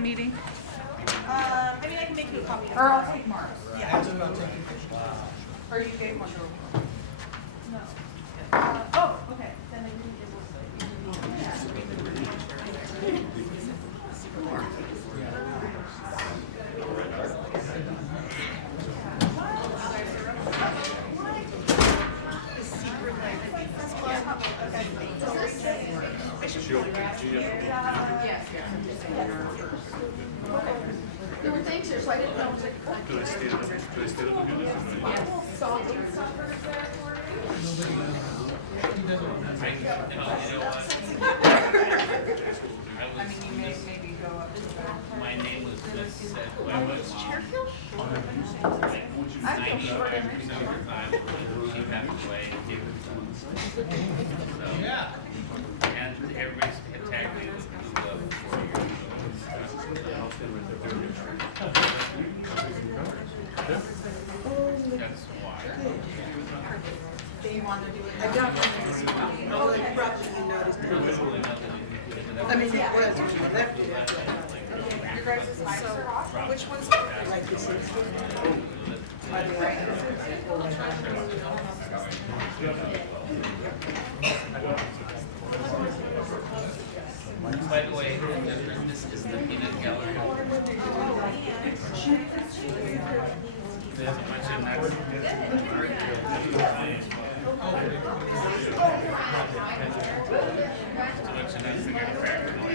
the meeting? I mean, I can make you a copy of it. Or I'll take Mark's. Yeah. Or you gave one to her. No. Oh, okay. Then I didn't give There were things there, so I didn't know. Do I state it up? Do I state it up and do this? I mean, you may maybe go up to that. My name was just said by my mom. I feel short and 95% of the time, she passed away and gave it to us. So, Yeah. and everybody's attacked me with the 4 years. That's why. Do you want to do it? I don't. Oh, you probably noticed There was it. really nothing. I mean, it was when you left it. Your guys' mics are off? Which one's like this is? Are they right? By the way, this is the peanut gallery. They have a bunch of nuts. A bunch of nuts that get cracked and oil.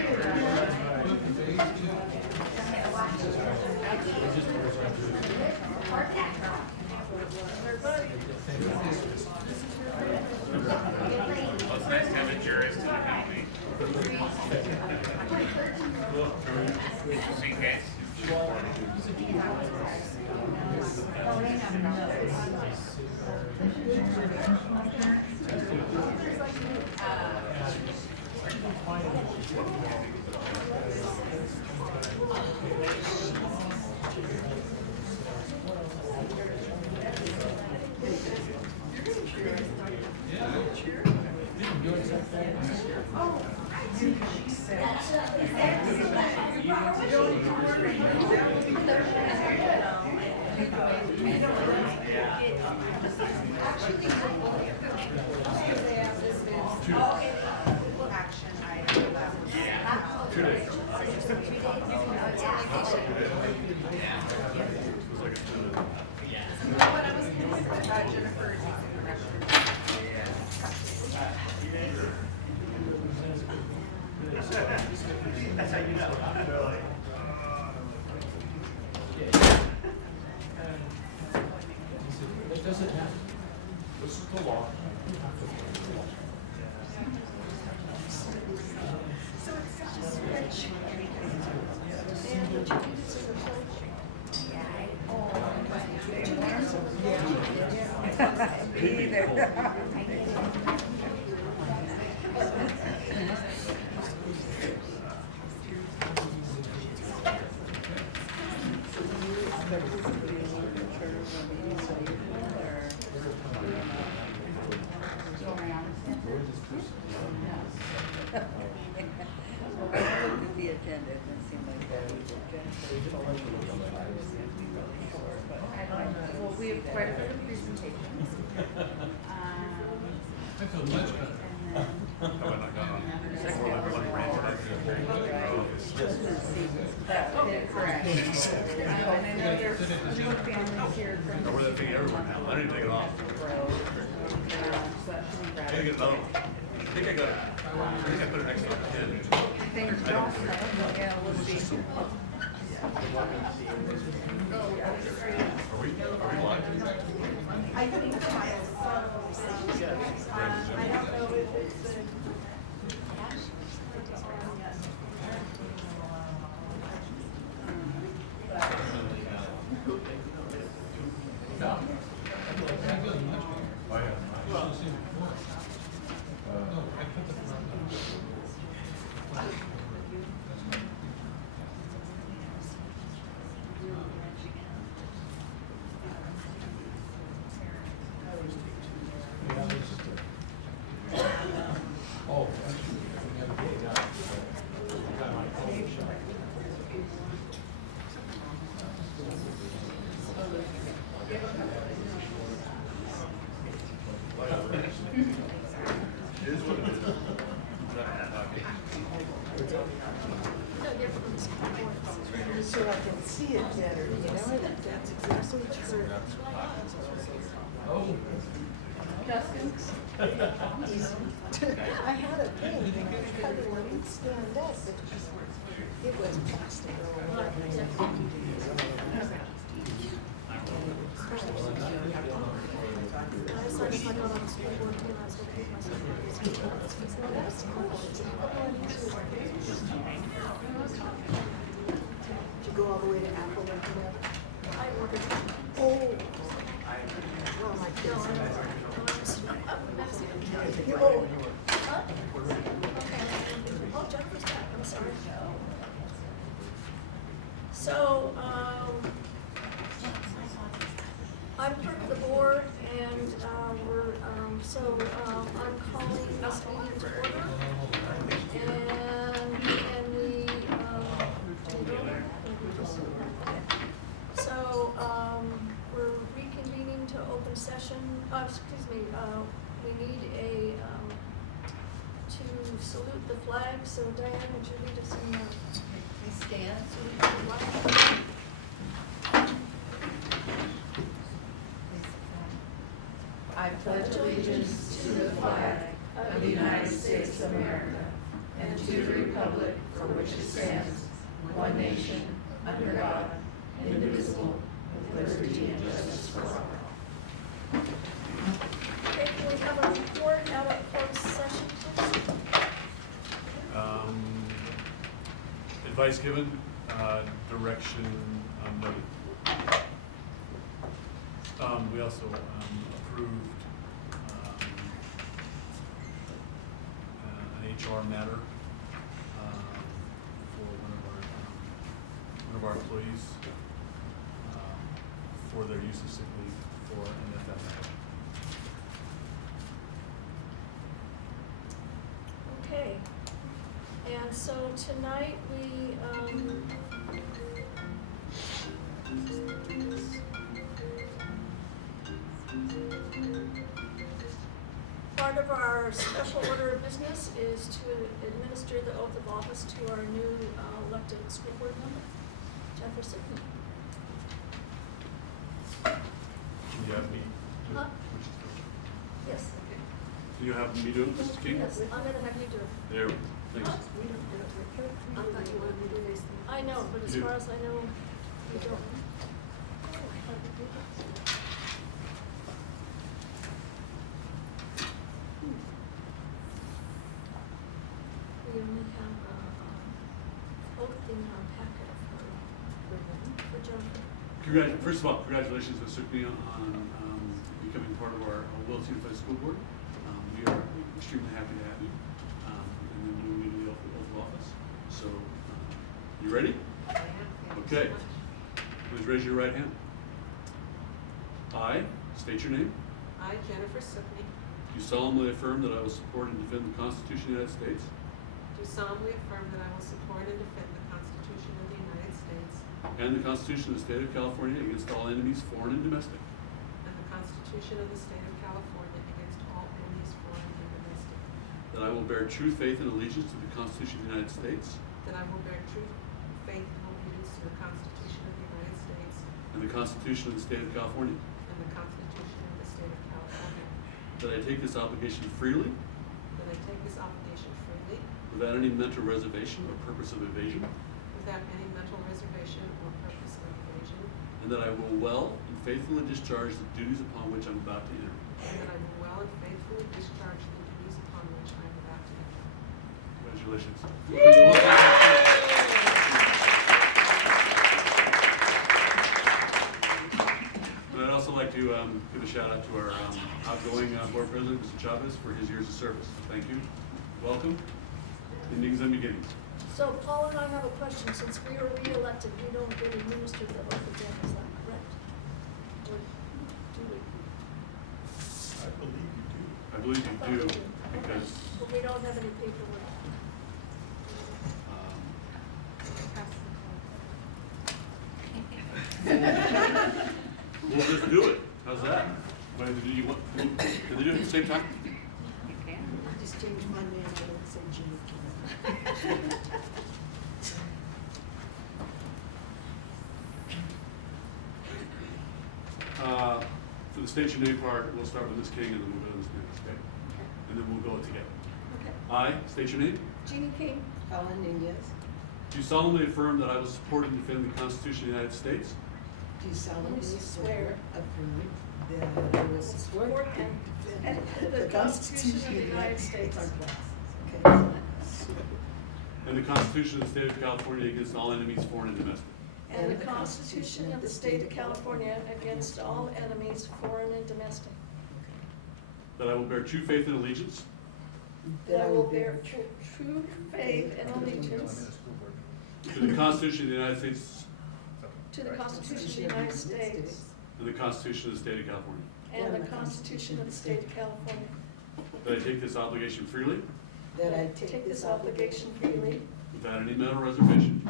Well, it's nice to have a jurist in the county. Interesting case. Action item. That was. 2 days. Jennifer. That's how you know. It doesn't happen. This is the law. The agenda and seemed like that Well, we have quite a bit of presentations. I feel much better. How about I got on? More like one branch of Correct. And I know there's new families here I from. wear that thing everywhere now. I didn't take it off. So that should be I gotta right. get another one. I think I put it next to my pen. Fingers crossed. Yeah, we'll see. Are we live? I think the miles. I don't know if it's a. No. I feel much better. Oh, yeah. Well, see before. No, I put the front on. Yeah, just so I can see it better, you know? That's exactly true. Oh. I had a thing, and I cut it where it would stand up, but it was plastic or whatever. Did you go all the way to Apple and come out? I ordered. Oh. Well, my kids. Oh. Huh? Okay. Oh, Jennifer's back, I'm sorry. So, I'm clerk of the board, and, I'm calling this meeting to order. We're reconvening to open session, we need to salute the flag, so Diane, would you lead us in the Stand. salute the flag? I pledge allegiance to the flag of the United States of America and to the republic for which it stands, one nation, under God, indivisible, with liberty and justice for all. Okay, can we have a report out of closed session, please? Advice given, direction noted. We also approved an HR matter for one of our employees for their use of sick leave for NFF. Okay, and so tonight we, part of our special order of business is to administer the oath of office to our new elected school board member, Jefferson. Do you have me? Huh? Yes. Do you have me do it, Mr. King? Yes, I'm gonna have you do it. There, thanks. I thought you wanted me to do these things. I know, but as You do. far as I know, you don't. We only have oath in our packet for Jennifer. First of all, congratulations, Ms. Sukni, on becoming part of our Willits Unified School Board. We are extremely happy to have you, and then we'll need the oath of office. So, you ready? Okay. Please raise your right hand. I state your name. I, Jennifer Sukni, Do solemnly affirm that I will support and defend the Constitution of the United States do solemnly affirm that I will support and defend the Constitution of the United States and the Constitution of the State of California against all enemies, foreign and domestic. and the Constitution of the State of California against all enemies, foreign and domestic. That I will bear true faith and allegiance to the Constitution of the United States That I will bear true faith and allegiance to the Constitution of the United States and the Constitution of the State of California. and the Constitution of the State of California. That I take this obligation freely, That I take this obligation freely, without any mental reservation or purpose of evasion, without any mental reservation or purpose of evasion, and that I will well and faithfully discharge the duties upon which I'm about to enter. and that I will well and faithfully discharge the duties upon which I am about to enter. Congratulations. And I'd also like to give a shout out to our outgoing board president, Mr. Chavez, for his years of service. Thank you. Welcome. Endings and beginnings. So Paul and I have a question. Since we were re-elected, we don't get administered the oath again, is that correct? Or do we? I believe you do, because But we don't have any paperwork. we'll just do it. How's that? Wait, do you want, can they do it at the same time? I just changed my name, I don't say Jimmy Kimmel. the state your name part, we'll start with Ms. King and then we'll go to Ms. Nance, okay? And then we'll go together. Okay. I state your name. Jeannie King, Helen Nunez, Do solemnly affirm that I will support and defend the Constitution of the United States do solemnly swear affirm that I will support support and the Constitution of the United States. Okay. and the Constitution of the State of California against all enemies, foreign and domestic. And the Constitution of the State of California against all enemies, foreign and domestic. That I will bear true faith and allegiance That I will bear true faith and allegiance to the Constitution of the United States to the Constitution of the United States and the Constitution of the State of California. and the Constitution of the State of California. That I take this obligation freely that I Take this obligation freely without any mental reservation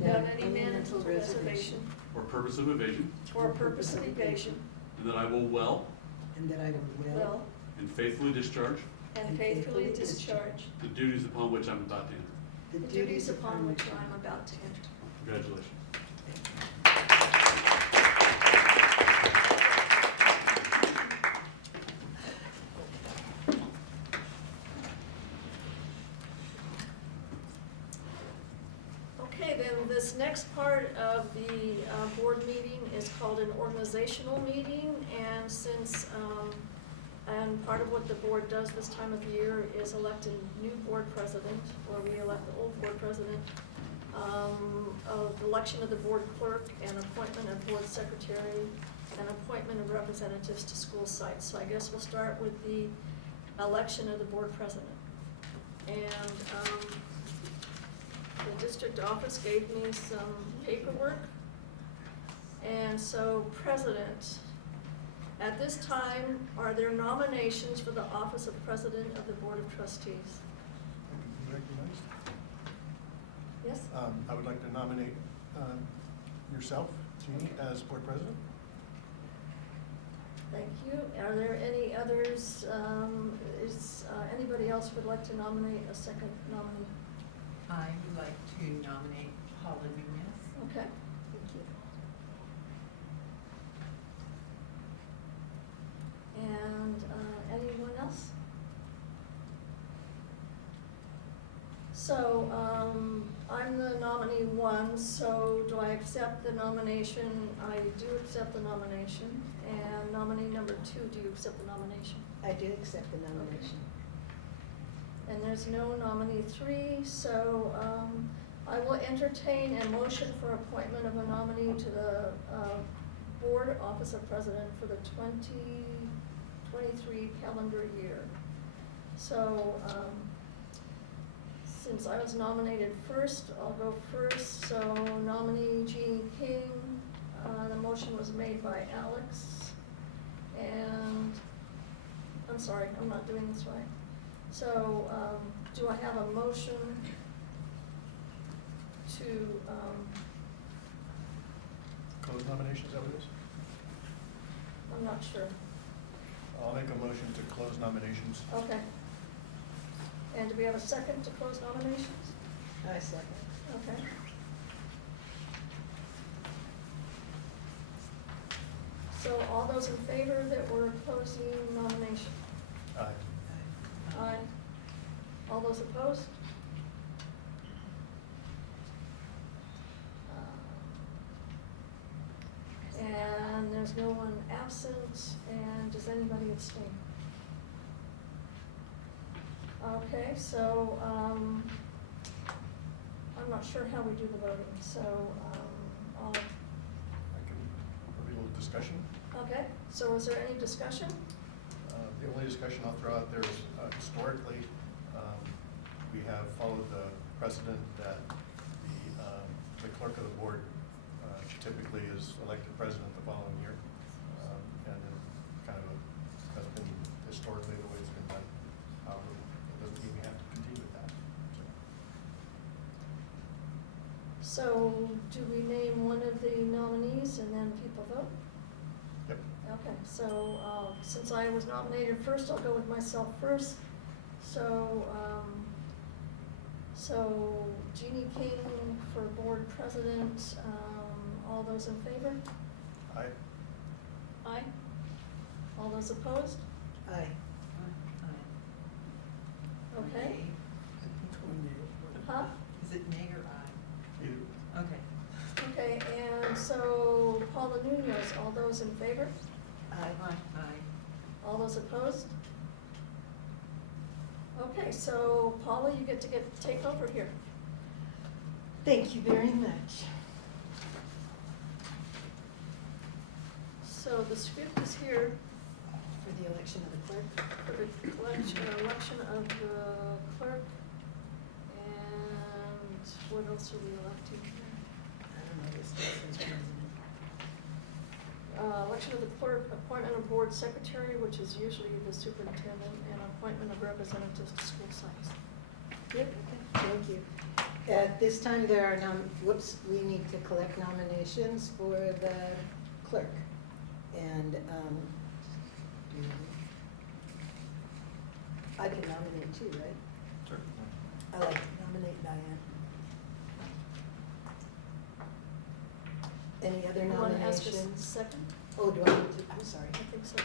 without any mental reservation or purpose of evasion, or purpose of evasion, and that I will well and that I will will and faithfully discharge and faithfully discharge the duties upon which I'm about to enter. the duties upon which I am about to enter. Congratulations. Okay, then this next part of the board meeting is called an organizational meeting, and since, and part of what the board does this time of year is elect a new board president, or we elect the old board president, of election of the board clerk and appointment of board secretary and appointment of representatives to school sites. So I guess we'll start with the election of the board president. And, the district office gave me some paperwork. And so, President, at this time, are there nominations for the office of President of the Board of Trustees? Recognized. Yes? I would like to nominate yourself, Jeannie, as board president. Thank you. Are there any others, is anybody else would like to nominate a second nominee? I would like to nominate Paula Nunez. Okay, thank you. And anyone else? So, I'm the nominee one, so do I accept the nomination? I do accept the nomination. And nominee number two, do you accept the nomination? I do accept the nomination. And there's no nominee three, so I will entertain a motion for appointment of a nominee to the Board Office of President for the 2023 calendar year. So, since I was nominated first, I'll go first. So nominee Jeannie King, the motion was made by Alex. And, I'm sorry, I'm not doing this right. So, do I have a motion to, Close nominations, is that what it is? I'm not sure. I'll make a motion to close nominations. Okay. And do we have a second to close nominations? I second. Okay. So all those in favor that we're closing nomination? Aye. Aye. All those opposed? And there's no one absent, and does anybody abstain? Okay, so, I'm not sure how we do the voting, so, I can, a little discussion. okay, so is there any discussion? The only discussion I'll throw out there is historically, we have followed the precedent that the clerk of the board typically is elected president the following year. And then kind of that's been historically the way it's been done. However, it doesn't mean we have to continue with that. So, do we name one of the nominees and then people vote? Yep. Okay, so, since I was nominated first, I'll go with myself first. So, so Jeannie King for board president, all those in favor? Aye. Aye. All those opposed? Aye. Okay. Nay. Huh? Is it nay or aye? Okay. Okay, and so Paula Munoz, all those in favor? Aye. Aye. All those opposed? Okay, so Paula, you get to take over here. Thank you very much. So the script is here For the election of the clerk. for the election of the clerk. And what else are we electing here? I don't know, this person's president. Election of the clerk, appointment of board secretary, which is usually the superintendent, and appointment of representatives to school sites. Yep, okay, thank you. At this time, there are we need to collect nominations for the clerk. And, I can nominate too, right? Sure. I like to nominate Diane. Any other You want to ask us nominations? second? Oh, do I need to, I'm sorry. I think so.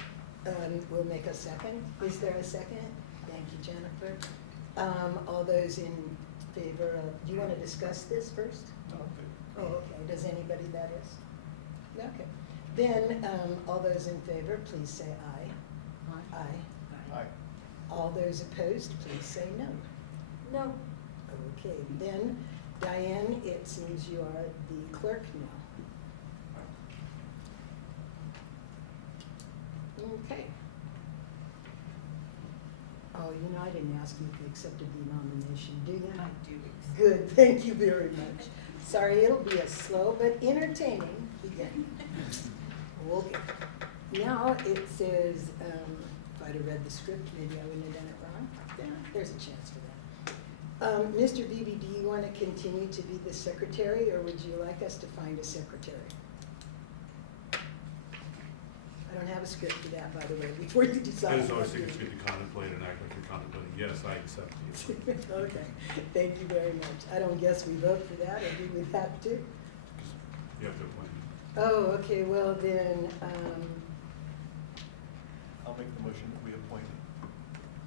We'll make a second. Is there a second? Thank you, Jennifer. All those in favor of, do you want to discuss this first? No, good. Oh, okay. Does anybody that is? Okay. Then, all those in favor, please say aye. Aye. Aye. All those opposed, please say no. No. Okay, then, Diane, it seems you are the clerk now. Okay. Oh, you know, I didn't ask you if you accepted the nomination, do you? I do. Good, thank you very much. Sorry, it'll be a slow but entertaining beginning. Okay. Now it says, if I'd have read the script, maybe I wouldn't have done it wrong. Yeah, there's a chance for that. Mr. Beebe, do you want to continue to be the secretary, or would you like us to find a secretary? I don't have a script for that, by the way, before you decide. I just always think it's good to contemplate and act like you're contemplating. Yes, I accept the Okay, thank you very much. I don't guess we vote for that, or do we have to? You have to appoint me. Oh, okay, well then, I'll make the motion that we appoint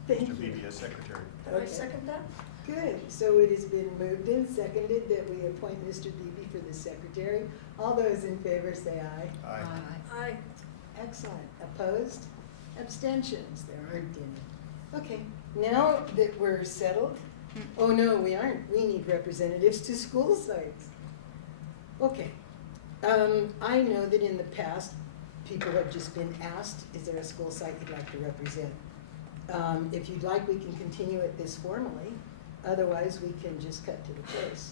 thank Mr. you. Beebe as secretary. Can I Okay. second that? Good, so it has been moved and seconded that we appoint Mr. Beebe for the secretary. All those in favor say aye. Aye. Aye. Excellent. Opposed? Abstentions? There aren't any. Okay, now that we're settled, oh no, we aren't. We need representatives to school sites. Okay. I know that in the past, people have just been asked, is there a school site you'd like to represent? If you'd like, we can continue it this formally. Otherwise, we can just cut to the chase.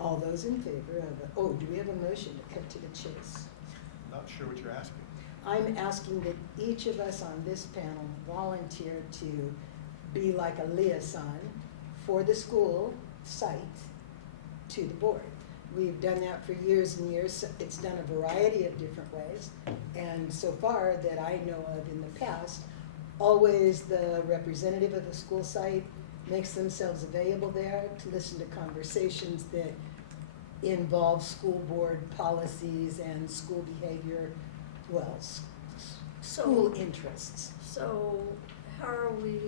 All those in favor of, do we have a motion to cut to the chase? Not sure what you're asking. I'm asking that each of us on this panel volunteer to be like a liaison for the school site to the board. We've done that for years and years. It's done a variety of different ways. And so far that I know of in the past, always the representative of the school site makes themselves available there to listen to conversations that involve school board policies and school behavior, well, school interests. So how are we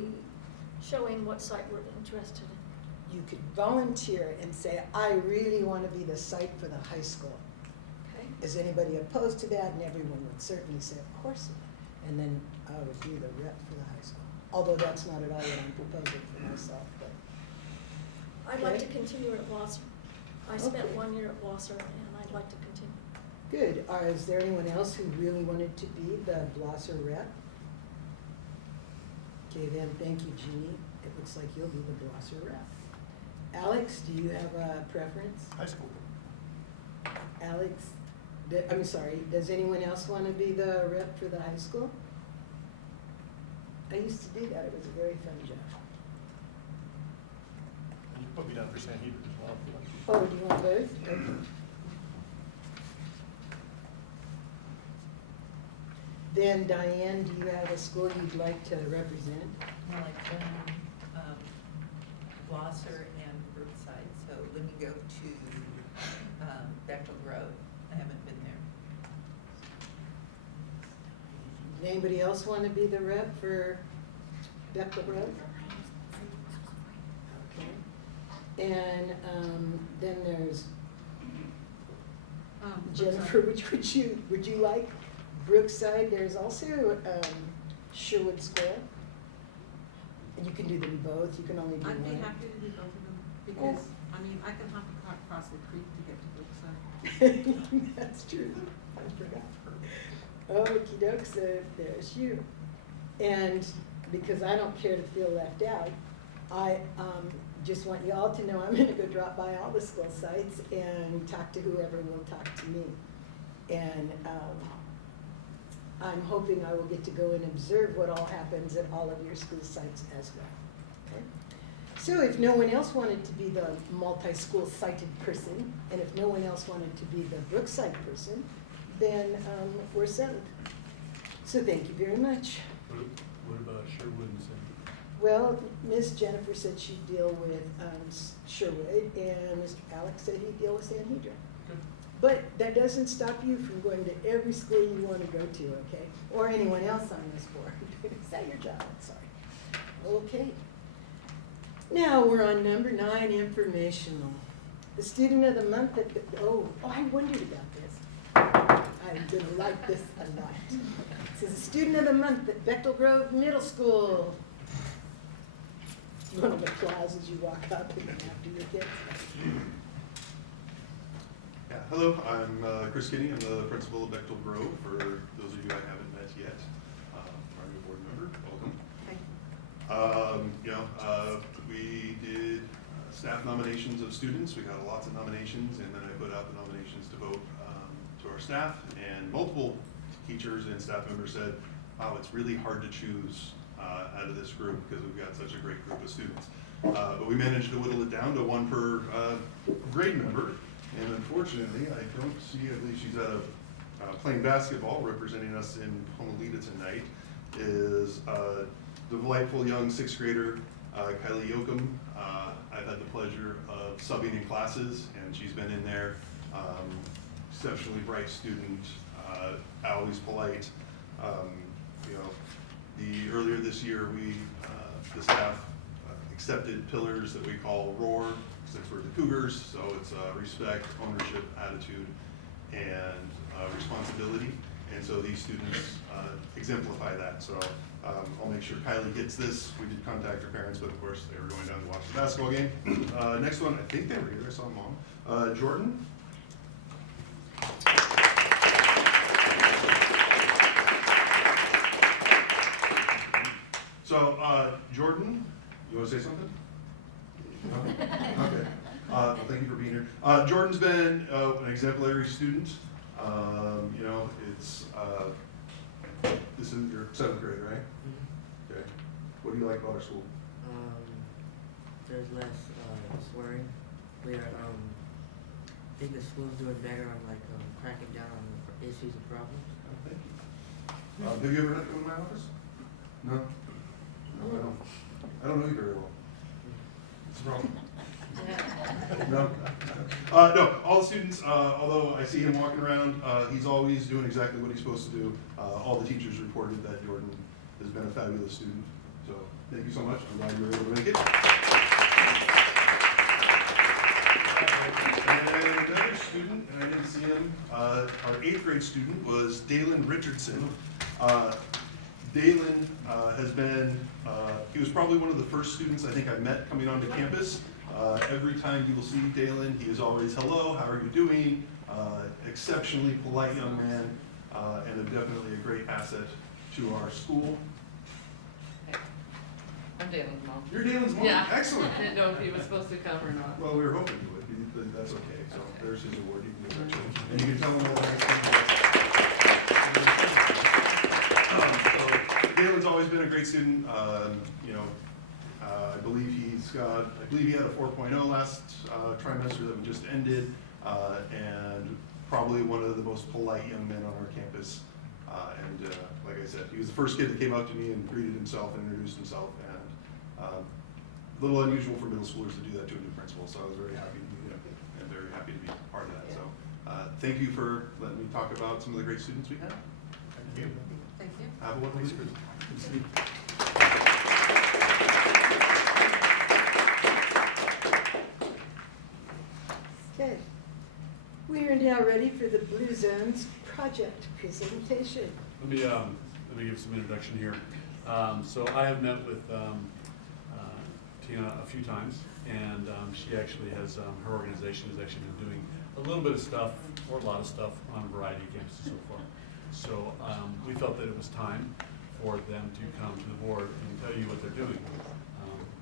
showing what site we're interested in? You could volunteer and say, I really want to be the site for the high school. Okay? Is anybody opposed to that? And everyone would certainly say, of course not. And then I would be the rep for the high school. Although that's not at all what I'm proposing for myself, but. I'd like to Okay. continue at Blosser. I spent Okay. 1 year at Blosser, and I'd like to continue. Good. Is there anyone else who really wanted to be the Blosser rep? Okay, then, thank you, Jeannie. It looks like you'll be the Blosser rep. Alex, do you have a preference? High school. Alex, I'm sorry, does anyone else want to be the rep for the high school? I used to do that. It was a very fun job. You can put me down for San Hedrin as well. Oh, do you want both? Okay. Then Diane, do you have a school you'd like to represent? Well, I've done, Blosser and Brookside, so let me go to, Bechtel Grove. I haven't been there. Anybody else want to be the rep for Bechtel Grove? Okay. And then there's Jennifer, which would you like? Brookside, there's also Sherwood Square. And you can do them both, you can only do one. I'd be happy to do both of them, because, I mean, I can hop across the creek to get to Brookside. That's true, I forgot. Okey doke, so there's you. And because I don't care to feel left out, I just want you all to know I'm gonna go drop by all the school sites and talk to whoever will talk to me. And I'm hoping I will get to go and observe what all happens at all of your school sites as well. Okay? So if no one else wanted to be the multi-school sited person, and if no one else wanted to be the Brookside person, then we're settled. So thank you very much. What about Sherwood and San? Well, Miss Jennifer said she'd deal with Sherwood, and Mr. Alex said he'd deal with Sanhedrin. Okay. But that doesn't stop you from going to every school you want to go to, okay? Or anyone else on this board. Is that your job? Sorry. Okay. Now we're on number 9, informational. The student of the month that, I wondered about this. I'm gonna like this a lot. It says the student of the month at Bechtel Grove Middle School. One of the applause as you walk up and after your kids. Yeah, hello, I'm Chris Kinney. I'm the principal of Bechtel Grove. For those of you I haven't met yet, our new board member, welcome. We did staff nominations of students. We got lots of nominations, and then I put out the nominations to vote to our staff. And multiple teachers and staff members said, "Wow, it's really hard to choose out of this group because we've got such a great group of students." But we managed to whittle it down to 1 per grade member. And unfortunately, I don't see, I believe she's playing basketball, representing us in Honolulu tonight, is the delightful young 6th grader, Kylie Yoakum. I've had the pleasure of subbing in classes, and she's been in there. Exceptionally bright student, always polite. Earlier this year, the staff accepted pillars that we call ROAR, since we're the Cougars, so it's respect, ownership, attitude, and responsibility. And so these students exemplify that. So I'll make sure Kylie gets this. We did contact her parents, but of course they were going down to watch the basketball game. Next one, I think they were here, I saw Mom. Jordan. So Jordan, you want to say something? No? Okay. Thank you for being here. Jordan's been an exemplary student. This is your 7th grade, right? Mm-hmm. Okay. What do you like about our school? There's less swearing. We are, I think the school's doing better on cracking down on the issues and problems. Thank you. Have you ever had to come to my office? No? No, I don't know you very well. What's the problem? No? No, all the students, although I see him walking around, he's always doing exactly what he's supposed to do. All the teachers reported that Jordan has been a fabulous student. So thank you so much. I'm glad you were able to make it. And another student, and I didn't see him, our 8th grade student was Dalen Richardson. Dalen has been, he was probably one of the first students I think I met coming onto campus. Every time you will see Dalen, he is always, "Hello, how are you doing?" Exceptionally polite young man, and definitely a great asset to our school. I'm Dalen's mom. You're Dalen's mom? Yeah. Excellent. I didn't know if he was supposed to come or not. Well, we were hoping you would, but that's okay. So there's his award. You can give that to him. And you can tell him all the nice things. So Dalen's always been a great student. I believe he had a 4.0 last trimester that we just ended, and probably one of the most polite young men on our campus. Like I said, he was the first kid that came up to me and greeted himself and introduced himself, and a little unusual for middle schoolers to do that to a new principal, so I was very happy to meet him and very happy to be part of that. So thank you for letting me talk about some of the great students we had. Thank you. Have a wonderful Good to see you. Okay. We are now ready for the Blue Zones project presentation. Let me give some introduction here. So I have met with Tina a few times, and she actually has, her organization has actually been doing a little bit of stuff, or a lot of stuff, on a variety of campuses so far. So we felt that it was time for them to come to the board and tell you what they're doing.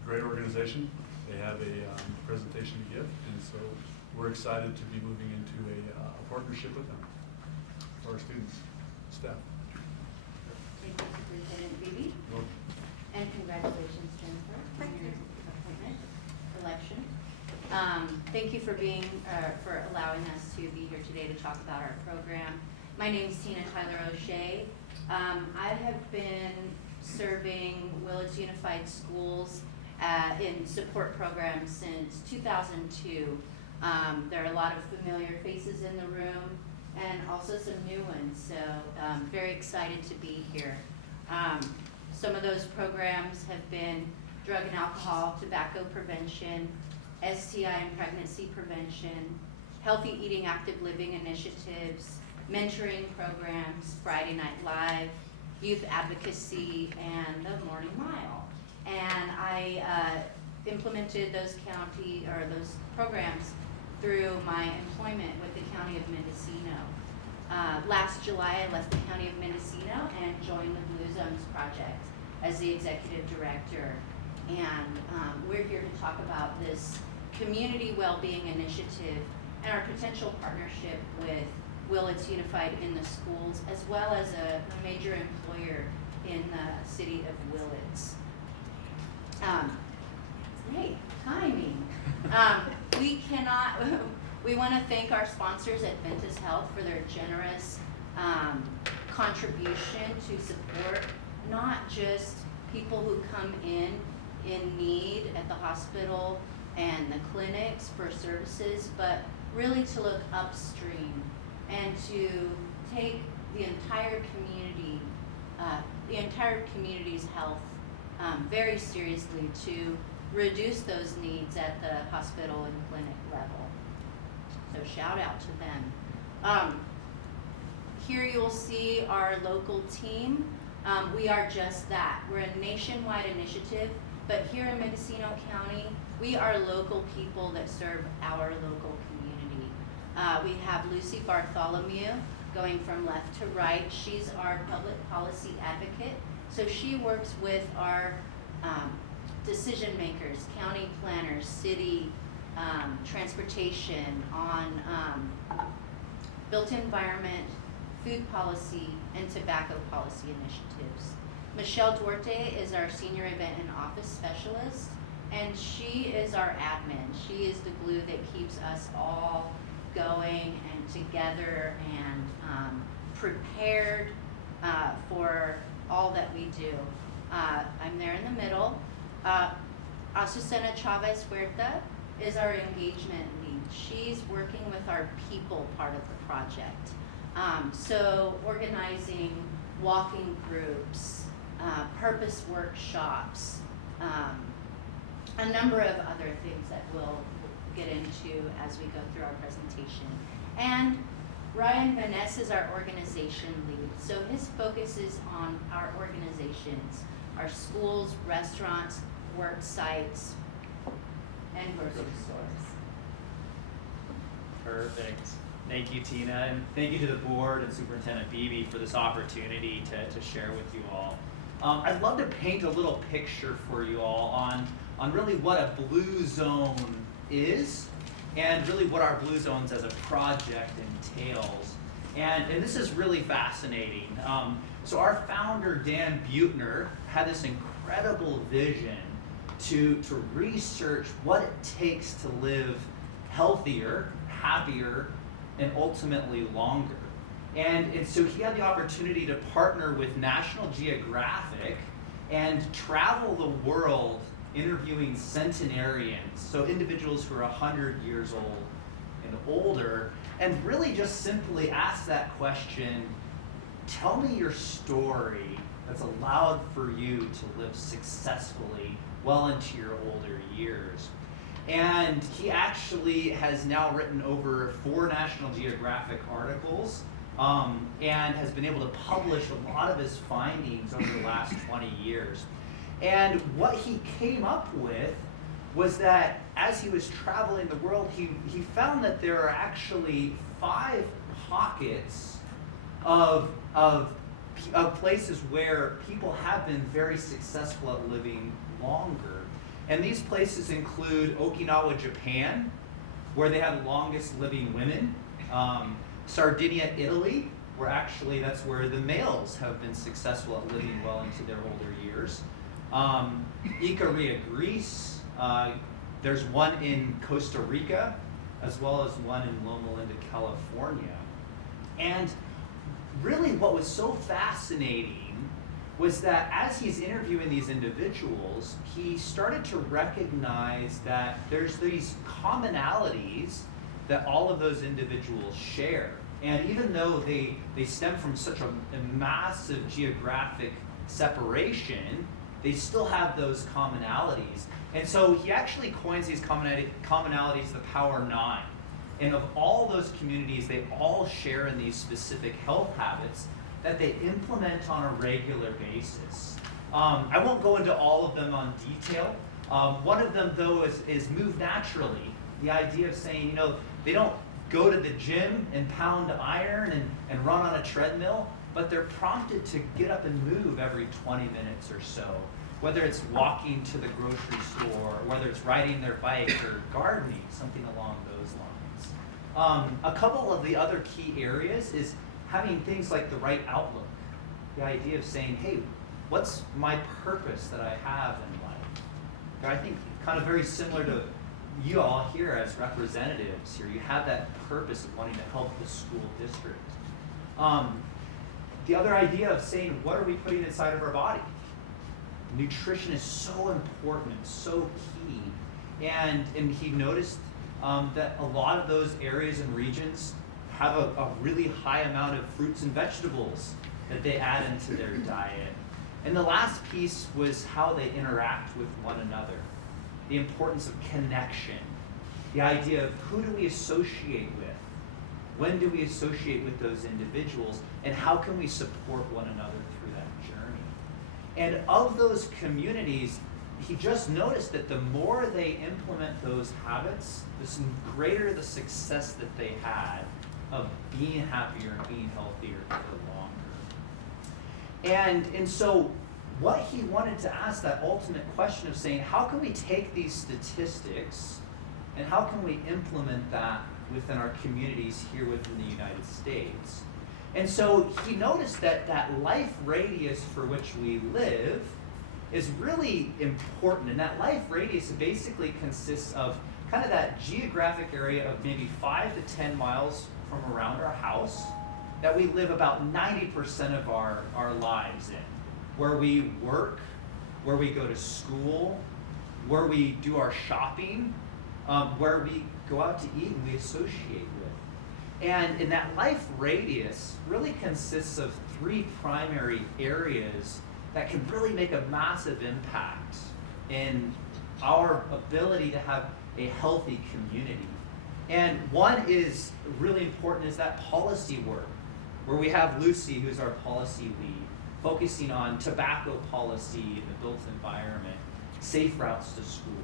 Great organization. They have a presentation to give, and so we're excited to be moving into a partnership with them for our students, staff. Thank you, Superintendent Beebe, and congratulations, Jennifer, on your appointment, election. Thank you for for allowing us to be here today to talk about our program. My name is Tina Tyler O'Shea. I have been serving Willits Unified Schools in support programs since 2002. There are a lot of familiar faces in the room and also some new ones, so very excited to be here. Some of those programs have been drug and alcohol, tobacco prevention, STI and pregnancy prevention, healthy eating, active living initiatives, mentoring programs, Friday Night Live, youth advocacy, and the Morning Mile. And I implemented those those programs through my employment with the County of Mendocino. Last July, I left the County of Mendocino and joined the Blue Zones Project as the executive director. And we're here to talk about this community well-being initiative and our potential partnership with Willits Unified in the schools, as well as a major employer in the city of Willits. Great timing. We want to thank our sponsors at Ventus Health for their generous contribution to support not just people who come in need at the hospital and the clinics for services, but really to look upstream and to take the entire community's health very seriously, to reduce those needs at the hospital and clinic level. So shout out to them. Here you'll see our local team. We are just that. We're a nationwide initiative, but here in Mendocino County, we are local people that serve our local community. We have Lucy Bartholomew going from left to right. She's our public policy advocate. So she works with our decision makers, county planners, city transportation on built environment, food policy, and tobacco policy initiatives. Michelle Duarte is our senior event and office specialist, and she is our admin. She is the glue that keeps us all going and together and prepared for all that we do. I'm there in the middle. Azucena Chavez Huerta is our engagement lead. She's working with our people part of the project. So organizing walking groups, purpose workshops, a number of other things that we'll get into as we go through our presentation. And Ryan Vaness is our organization lead. So his focus is on our organizations, our schools, restaurants, work sites, and grocery stores. Perfect. Thank you, Tina, and thank you to the board and Superintendent Beebe for this opportunity to share with you all. I'd love to paint a little picture for you all on really what a Blue Zone is and really what our Blue Zones as a project entails. And this is really fascinating. So our founder, Dan Buettner, had this incredible vision to research what it takes to live healthier, happier, and ultimately longer. And so he had the opportunity to partner with National Geographic and travel the world interviewing centenarians, so individuals who are 100 years old and older, and really just simply ask that question, tell me your story that's allowed for you to live successfully well into your older years. And he actually has now written over 4 National Geographic articles, and has been able to publish a lot of his findings over the last 20 years. And what he came up with was that as he was traveling the world, he found that there are actually 5 pockets of places where people have been very successful at living longer. And these places include Okinawa, Japan, where they have the longest living women. Sardinia, Italy, where actually that's where the males have been successful at living well into their older years. Ikaria, Greece. There's one in Costa Rica, as well as one in Loma Linda, California. And really what was so fascinating was that as he's interviewing these individuals, he started to recognize that there's these commonalities that all of those individuals share. And even though they stem from such a massive geographic separation, they still have those commonalities. And so he actually coins these commonalities the Power 9. And of all those communities, they all share in these specific health habits that they implement on a regular basis. I won't go into all of them on detail. One of them, though, is move naturally. The idea of saying, they don't go to the gym and pound iron and run on a treadmill, but they're prompted to get up and move every 20 minutes or so. Whether it's walking to the grocery store, whether it's riding their bike or gardening, something along those lines. A couple of the other key areas is having things like the right outlook. The idea of saying, hey, what's my purpose that I have in life? And I think kind of very similar to you all here as representatives here. You have that purpose of wanting to help the school district. The other idea of saying, what are we putting inside of our body? Nutrition is so important, so key. And he noticed that a lot of those areas and regions have a really high amount of fruits and vegetables that they add into their diet. And the last piece was how they interact with one another. The importance of connection. The idea of who do we associate with? When do we associate with those individuals? And how can we support one another through that journey? And of those communities, he just noticed that the more they implement those habits, the greater the success that they had of being happier and being healthier for longer. And so what he wanted to ask, that ultimate question of saying, how can we take these statistics and how can we implement that within our communities here within the United States? And so he noticed that that life radius for which we live is really important. And that life radius basically consists of kind of that geographic area of maybe 5 to 10 miles from around our house that we live about 90% of our lives in. Where we work, where we go to school, where we do our shopping, where we go out to eat and we associate with. And in that life radius really consists of 3 primary areas that can really make a massive impact in our ability to have a healthy community. And one is really important is that policy work, where we have Lucy, who's our policy lead, focusing on tobacco policy in the built environment, safe routes to schools,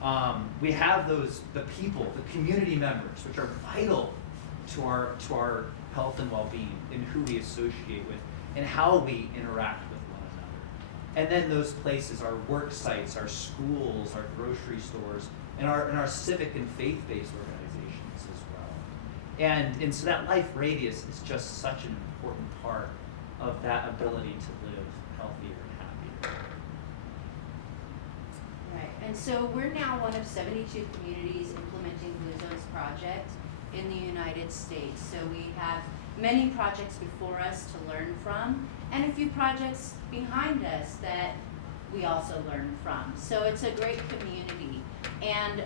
right? We have the people, the community members, which are vital to our health and well-being and who we associate with and how we interact with one another. And then those places, our work sites, our schools, our grocery stores, and our civic and faith-based organizations as well. And so that life radius is just such an important part of that ability to live healthier and happier. Right, and so we're now one of 72 communities implementing Blue Zones project in the United States. So we have many projects before us to learn from, and a few projects behind us that we also learn from. So it's a great community. And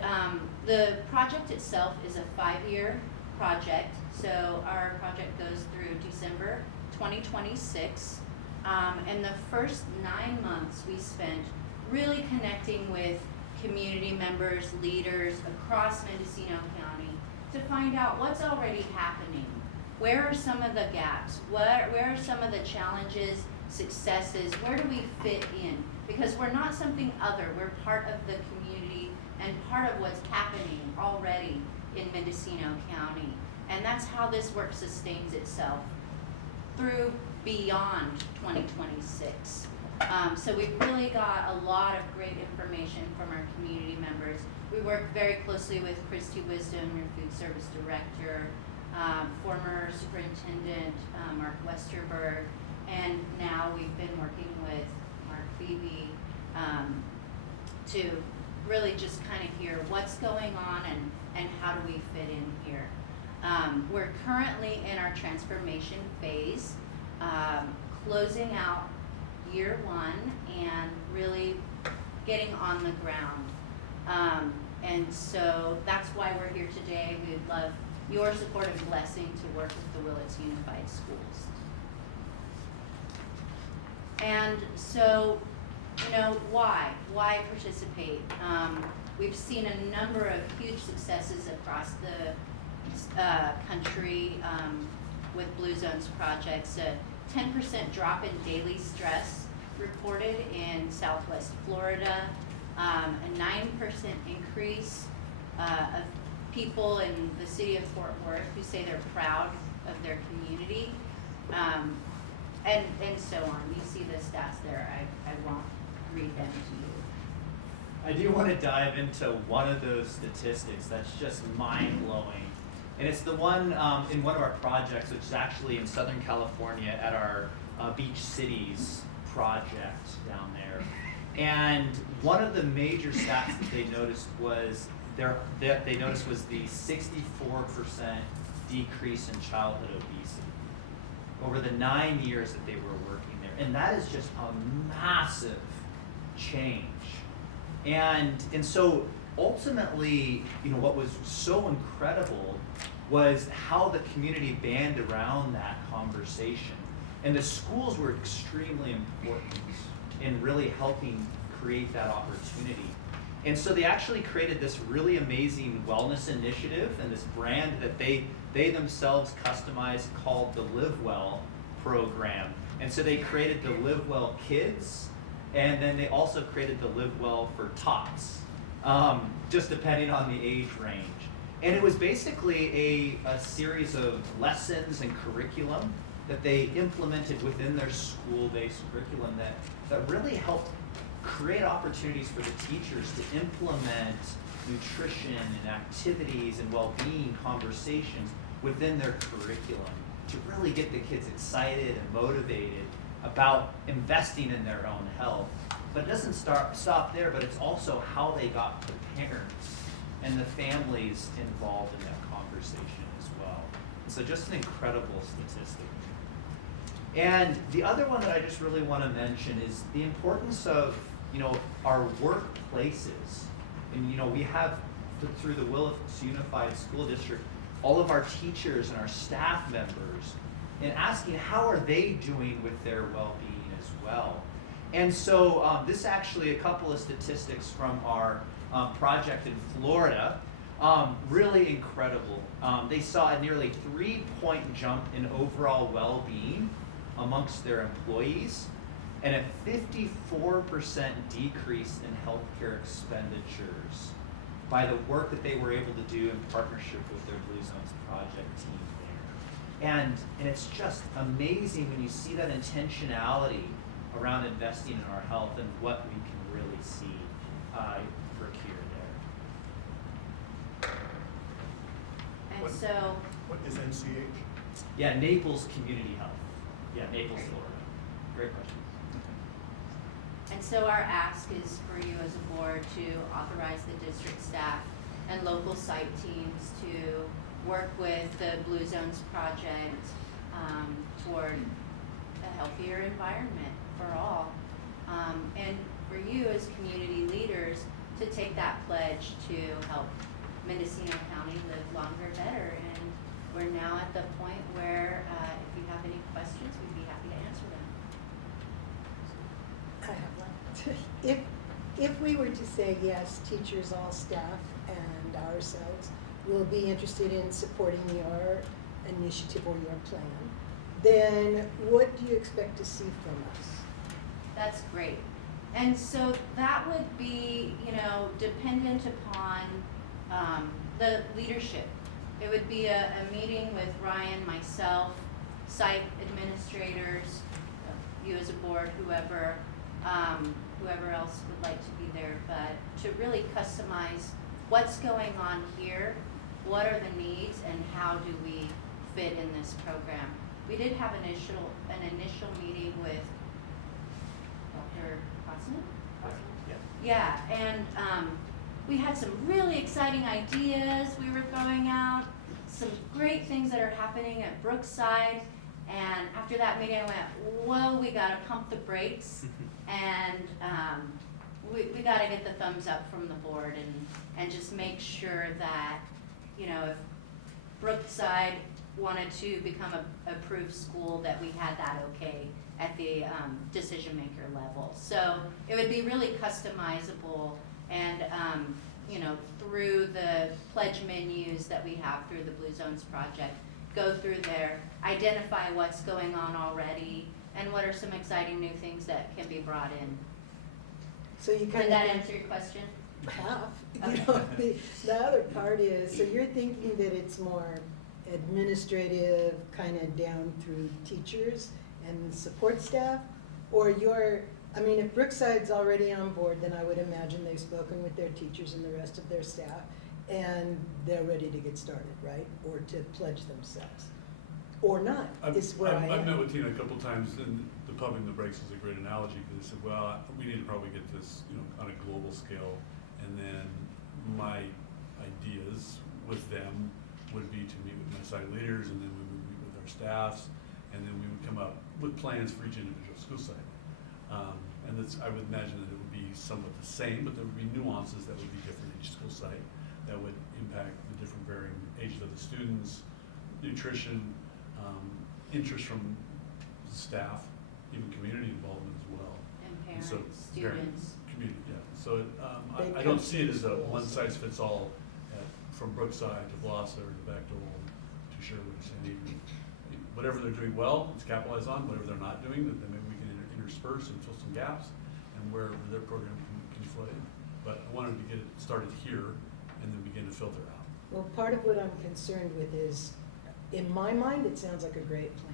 the project itself is a 5-year project. So our project goes through December 2026. And the first 9 months we spent really connecting with community members, leaders across Mendocino County to find out what's already happening. Where are some of the gaps? Where are some of the challenges, successes? Where do we fit in? Because we're not something other. We're part of the community and part of what's happening already in Mendocino County. And that's how this work sustains itself through beyond 2026. So we've really got a lot of great information from our community members. We work very closely with Christy Wisdom, your food service director, former superintendent Mark Westerberg, and now we've been working with Mark Beebe to really just kind of hear what's going on and how do we fit in here. We're currently in our transformation phase, closing out year 1 and really getting on the ground. And so that's why we're here today. We would love your support and blessing to work with the Willits Unified Schools. And so, you know, why participate? We've seen a number of huge successes across the country with Blue Zones projects. A 10% drop in daily stress reported in Southwest Florida, a 9% increase of people in the city of Fort Worth who say they're proud of their community, and so on. You see the stats there. I won't read them to you. I do want to dive into one of those statistics that's just mind-blowing. And it's the one in one of our projects, which is actually in Southern California at our Beach Cities project down there. And one of the major stats that they noticed was the 64% decrease in childhood obesity over the 9 years that they were working there. And that is just a massive change. And so ultimately, you know, what was so incredible was how the community banded around that conversation. And the schools were extremely important in really helping create that opportunity. And so they actually created this really amazing wellness initiative and this brand that they themselves customized called the Live Well program. And so they created the Live Well Kids, and then they also created the Live Well for Tots, just depending on the age range. And it was basically a series of lessons and curriculum that they implemented within their school-based curriculum that really helped create opportunities for the teachers to implement nutrition and activities and well-being conversations within their curriculum to really get the kids excited and motivated about investing in their own health. But it doesn't stop there, but it's also how they got the parents and the families involved in that conversation as well. So just an incredible statistic. And the other one that I just really want to mention is the importance of, you know, our workplaces. And, you know, we have, through the Willits Unified School District, all of our teachers and our staff members, and asking how are they doing with their well-being as well. And so this actually a couple of statistics from our project in Florida, really incredible. They saw a nearly 3-point jump in overall well-being amongst their employees, and a 54% decrease in healthcare expenditures by the work that they were able to do in partnership with their Blue Zones project team there. And it's just amazing when you see that intentionality around investing in our health and what we can really see procure there. And so, What is NCH? Yeah, Naples Community Health. Yeah, Naples, Florida. Great question. and so our ask is for you as a board to authorize the district staff and local site teams to work with the Blue Zones project toward a healthier environment for all. And for you as community leaders to take that pledge to help Mendocino County live longer, better. And we're now at the point where if you have any questions, we if we were to say, yes, teachers, all staff, and ourselves will be interested in supporting your initiative or your plan, then what do you expect to see from us? That's great. And so that would be, dependent upon the leadership. It would be a meeting with Ryan, myself, site administrators, you as a board, whoever else would like to be there, but to really customize what's going on here, what are the needs, and how do we fit in this program. We did have an initial meeting with Dr. Cosman? Yeah, and we had some really exciting ideas we were throwing out, some great things that are happening at Brookside, and after that meeting I went, whoa, we gotta pump the brakes, and we gotta get the thumbs up from the board and just make sure that, if Brookside wanted to become a approved school, that we had that okay at the decision maker level. So it would be really customizable, and through the pledge menus that we have through the Blue Zones project, go through there, identify what's going on already, and what are some exciting new things that can be brought in. So you kind Did that answer your question? half. Okay. The other part is, so you're thinking that it's more administrative, kind of down through teachers and support staff? Or if Brookside's already on board, then I would imagine they've spoken with their teachers and the rest of their staff, and they're ready to get started, right? Or to pledge themselves. Or not, is where I am. I've met with Tina a couple times, and the pumping the brakes is a great analogy, because they said, well, we need to probably get this, on a global scale, and then my ideas with them would be to meet with my site leaders, and then we would meet with our staffs, and then we would come up with plans for each individual school site. And I would imagine that it would be somewhat the same, but there would be nuances that would be different in each school site that would impact the different varying ages of the students, nutrition, interest from the staff, even community involvement as well. And And parents, so, students. Community, yeah. So I don't see it as a one size fits all from Brookside to Blosser to Bechtel to Sherwood to San Diego. Whatever they're doing well, let's capitalize on. Whatever they're not doing, then maybe we can intersperse and fill some gaps, and wherever their program can flood in. But I wanted to get it started here and then begin to filter out. Well, part of what I'm concerned with is, in my mind, it sounds like a great plan.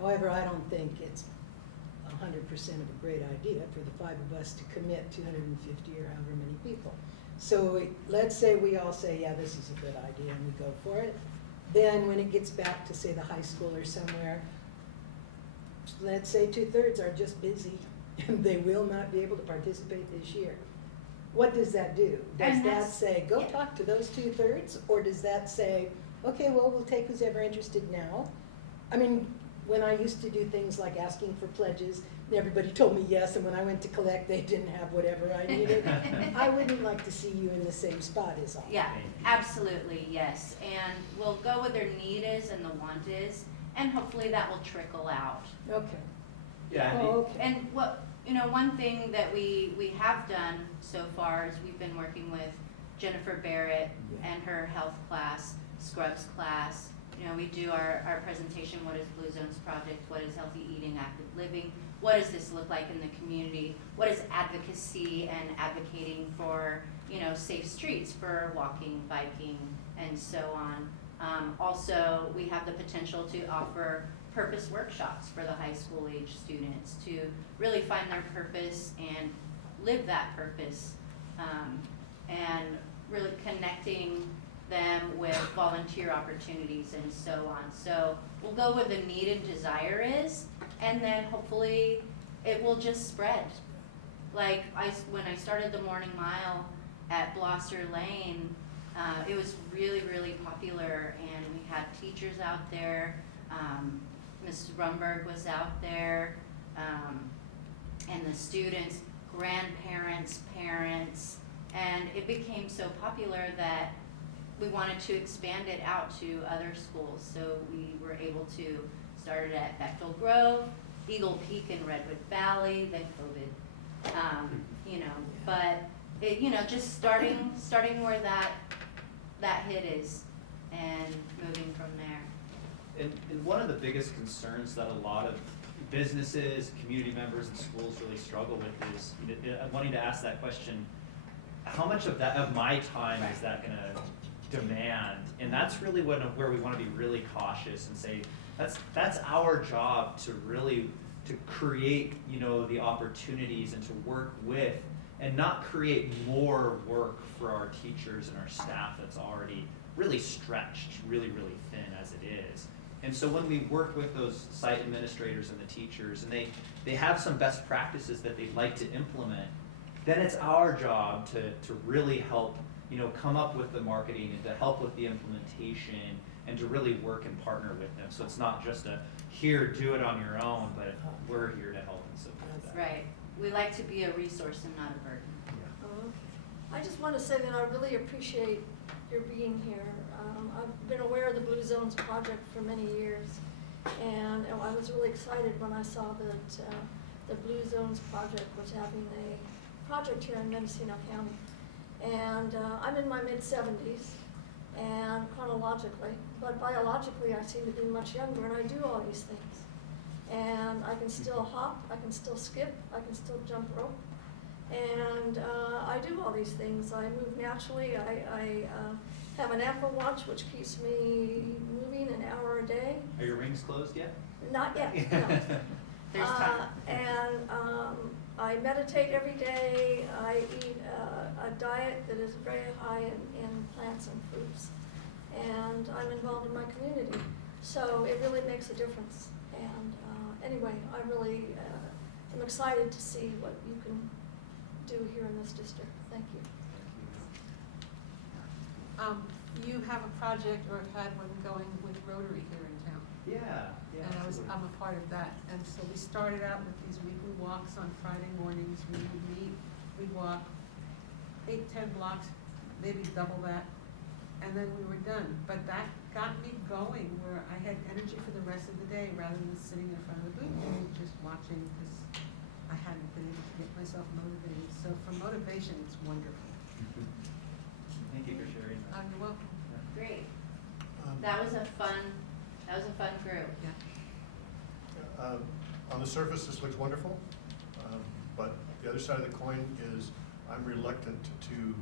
However, I don't think it's 100% of a great idea for the 5 of us to commit 250 or however many people. So let's say we all say, yeah, this is a good idea, and we go for it. Then when it gets back to, say, the high school or somewhere, let's say 2/3 are just busy and they will not be able to participate this year. What does that do? Does And that that's- say, go yeah. talk to those 2/3? Or does that say, okay, well, we'll take who's ever interested now? I mean, when I used to do things like asking for pledges, everybody told me yes, and when I went to collect, they didn't have whatever I needed. I wouldn't like to see you in the same spot as all. Yeah, absolutely, yes. And we'll go where their need is and the want is, and hopefully that will trickle out. Okay. Yeah, Oh, okay. And one thing that we have done so far is we've been working with Jennifer Barrett and her health class, scrubs class. We do our presentation, what is Blue Zones Project, what is healthy eating, active living, what does this look like in the community, what is advocacy and advocating for, safe streets for walking, biking, and so on. Also, we have the potential to offer purpose workshops for the high school age students to really find their purpose and live that purpose, and really connecting them with volunteer opportunities and so on. So we'll go where the need and desire is, and then hopefully it will just spread. Like when I started the morning mile at Blosser Lane, it was really, really popular, and we had teachers out there. Mrs. Rumberg was out there, and the students, grandparents, parents, and it became so popular that we wanted to expand it out to other schools. So we were able to start it at Bechtel Grove, Eagle Peak in Redwood Valley, then COVID You know, but it, you know, just starting where that hit is and moving from there. And one of the biggest concerns that a lot of businesses, community members, and schools really struggle with is, you know, I'm wanting to ask that question, how much of my time is that gonna demand? And that's really where we wanna be really cautious and say, that's our job to really, to create, you know, the opportunities and to work with, and not create more work for our teachers and our staff that's already really stretched, really, really thin as it is. And so when we work with those site administrators and the teachers, and they have some best practices that they'd like to implement, then it's our job to really help, you know, come up with the marketing and to help with the implementation and to really work and partner with them. So it's not just a, here, do it on your own, but we're here to help and support that. Right. We like to be a resource and not a burden. Okay. I just want to say that I really appreciate your being here. I've been aware of the Blue Zones project for many years, and I was really excited when I saw that the Blue Zones project was having a project here in Mendocino County. And I'm in my mid-70s, and chronologically, but biologically I seem to be much younger, and I do all these things. And I can still hop, I can still skip, I can still jump rope, and I do all these things. I move naturally. I have an Apple Watch which keeps me moving an hour a day. Are your rings closed yet? Not yet, no. There's time. And I meditate every day. I eat a diet that is very high in plants and fruits. And I'm involved in my community. So it really makes a difference. And anyway, I really am excited to see what you can do here in this district. Thank you. You have a project or have had one going with Rotary here in town. Yeah, yeah. And absolutely. I'm a part of that. And so we started out with these weekly walks on Friday mornings. We would meet, we'd walk 8, 10 blocks, maybe double that, and then we were done. But that got me going where I had energy for the rest of the day rather than sitting in front of the booth and just watching because I hadn't been able to get myself motivated. So for motivation, it's wonderful. Thank you for sharing that. You're welcome. Great. That was a fun group. Yeah. On the surface, this looks wonderful, but the other side of the coin is I'm reluctant to,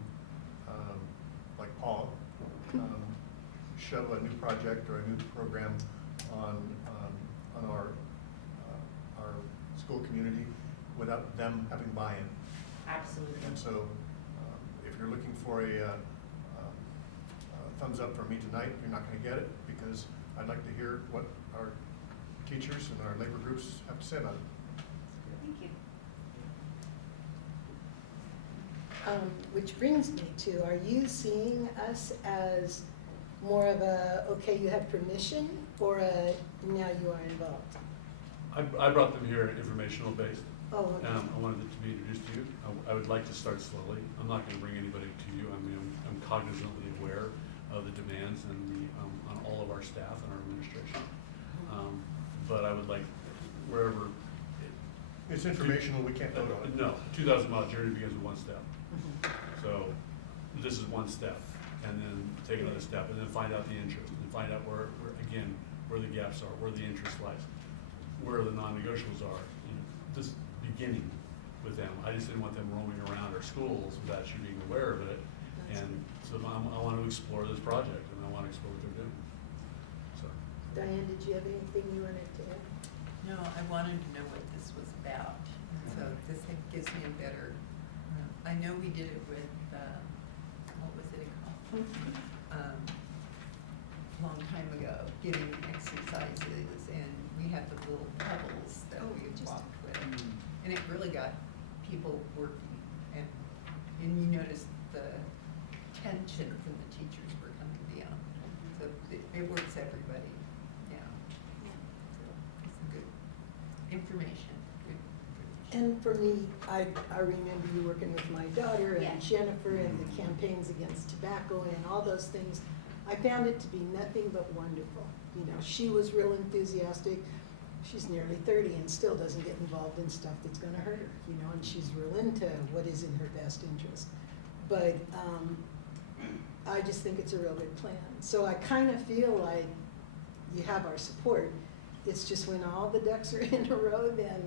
like Paul, shove a new project or a new program on our school community without them having buy-in. Absolutely. And so, if you're looking for a thumbs up from me tonight, you're not going to get it because I'd like to hear what our teachers and our labor groups have to say about it. Thank you. Which brings me to, are you seeing us as more of a, okay, you have permission, or a, now you are involved? I brought them here informational based. Oh, okay. I wanted it to be introduced to you. I would like to start slowly. I'm not going to bring anybody to you. I mean, I'm cognizantly aware of the demands and on all of our staff and our administration. But I would like, wherever. It's informational, we can't vote on it. No, 2,000-mile journey begins with one step. So this is one step, and then take another step, and then find out the interest, and find out where the gaps are, where the interest lies, where the non-negotiables are. You know, just beginning with them. I just didn't want them roaming around our schools without you being aware of it. And so I want to explore this project, and I want to explore what they're doing. So. Diane, did you have anything you wanted to add? No, I wanted to know what this was about, so this gives me a better, I know we did it with, what was it called? Long time ago, giving exercises, and we had the little pebbles that we walked with. And it really got people working, and you noticed the tension from the teachers were coming down. So it works everybody, yeah. So it's good information, good information. And for me, I remember you working with my daughter and Yeah. Jennifer and the campaigns against tobacco and all those things. I found it to be nothing but wonderful. You know, she was real enthusiastic. she's nearly 30 and still doesn't get involved in stuff that's gonna hurt her, you know, and she's real into what is in her best interest. But I just think it's a real good plan. So I kind of feel like you have our support. It's just when all the ducks are in a row, then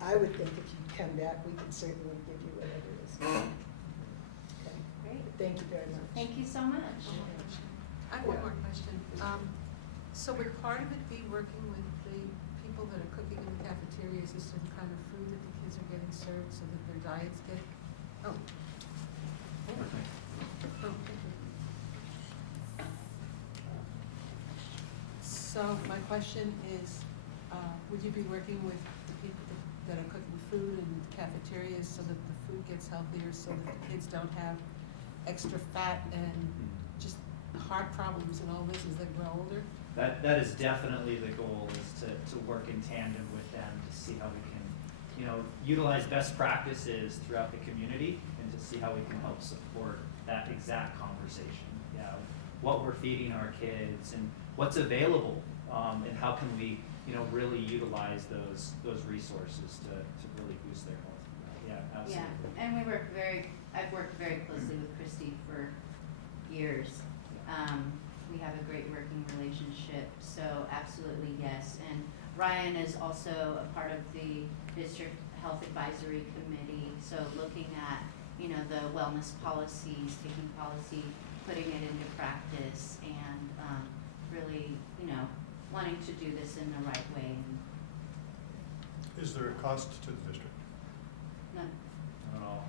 I would think if you come back, we could certainly give you whatever it is. Okay. Great. Thank you very much. Thank you so much. I have one more question. So would part of it be working with the people that are cooking in the cafeterias, is some kind of food that the kids are getting served so that their diets get, oh. Oh, thank you. So my question is, would you be working with the people that are cooking food in cafeterias so that the food gets healthier, so that the kids don't have extra fat and just heart problems and all this as they grow older? That is definitely the goal, is to work in tandem with them to see how we can, you know, utilize best practices throughout the community and to see how we can help support that exact conversation. Yeah, what we're feeding our kids and what's available, and how can we, you know, really utilize those resources to really boost their health. Yeah, absolutely. Yeah, and I've worked very closely with Christy for years. We have a great working relationship, so absolutely yes. And Ryan is also a part of the District Health Advisory Committee, so looking at, you know, the wellness policies, taking policy, putting it into practice, and really, you know, wanting to do this in the right way. Is there a cost to the district? None. Not at all.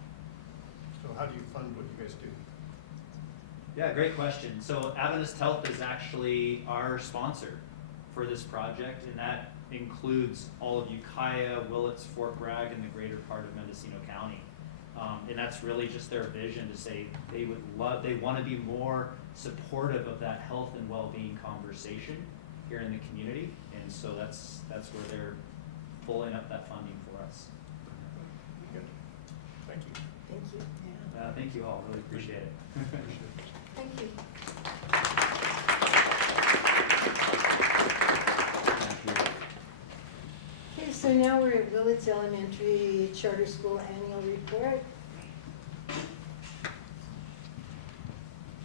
So how do you fund what you guys do? Yeah, great question. So Adventist Health is actually our sponsor for this project, and that includes all of Ukiah, Willits, Fort Bragg, and the greater part of Mendocino County. And that's really just their vision to say they want to be more supportive of that health and well-being conversation here in the community, and so that's where they're pulling up that funding for us. Good. Thank you. Thank you. Yeah. Thank you all, really appreciate it. Thank you. Okay, so now we're at Willits Elementary Charter School Annual Report.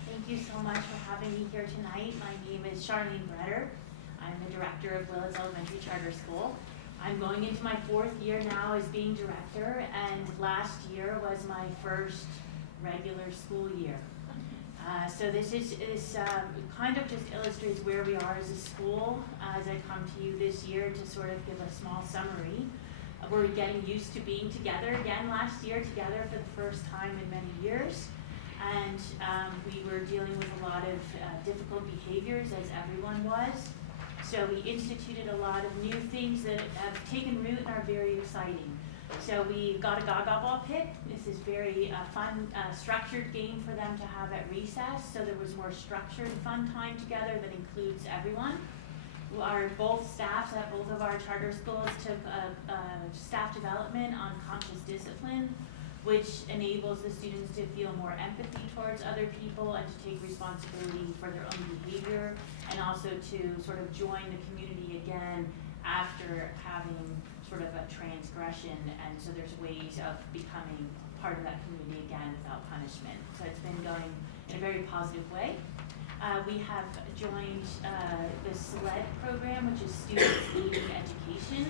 Thank you so much for having me here tonight. My name is Charlene Bretter. I'm the director of Willits Elementary Charter School. I'm going into my 4th year now as being director, and last year was my first regular school year. So this kind of just illustrates where we are as a school as I come to you this year to sort of give a small summary. We're getting used to being together again last year, together for the first time in many years. And we were dealing with a lot of difficult behaviors, as everyone was. So we instituted a lot of new things that have taken root and are very exciting. So we got a Gaga ball pit. This is very fun, structured game for them to have at recess. So there was more structured, fun time together that includes everyone. Both staffs at both of our charter schools took staff development on conscious discipline, which enables the students to feel more empathy towards other people and to take responsibility for their own behavior, and also to sort of join the community again after having sort of a transgression, and so there's ways of becoming part of that community again without punishment. So it's been going in a very positive way. We have joined the SLED program, which is Students Leading Education.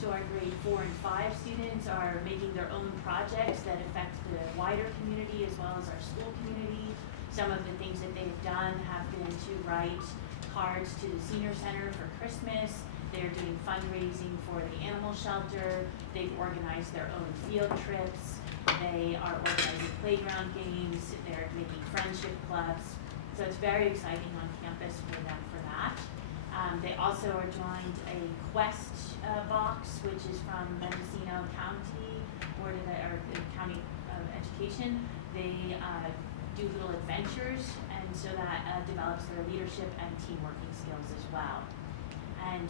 So our grade 4 and 5 students are making their own projects that affect the wider community as well as our school community. Some of the things that they've done have been to write cards to the senior center for Christmas. They're doing fundraising for the animal shelter. They've organized their own field trips. They are organizing playground games. They're making friendship clubs. So it's very exciting on campus for them for that. They also are joined a Quest box, which is from Mendocino County Board of County Education. They do little adventures, and so that develops their leadership and team working skills as well. And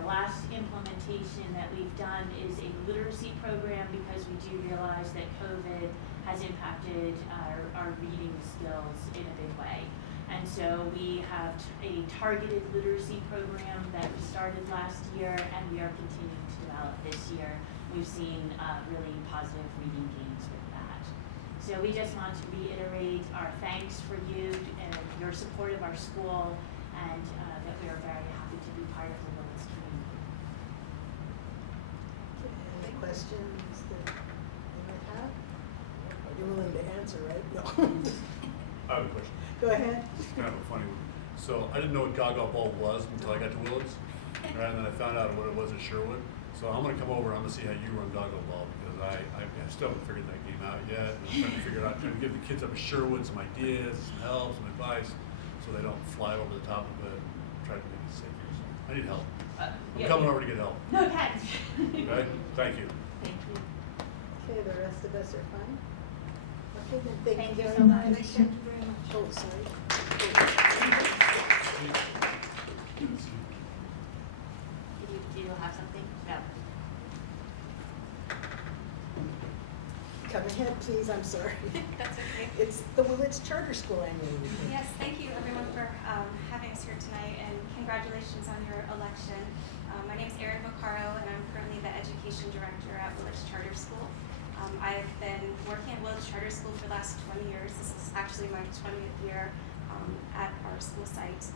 the last implementation that we've done is a literacy program, because we do realize that COVID has impacted our reading skills in a big way. And so we have a targeted literacy program that we started last year, and we are continuing to develop this year. We've seen really positive reading gains with that. So we just want to reiterate our thanks for you and your support of our school, and that we are very happy to be part of the Willits community. Any questions that you might have? You're willing to answer, right? No. I have a question. Go ahead. It's kind of a funny one. So I didn't know what Gaga Ball was until I got to Willits, right? And then I found out what it was at Sherwood. So I'm gonna come over, I'm gonna see how you run Gaga Ball, because I still haven't figured that game out yet. And I'm trying to figure it out, trying to give the kids up at Sherwood some ideas, some help, some advice, so they don't fly over the top of it and try to make it safer. So I need help. I'm coming over to get help. No, thanks. Okay? Thank you. Thank you. Okay, the rest of us are fine? Okay, then Thank you very so much. much. Thank you very much. Oh, sorry. Do you have something? No. Come ahead, please, I'm sorry. That's okay. It's the Willits Charter School annual meeting. Yes, thank you everyone for having us here tonight, and congratulations on your election. My name is Erin Vaccaro, and I'm currently the Education Director at Willits Charter School. I've been working at Willits Charter School for the last 20 years. This is actually my 20th year at our school site.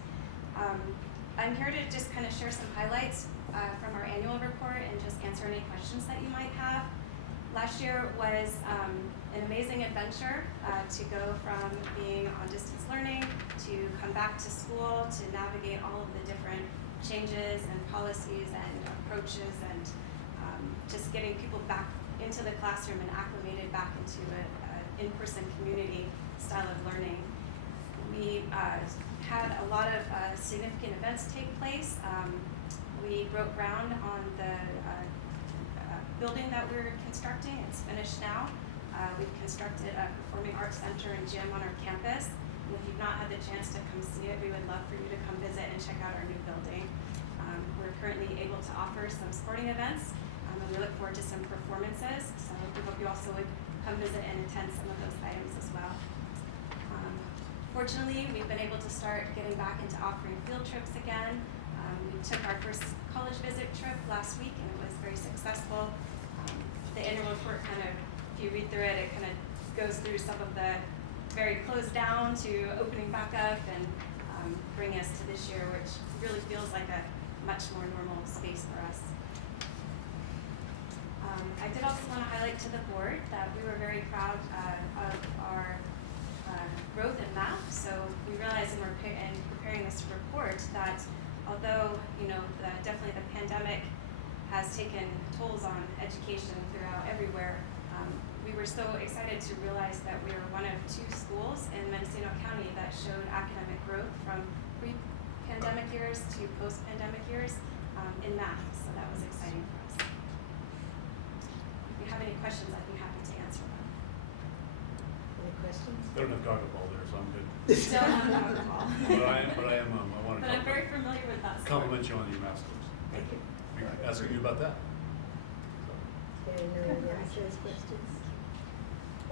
I'm here to just kind of share some highlights from our annual report and just answer any questions that you might have. Last year was an amazing adventure to go from being on distance learning to come back to school, to navigate all of the different changes and policies and approaches, and just getting people back into the classroom and acclimated back into an in-person community style of learning. We had a lot of significant events take place. We broke ground on the building that we're constructing. It's finished now. We've constructed a performing arts center and gym on our campus. And if you've not had the chance to come see it, we would love for you to come visit and check out our new building. We're currently able to offer some sporting events, and we look forward to some performances. So we hope you also would come visit and attend some of those items as well. Fortunately, we've been able to start getting back into offering field trips again. We took our first college visit trip last week, and it was very successful. The annual report kind of, if you read through it, it kind of goes through some of the very closed down to opening back up, and bring us to this year, which really feels like a much more normal space for us. I did also want to highlight to the board that we were very proud of our growth in math. So we realized in preparing this report that although, you know, definitely the pandemic has taken tolls on education throughout everywhere, we were so excited to realize that we are one of 2 schools in Mendocino County that showed academic growth from pre-pandemic years to post-pandemic years in math. So that was exciting for us. If you have any questions, I'd be happy to answer them. Any questions? I don't have Gaga Ball there, so I'm good. Don't have that at all. I want to But I'm very familiar with that. compliment you on your math skills. Thank you. We can ask you about that. Okay, no one else has questions?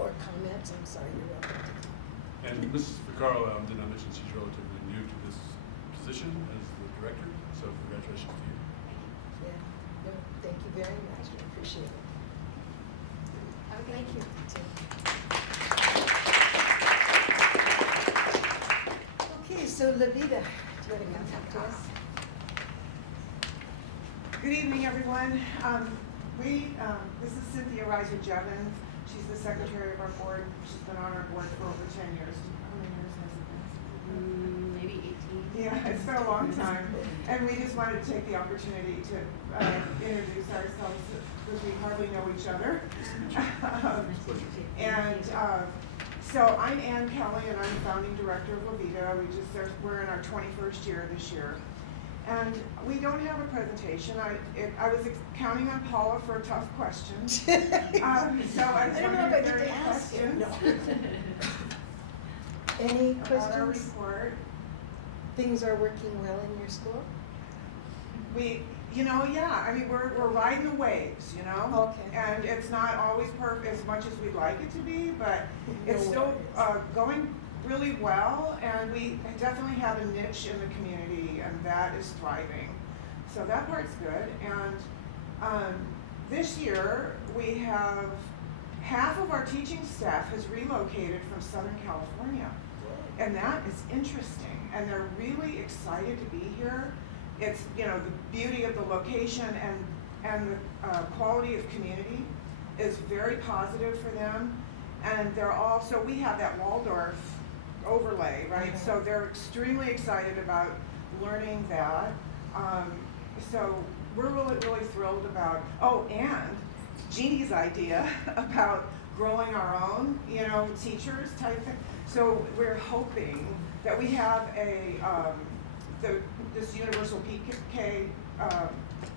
Or comments? I'm sorry, you're welcome to. And Mrs. Vaccaro, did not mention she's relatively new to this position as the director, so congratulations to you. Yeah, no, thank you very much, I appreciate it. Thank you. Okay, so Levita, do you want to come talk to us? Good evening, everyone. This is Cynthia Reiser Jevons. She's the secretary of our board. She's been on our board for over 10 years. How many years has it been? Maybe 18. Yeah, it's been a long time. And we just wanted to take the opportunity to introduce ourselves because we hardly know each other. So I'm Ann Kelly, and I'm the founding director of Levita. We're in our 21st year this year. And we don't have a presentation. I was counting on Paula for tough questions. So I don't know if I need to ask you. No. Any questions? Our report. Things are working well in your school? Yeah. I mean, we're riding the waves, you know? Okay. And it's not always perfect as much as we'd like it to be, but it's No still worries. going really well, and we definitely have a niche in the community, and that is thriving. So that part's good. And this year, we have half of our teaching staff has relocated from Southern California. And that is interesting, and they're really excited to be here. It's, you know, the beauty of the location and the quality of community is very positive for them. And they're also, we have that Waldorf overlay, right? So they're extremely excited about learning that. So we're really, really thrilled about, oh, and Jeannie's idea about growing our own, you know, teachers type thing. So we're hoping that we have a, this universal PK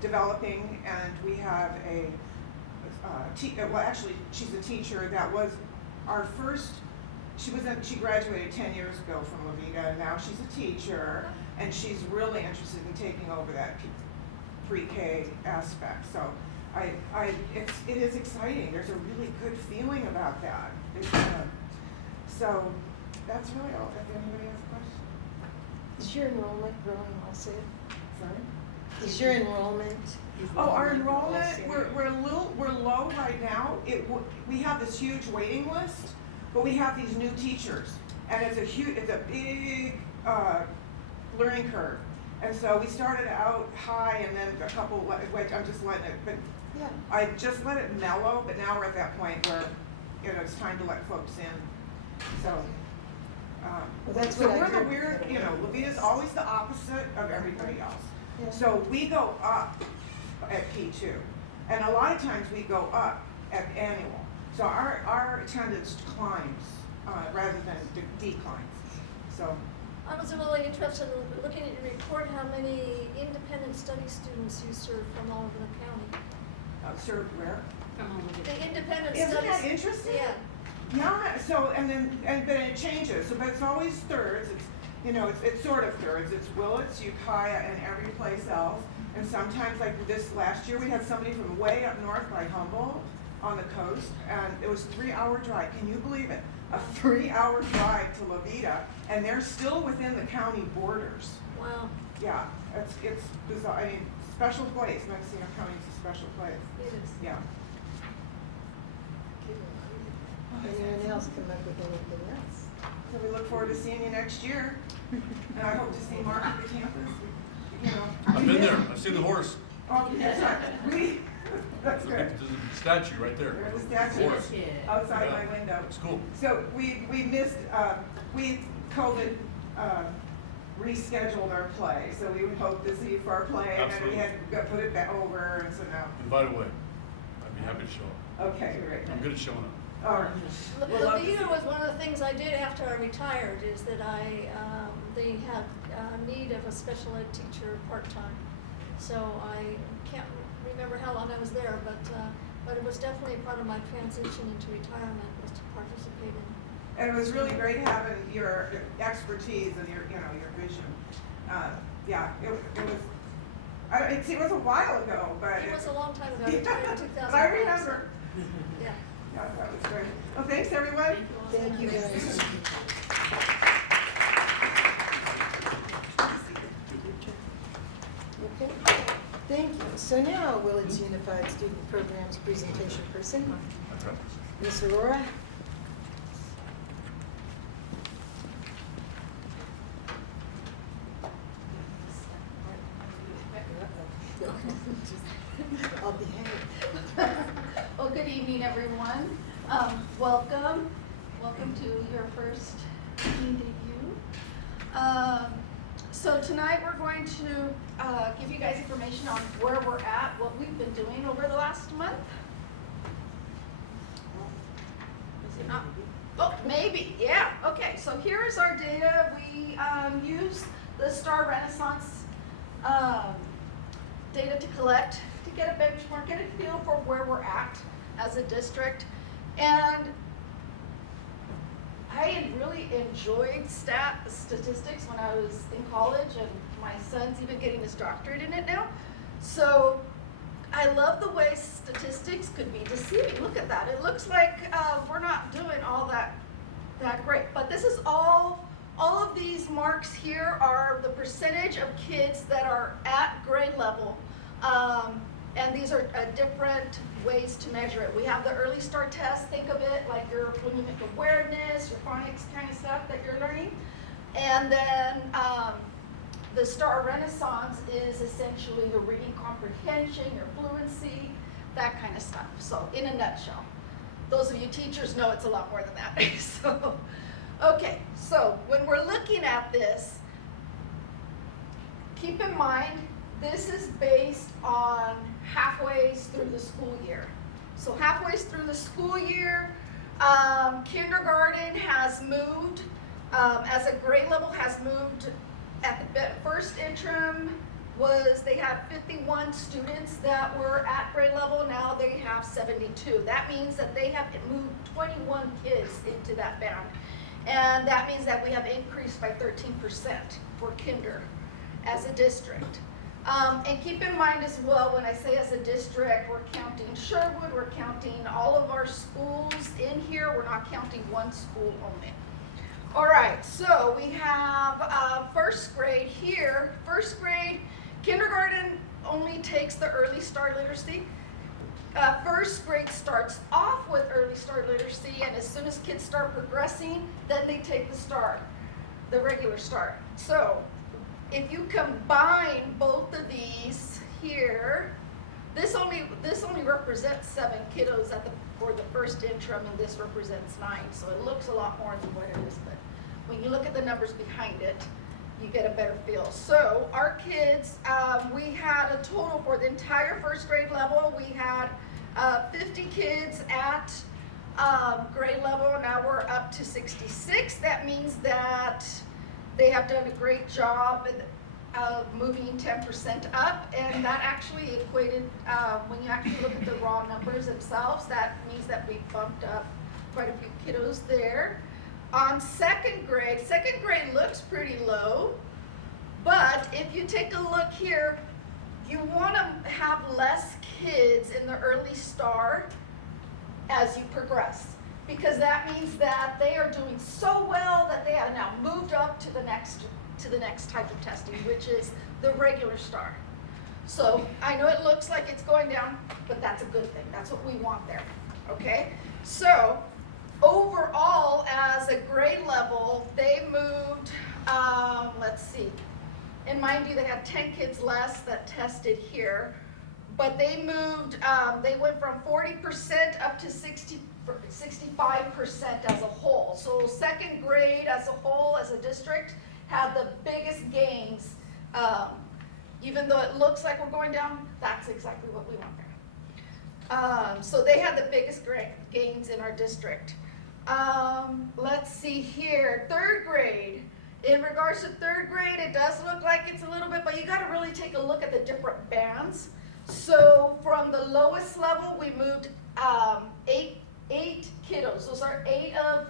developing, and we have a, well, actually, she's a teacher that was our first, she graduated 10 years ago from Levita, and now she's a teacher, and she's really interested in taking over that pre-K aspect. So it is exciting. There's a really good feeling about that. So that's really all. If anybody has a question. Is your enrollment growing also? Sorry? Is your enrollment? Oh, our enrollment, we're low right now. We have this huge waiting list, but we have these new teachers, and it's a big learning curve. And so we started out high, and then a couple, like I'm just letting it, but Yeah. I just let it mellow, but now we're at that point where, you know, it's time to let folks in. So, Well, that's so what I we're the heard. weird, you know, Levita's always the opposite of everybody else. Yeah. So we go up at P2, and a lot of times we go up at annual. So our attendance climbs rather than declines. So. I was really interested in looking at your report, how many independent study students you serve from all over the county. Served where? The independent Isn't studies. that interesting? Yeah. Yeah, so, and then it changes, so, but it's always thirds, it's, you know, it's sort of thirds, it's Willits, Ukiah, and every place else, and sometimes, like this last year, we had somebody from way up north by Humboldt on the coast, and it was a 3-hour drive, can you believe it? A 3-hour drive to Levita, and they're still within the county borders. Wow. Yeah, it's bizarre, I mean, special place, Mendocino County is a special place. It is. Yeah. Anyone else come up with anything else? So we look forward to seeing you next year, and I hope to see Mark at the campus, you know. I've been there, I've seen the horse. Oh, that's right, that's good. There's a statue right there. There's a statue Horse. outside Yeah. my window. It's cool. So we missed, COVID rescheduled our play, so we would hope to see you for our play, and then we Absolutely. had to put it back over, and so now. Invite away. I'd be happy to show up. Okay, great. I'm good at showing up. All right. We'll love to see Levita was one of the things I did after I retired, is that they had need of a special ed teacher part-time. So I can't remember how long I was there, but it was definitely part of my transition into retirement, was to participate in. And it was really great having your expertise and your vision. Yeah, it was. It was a while ago, but It was a long time ago, I retired in 2005. I remember. Yeah. Yeah, that was great. Well, thanks, everyone. Thank you very much. Okay, thank you. So now, Willits Unified Student Programs presentation person, Ms. Aurora. I'll behave. Well, good evening, everyone. Welcome to your first meeting debut. So tonight we're going to give you guys information on where we're at, what we've been doing over the last month. Is it not? Oh, maybe, yeah. Okay, so here is our data. We use the Star Renaissance data to collect, to get a benchmark, get a feel for where we're at as a district. And I had really enjoyed statistics when I was in college, and my son's even getting his doctorate in it now. So I love the way statistics could be deceiving. Look at that. It looks like we're not doing all that that great. But this is all of these marks here are the percentage of kids that are at grade level. And these are different ways to measure it. We have the early start test. Think of it like when you make awareness, your phonics kind of stuff that you're learning. And then the Star Renaissance is essentially your reading comprehension, your fluency, that kind of stuff. So in a nutshell, those of you teachers know it's a lot more than that. So, okay, so when we're looking at this, keep in mind, this is based on halfway through the school year. So halfway through the school year, kindergarten has moved, as a grade level has moved. At the first interim they had 51 students that were at grade level. Now they have 72. That means that they have moved 21 kids into that band. And that means that we have increased by 13% for kinder as a district. And keep in mind as well, when I say as a district, we're counting Sherwood, we're counting all of our schools in here, we're not counting one school only. All right, so we have first grade here. First grade, kindergarten only takes the early start literacy. First grade starts off with early start literacy, and as soon as kids start progressing, then they take the start, the regular start. So if you combine both of these here, this only represents 7 kiddos for the first interim, and this represents 9. So it looks a lot more than what it is, but when you look at the numbers behind it, you get a better feel. So our kids, we had a total for the entire first grade level, we had 50 kids at grade level. Now we're up to 66. That means that they have done a great job of moving 10% up, and that actually equated, when you actually look at the raw numbers themselves, that means that we bumped up quite a few kiddos there. On second grade looks pretty low, but if you take a look here, you want to have less kids in the early start as you progress, because that means that they are doing so well that they have now moved up to the next type of testing, which is the regular start. So I know it looks like it's going down, but that's a good thing. That's what we want there. Okay? So overall, as a grade level, they moved, let's see, and mind you, they had 10 kids less that tested here, but they moved, they went from 40% up to 65% as a whole. So second grade as a whole, as a district, had the biggest gains. Even though it looks like we're going down, that's exactly what we want there. So they had the biggest gains in our district. Let's see here, third grade. In regards to third grade, it does look like it's a little bit, but you got to really take a look at the different bands. So from the lowest level, we moved 8 kiddos. Those are 8 of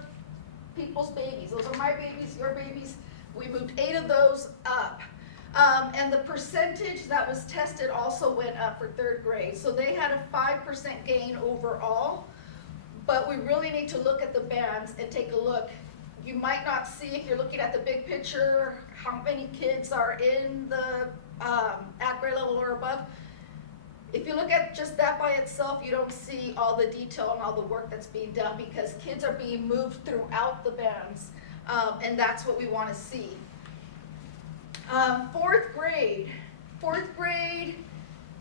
people's babies. Those are my babies, your babies. We moved 8 of those up. And the percentage that was tested also went up for third grade. So they had a 5% gain overall. But we really need to look at the bands and take a look. You might not see, if you're looking at the big picture, how many kids are in the at grade level or above. If you look at just that by itself, you don't see all the detail and all the work that's being done, because kids are being moved throughout the bands, and that's what we want to see. Fourth grade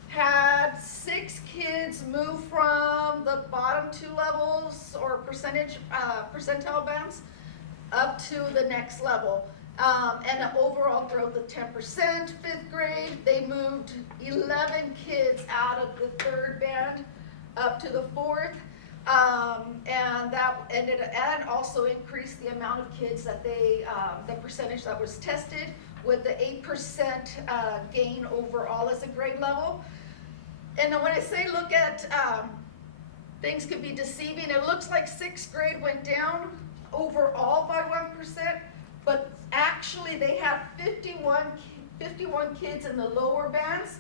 had 6 kids move from the bottom 2 levels or percentile bands up to the next level. And an overall growth of 10%. Fifth grade, they moved 11 kids out of the third band up to the fourth. And also increased the amount of kids that the percentage that was tested, with the 8% gain overall as a grade level. And when I say look at, things could be deceiving, it looks like 6th grade went down overall by 1%, but actually they had 51 kids in the lower bands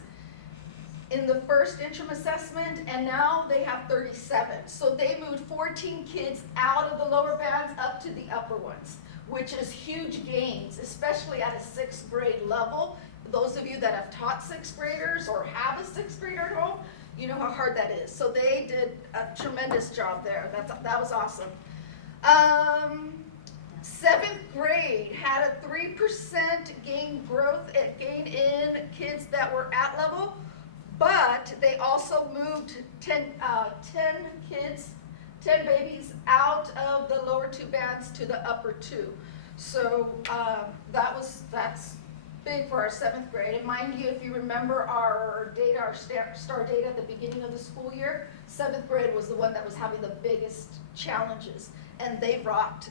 in the first interim assessment, and now they have 37. So they moved 14 kids out of the lower bands up to the upper ones, which is huge gains, especially at a 6th grade level. Those of you that have taught 6th graders or have a 6th grader at home, you know how hard that is. So they did a tremendous job there. That was awesome. 7th grade had a 3% gain in kids that were at level, but they also moved 10 babies out of the lower 2 bands to the upper 2. So that's big for our 7th grade. And mind you, if you remember our data, our STAR data at the beginning of the school year, 7th grade was the one that was having the biggest challenges, and they rocked.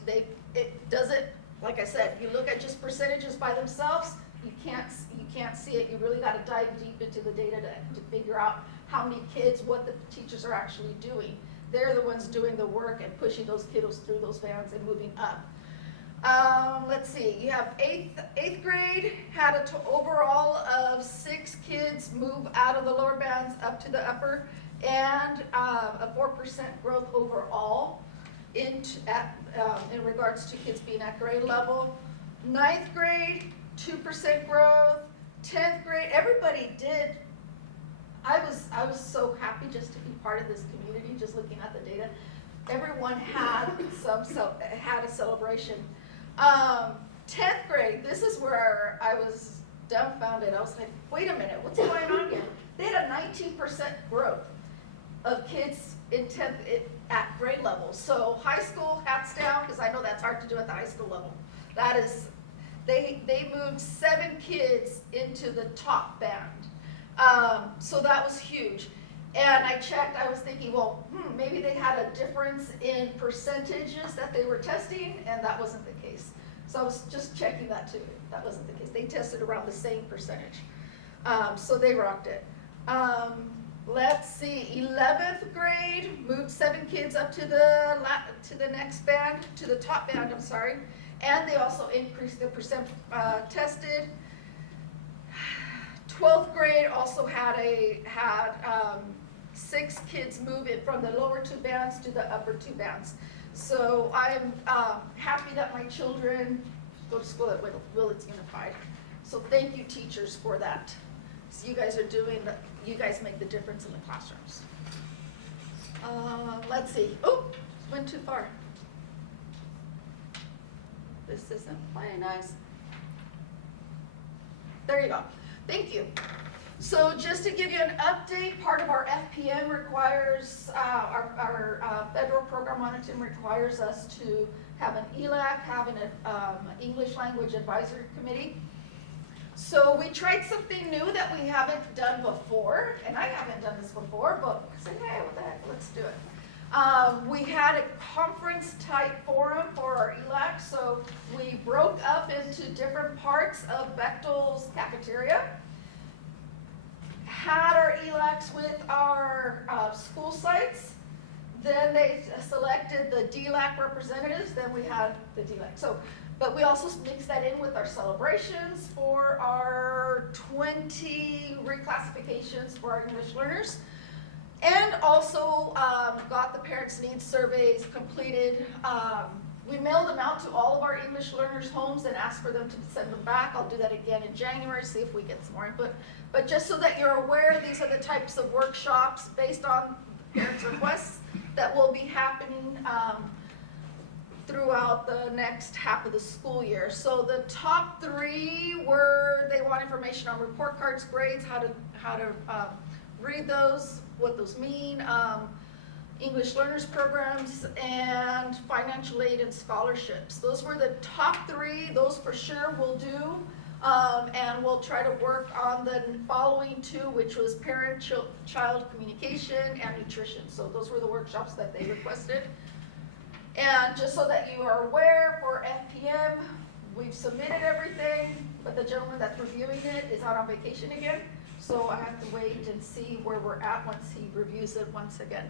It doesn't, like I said, you look at just percentages by themselves, you can't see it. You really got to dive deep into the data to figure out how many kids, what the teachers are actually doing. They're the ones doing the work and pushing those kiddos through those bands and moving up. Let's see, you have 8th grade had an overall of 6 kids move out of the lower bands up to the upper, and a 4% growth overall in regards to kids being at grade level. 9th grade, 2% growth. 10th grade, everybody did. I was so happy just to be part of this community, just looking at the data. Everyone had had a celebration. 10th grade, this is where I was dumbfounded. I was like, wait a minute, what's going on here? They had a 19% growth of kids in 10th at grade level. So high school, hats down, because I know that's hard to do at the high school level. That is, they moved 7 kids into the top band. So that was huge. And I checked, I was thinking, well, maybe they had a difference in percentages that they were testing, and that wasn't the case. So I was just checking that too. That wasn't the case. They tested around the same percentage. So they rocked it. Let's see, 11th grade, moved 7 kids up to the next band, to the top band, I'm sorry. And they also increased the percent tested. 12th grade also had 6 kids move it from the lower 2 bands to the upper 2 bands. So I'm happy that my children go to school at Willits Unified. So thank you, teachers, for that. So you guys make the difference in the classrooms. Let's see. Oh, went too far. This isn't playing nice. There you go. Thank you. So just to give you an update, part of our FPM requires, our federal program monitoring requires us to have an ELAC, having an English Language Advisory Committee. So we tried something new that we haven't done before, and I haven't done this before, but I said, hey, what the heck, let's do it. We had a conference-type forum for our ELAC, so we broke up into different parts of Bechtel's cafeteria, had our ELACs with our school sites, then they selected the DLAC representatives, then we had the DLAC. But we also mixed that in with our celebrations for our 20 reclassifications for our English learners. And also got the parents' needs surveys completed. We mailed them out to all of our English learners' homes and asked for them to send them back. I'll do that again in January, see if we get some more input. But just so that you're aware, these are the types of workshops based on parents' requests that will be happening throughout the next half of the school year. So the top 3 were, they want information on report cards, grades, how to read those, what those mean, English learners programs, and financial aid and scholarships. Those were the top 3. Those for sure we'll do. And we'll try to work on the following 2, which was parent-child communication and nutrition. So those were the workshops that they requested. And just so that you are aware, for FPM, we've submitted everything, but the gentleman that's reviewing it is out on vacation again. So I have to wait and see where we're at once he reviews it once again.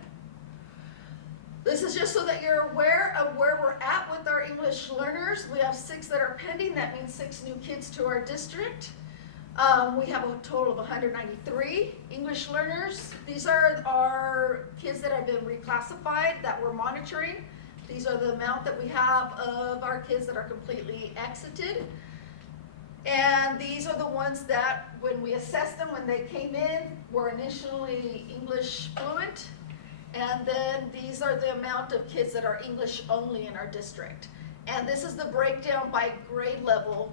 This is just so that you're aware of where we're at with our English learners. We have 6 that are pending. That means 6 new kids to our district. We have a total of 193 English learners. These are our kids that have been reclassified that we're monitoring. These are the amount that we have of our kids that are completely exited. And these are the ones that, when we assessed them, when they came in, were initially English fluent. And then these are the amount of kids that are English only in our district. And this is the breakdown by grade level,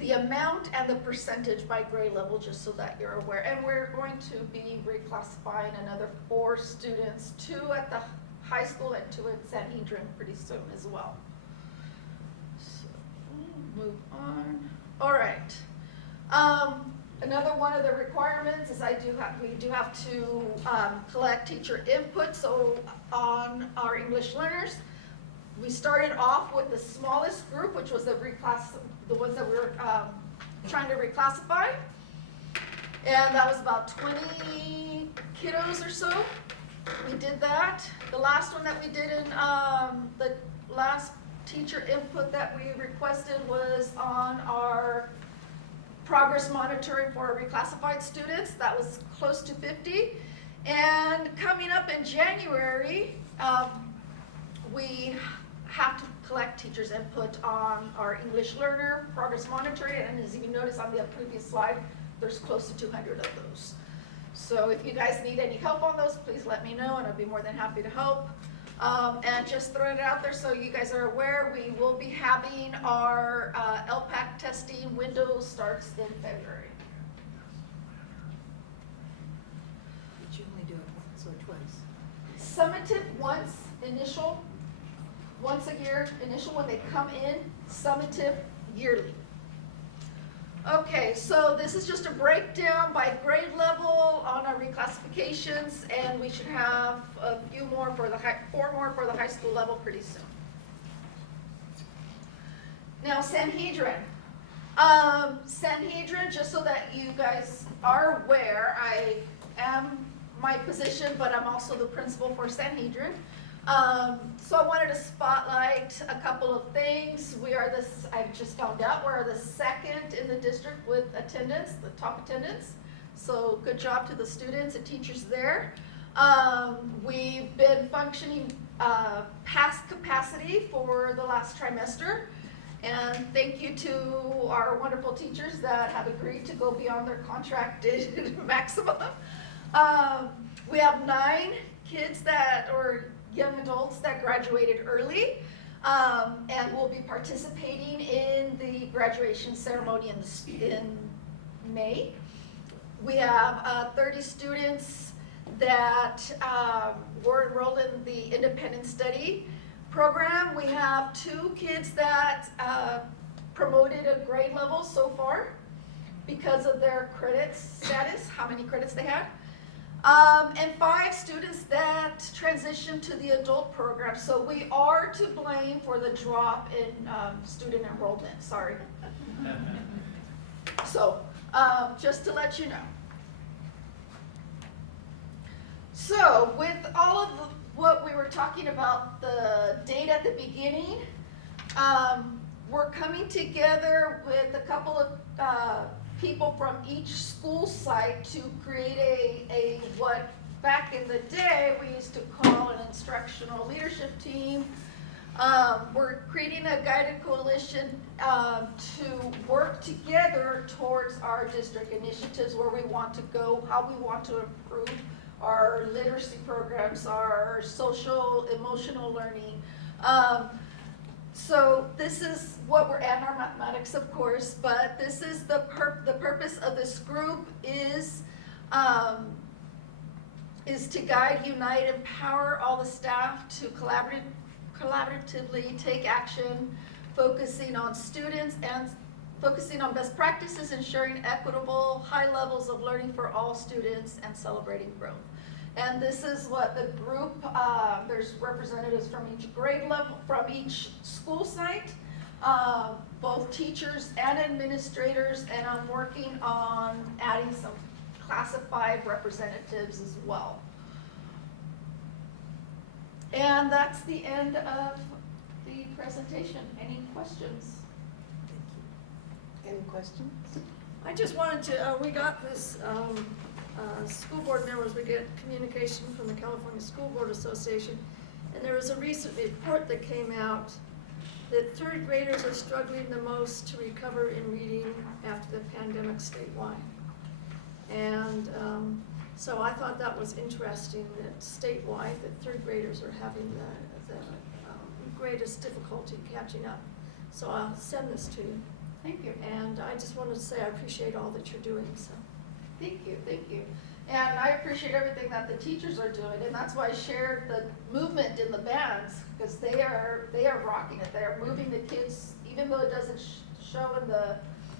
the amount and the percentage by grade level, just so that you're aware. And we're going to be reclassifying another 4 students, 2 at the high school and 2 at Sanhedrin pretty soon as well. So, move on. All right. Another one of the requirements is we do have to collect teacher input. So on our English learners, we started off with the smallest group, which was the ones that we were trying to reclassify. And that was about 20 kiddos or so. We did that. The last one that we did in the last teacher input that we requested was on our progress monitoring for our reclassified students. That was close to 50. And coming up in January, we have to collect teachers' input on our English learner progress monitoring. And as you notice on the previous slide, there's close to 200 of those. So if you guys need any help on those, please let me know and I'll be more than happy to help. And just throwing it out there so you guys are aware, we will be having our LPAC testing window starts in February. But you only do it once or twice. Summative once, initial, once a year, initial when they come in, summative yearly. Okay, so this is just a breakdown by grade level on our reclassifications, and we should have a few more for the 4 more for the high school level pretty soon. Now Sanhedrin. Sanhedrin, just so that you guys are aware, I am my position, but I'm also the principal for Sanhedrin. So I wanted to spotlight a couple of things. I just found out we're the 2nd in the district with attendance, the top attendance. So good job to the students and teachers there. We've been functioning past capacity for the last trimester. And thank you to our wonderful teachers that have agreed to go beyond their contracted maximum. We have 9 kids or young adults that graduated early and will be participating in the graduation ceremony in May. We have 30 students that were enrolled in the independent study program. We have 2 kids that promoted a grade level so far because of their credit status, how many credits they had. And 5 students that transitioned to the adult program. So we are to blame for the drop in student enrollment, sorry. So just to let you know. So with all of what we were talking about, the data at the beginning, we're coming together with a couple of people from each school site to create a what back in the day we used to call an instructional leadership team. We're creating a guided coalition to work together towards our district initiatives, where we want to go, how we want to improve our literacy programs, our social emotional learning. So this is what and our mathematics, of course, but this is the purpose of this group is to guide, unite, empower all the staff to collaboratively take action, focusing on students and focusing on best practices, ensuring equitable, high levels of learning for all students, and celebrating growth. And this is what the group, there's representatives from each grade level, from each school site, both teachers and administrators, and I'm working on adding some classified representatives as well. And that's the end of the presentation. Any questions? Any questions? I just wanted to, we got this, school board members, we get communication from the California School Board Association, and there was a recent report that came out that third graders are struggling the most to recover in reading after the pandemic statewide. And so I thought that was interesting that statewide, that third graders are having the greatest difficulty catching up. So I'll send this to you. Thank you. And I just wanted to say I appreciate all that you're doing, so. Thank you, thank you. And I appreciate everything that the teachers are doing, and that's why I shared the movement in the bands, because they are rocking it. They are moving the kids, even though it doesn't show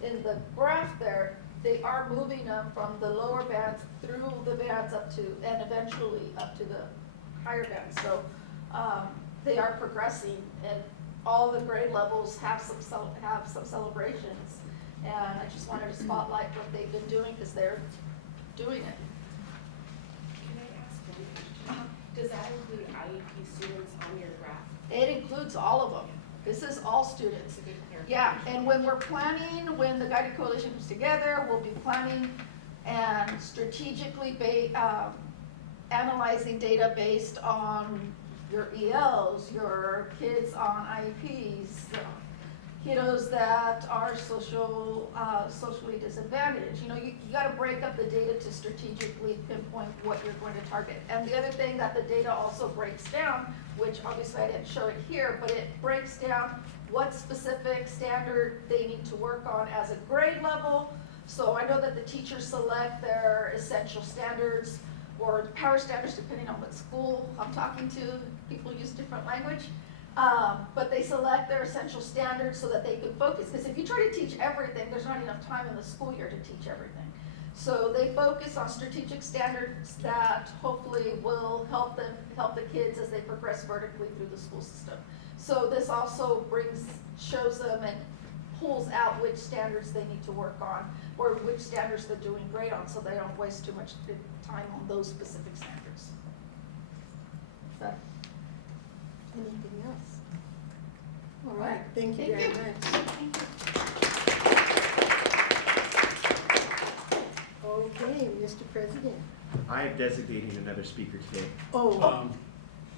in the graph there, they are moving them from the lower bands through the bands up to, and eventually up to the higher bands. So they are progressing, and all the grade levels have some celebrations. And I just wanted to spotlight what they've been doing, because they're doing it. Can I ask one question? Does that include IEP students on your graph? It includes all of them. This is all students. Yeah, and when we're planning, when the Guided Coalition comes together, we'll be planning and strategically analyzing data based on your ELs, your kids on IEPs, kiddos that are socially disadvantaged. You know, you gotta break up the data to strategically pinpoint what you're going to target. And the other thing that the data also breaks down, which obviously I didn't show it here, but it breaks down what specific standard they need to work on as a grade level. So I know that the teachers select their essential standards or power standards depending on what school I'm talking to. People use different language. But they select their essential standards so that they can focus. Because if you try to teach everything, there's not enough time in the school year to teach everything. So they focus on strategic standards that hopefully will help the kids as they progress vertically through the school system. So this also shows them and pulls out which standards they need to work on or which standards they're doing great on, so they don't waste too much time on those specific standards. But Anything else? All right, thank you Thank very you. much. Okay, Mr. President. I am designating another speaker today. Oh,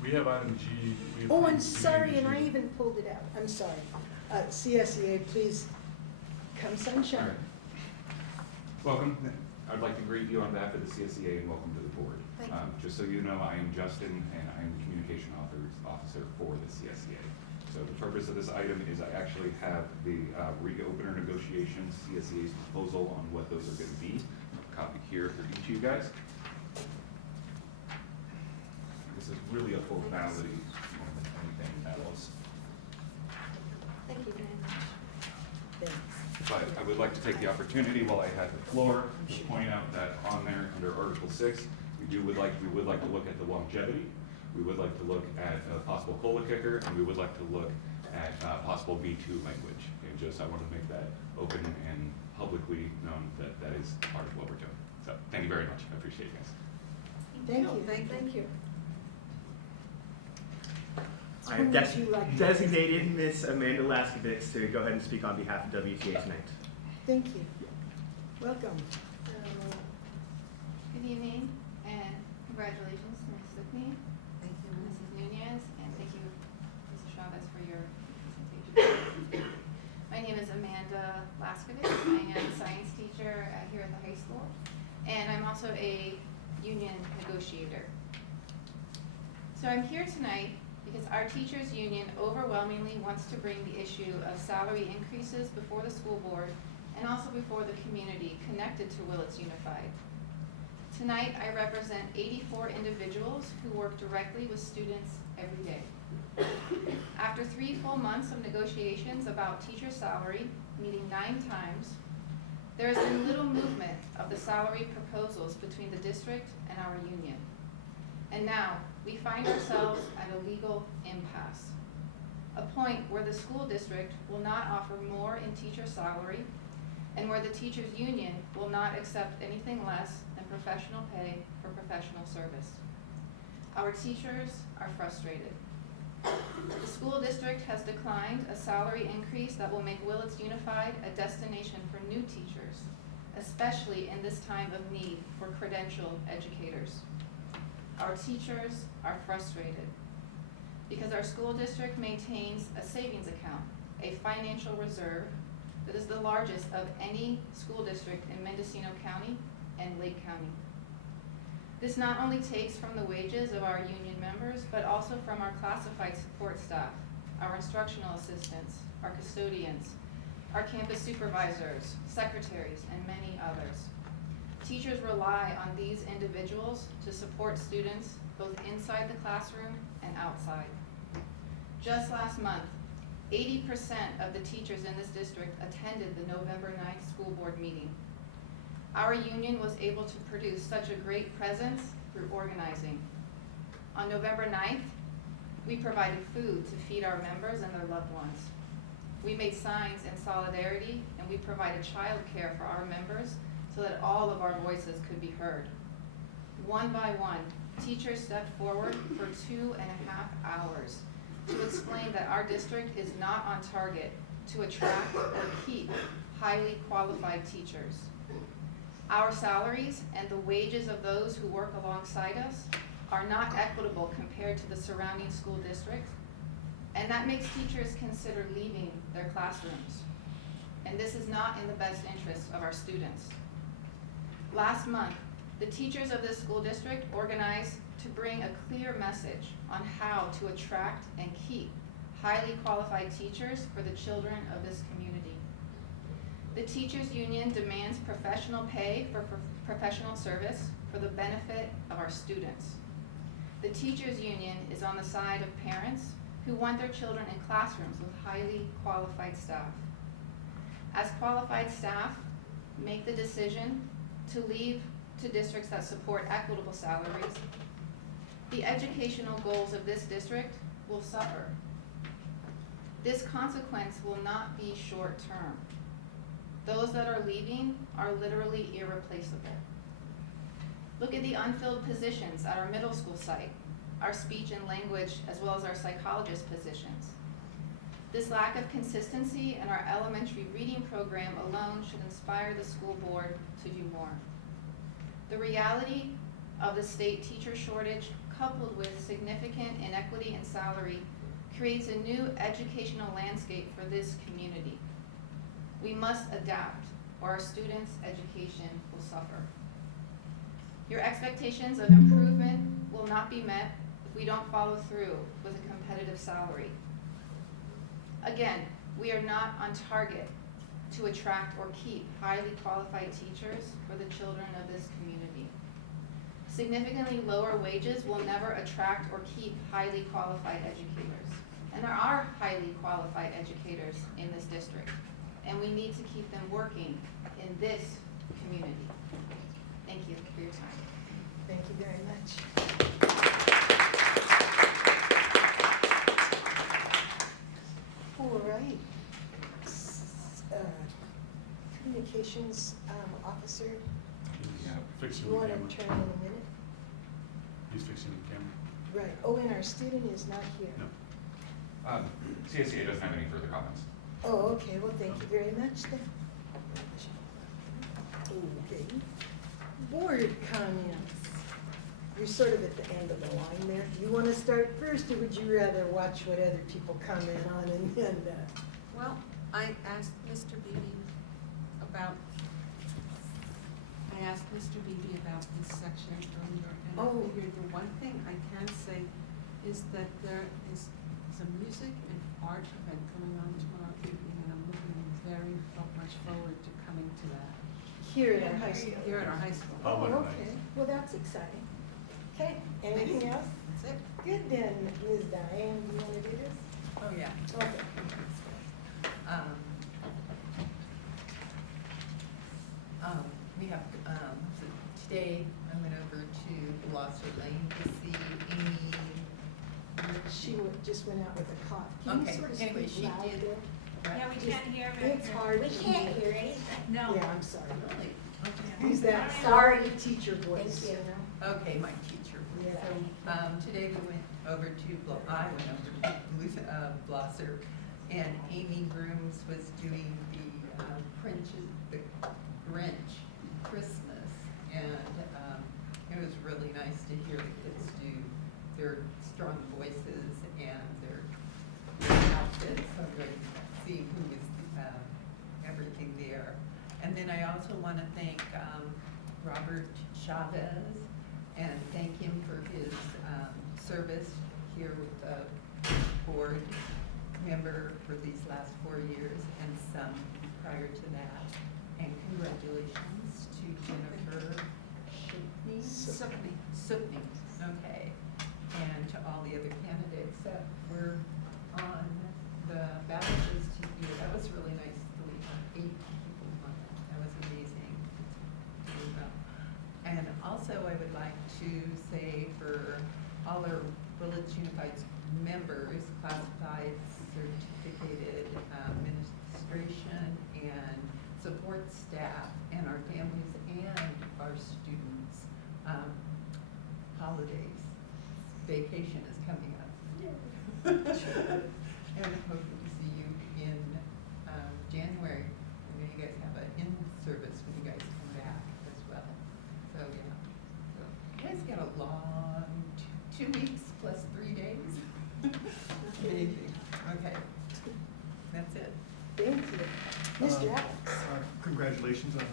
We have item G. we have oh, item I'm G sorry, and G. I even pulled it out. I'm sorry. CSEA, please come sunshine. Welcome. I'd like to greet you on behalf of the CSEA and welcome to the board. Thank you. Just so you know, I am Justin and I am the communication officer for the CSEA. So the purpose of this item is I actually have the reopener negotiations, CSEA's proposal on what those are going to be. A copy here for each of you guys. This is really a formality more than anything else. Thank you very much. Thanks. But I would like to take the opportunity while I have the floor to point out that on there, under Article 6, we would like to look at the longevity, we would like to look at a possible COLA kicker, and we would like to look at possible B2 language. And just, I want to make that open and publicly known that that is part of what we're doing. So, thank you very much. I appreciate it, guys. Thank you. Thank you. I have Who would you like to- designated Ms. Amanda Laskovitz to go ahead and speak on behalf of WTA tonight. Thank you. Welcome. Good evening, and congratulations to Ms. Stickney, Thank you. Mrs. Nunez, and thank you, Mr. Chavez, for your presentation. My name is Amanda Laskovitz. I am a science teacher here at the high school, and I'm also a union negotiator. So I'm here tonight because our teachers' union overwhelmingly wants to bring the issue of salary increases before the school board and also before the community connected to Willits Unified. Tonight, I represent 84 individuals who work directly with students every day. After 3 full months of negotiations about teacher salary, meeting 9 times, there has been little movement of the salary proposals between the district and our union. And now, we find ourselves at a legal impasse, a point where the school district will not offer more in teacher salary and where the teachers' union will not accept anything less than professional pay for professional service. Our teachers are frustrated. The school district has declined a salary increase that will make Willits Unified a destination for new teachers, especially in this time of need for credentialed educators. Our teachers are frustrated because our school district maintains a savings account, a financial reserve that is the largest of any school district in Mendocino County and Lake County. This not only takes from the wages of our union members, but also from our classified support staff, our instructional assistants, our custodians, our campus supervisors, secretaries, and many others. Teachers rely on these individuals to support students both inside the classroom and outside. Just last month, 80% of the teachers in this district attended the November 9th school board meeting. Our union was able to produce such a great presence through organizing. On November 9th, we provided food to feed our members and their loved ones. We made signs in solidarity, and we provided childcare for our members so that all of our voices could be heard. One by one, teachers stepped forward for 2.5 hours to explain that our district is not on target to attract or keep highly qualified teachers. Our salaries and the wages of those who work alongside us are not equitable compared to the surrounding school districts, and that makes teachers consider leaving their classrooms. And this is not in the best interest of our students. Last month, the teachers of this school district organized to bring a clear message on how to attract and keep highly qualified teachers for the children of this community. The teachers union demands professional pay for professional service for the benefit of our students. The teachers union is on the side of parents who want their children in classrooms with highly qualified staff. As qualified staff make the decision to leave to districts that support equitable salaries, the educational goals of this district will suffer. This consequence will not be short-term. Those that are leaving are literally irreplaceable. Look at the unfilled positions at our middle school site, our speech and language, as well as our psychologist positions. This lack of consistency in our elementary reading program alone should inspire the school board to do more. The reality of the state teacher shortage, coupled with significant inequity in salary, creates a new educational landscape for this community. We must adapt, or our students' education will suffer. Your expectations of improvement will not be met if we don't follow through with a competitive salary. Again, we are not on target to attract or keep highly qualified teachers for the children of this community. Significantly lower wages will never attract or keep highly qualified educators. And there are highly qualified educators in this district, and we need to keep them working in this community. Thank you for your time. Thank you very much. All right. Communications officer, Fixing you the want camera. to turn in a minute? He's fixing the camera. Right. Oh, and our student is not here. No. CSEA doesn't have any further comments. Oh, okay. Well, thank you very much then. Okay. Board comments. You're sort of at the end of the line there. Do you want to start first, or would you rather watch what other people comment on and then? Well, I asked Mr. Beebe about this section earlier, and I figured the one thing I can say is that there is a music and art event going on tomorrow evening, and I'm looking very much forward to coming to that. Here at our high school. Here at our high school. Oh, okay. Well, that's exciting. Okay, anything else? That's it. Good then, Ms. Diane, do you want to do this? Oh, yeah. Okay. We have, so today I went over to Blosser Lane to see Amy. She just went out with a cough. Can Okay, you sort of anyway, speak she loud did. there? Yeah, we Just- can't hear. It's hard. We to can't hear. hear anything. No. Yeah, I'm sorry. Really? Okay. Use that Sorry. sorry teacher voice. Thank you. Okay, my teacher. Yeah. So, today we went over to, I went over to Blosser, and Amy Grooms was doing the the Grinch Christmas, and it was really nice to hear the kids do their strong voices and their outfits. So great to see who was everything there. And then I also want to thank Robert Chavez and thank him for his service here with the board member for these last 4 years and some prior to that. And congratulations to Jennifer Supney, okay, and to all the other candidates that were on the ballot list here. That was really nice. We had 8 people on that. That was amazing. Really well. And also, I would like to say for all our Willits Unified members, classified, certificated administration, and support staff, and our families and our students, holidays, vacation is coming up. And I hope to see you in January. I know you guys have an in-service when you guys come back as well. So yeah, so you guys got a long 2 weeks plus 3 days. Amazing. Okay, that's it. Thank you. Mr. Alex. Congratulations on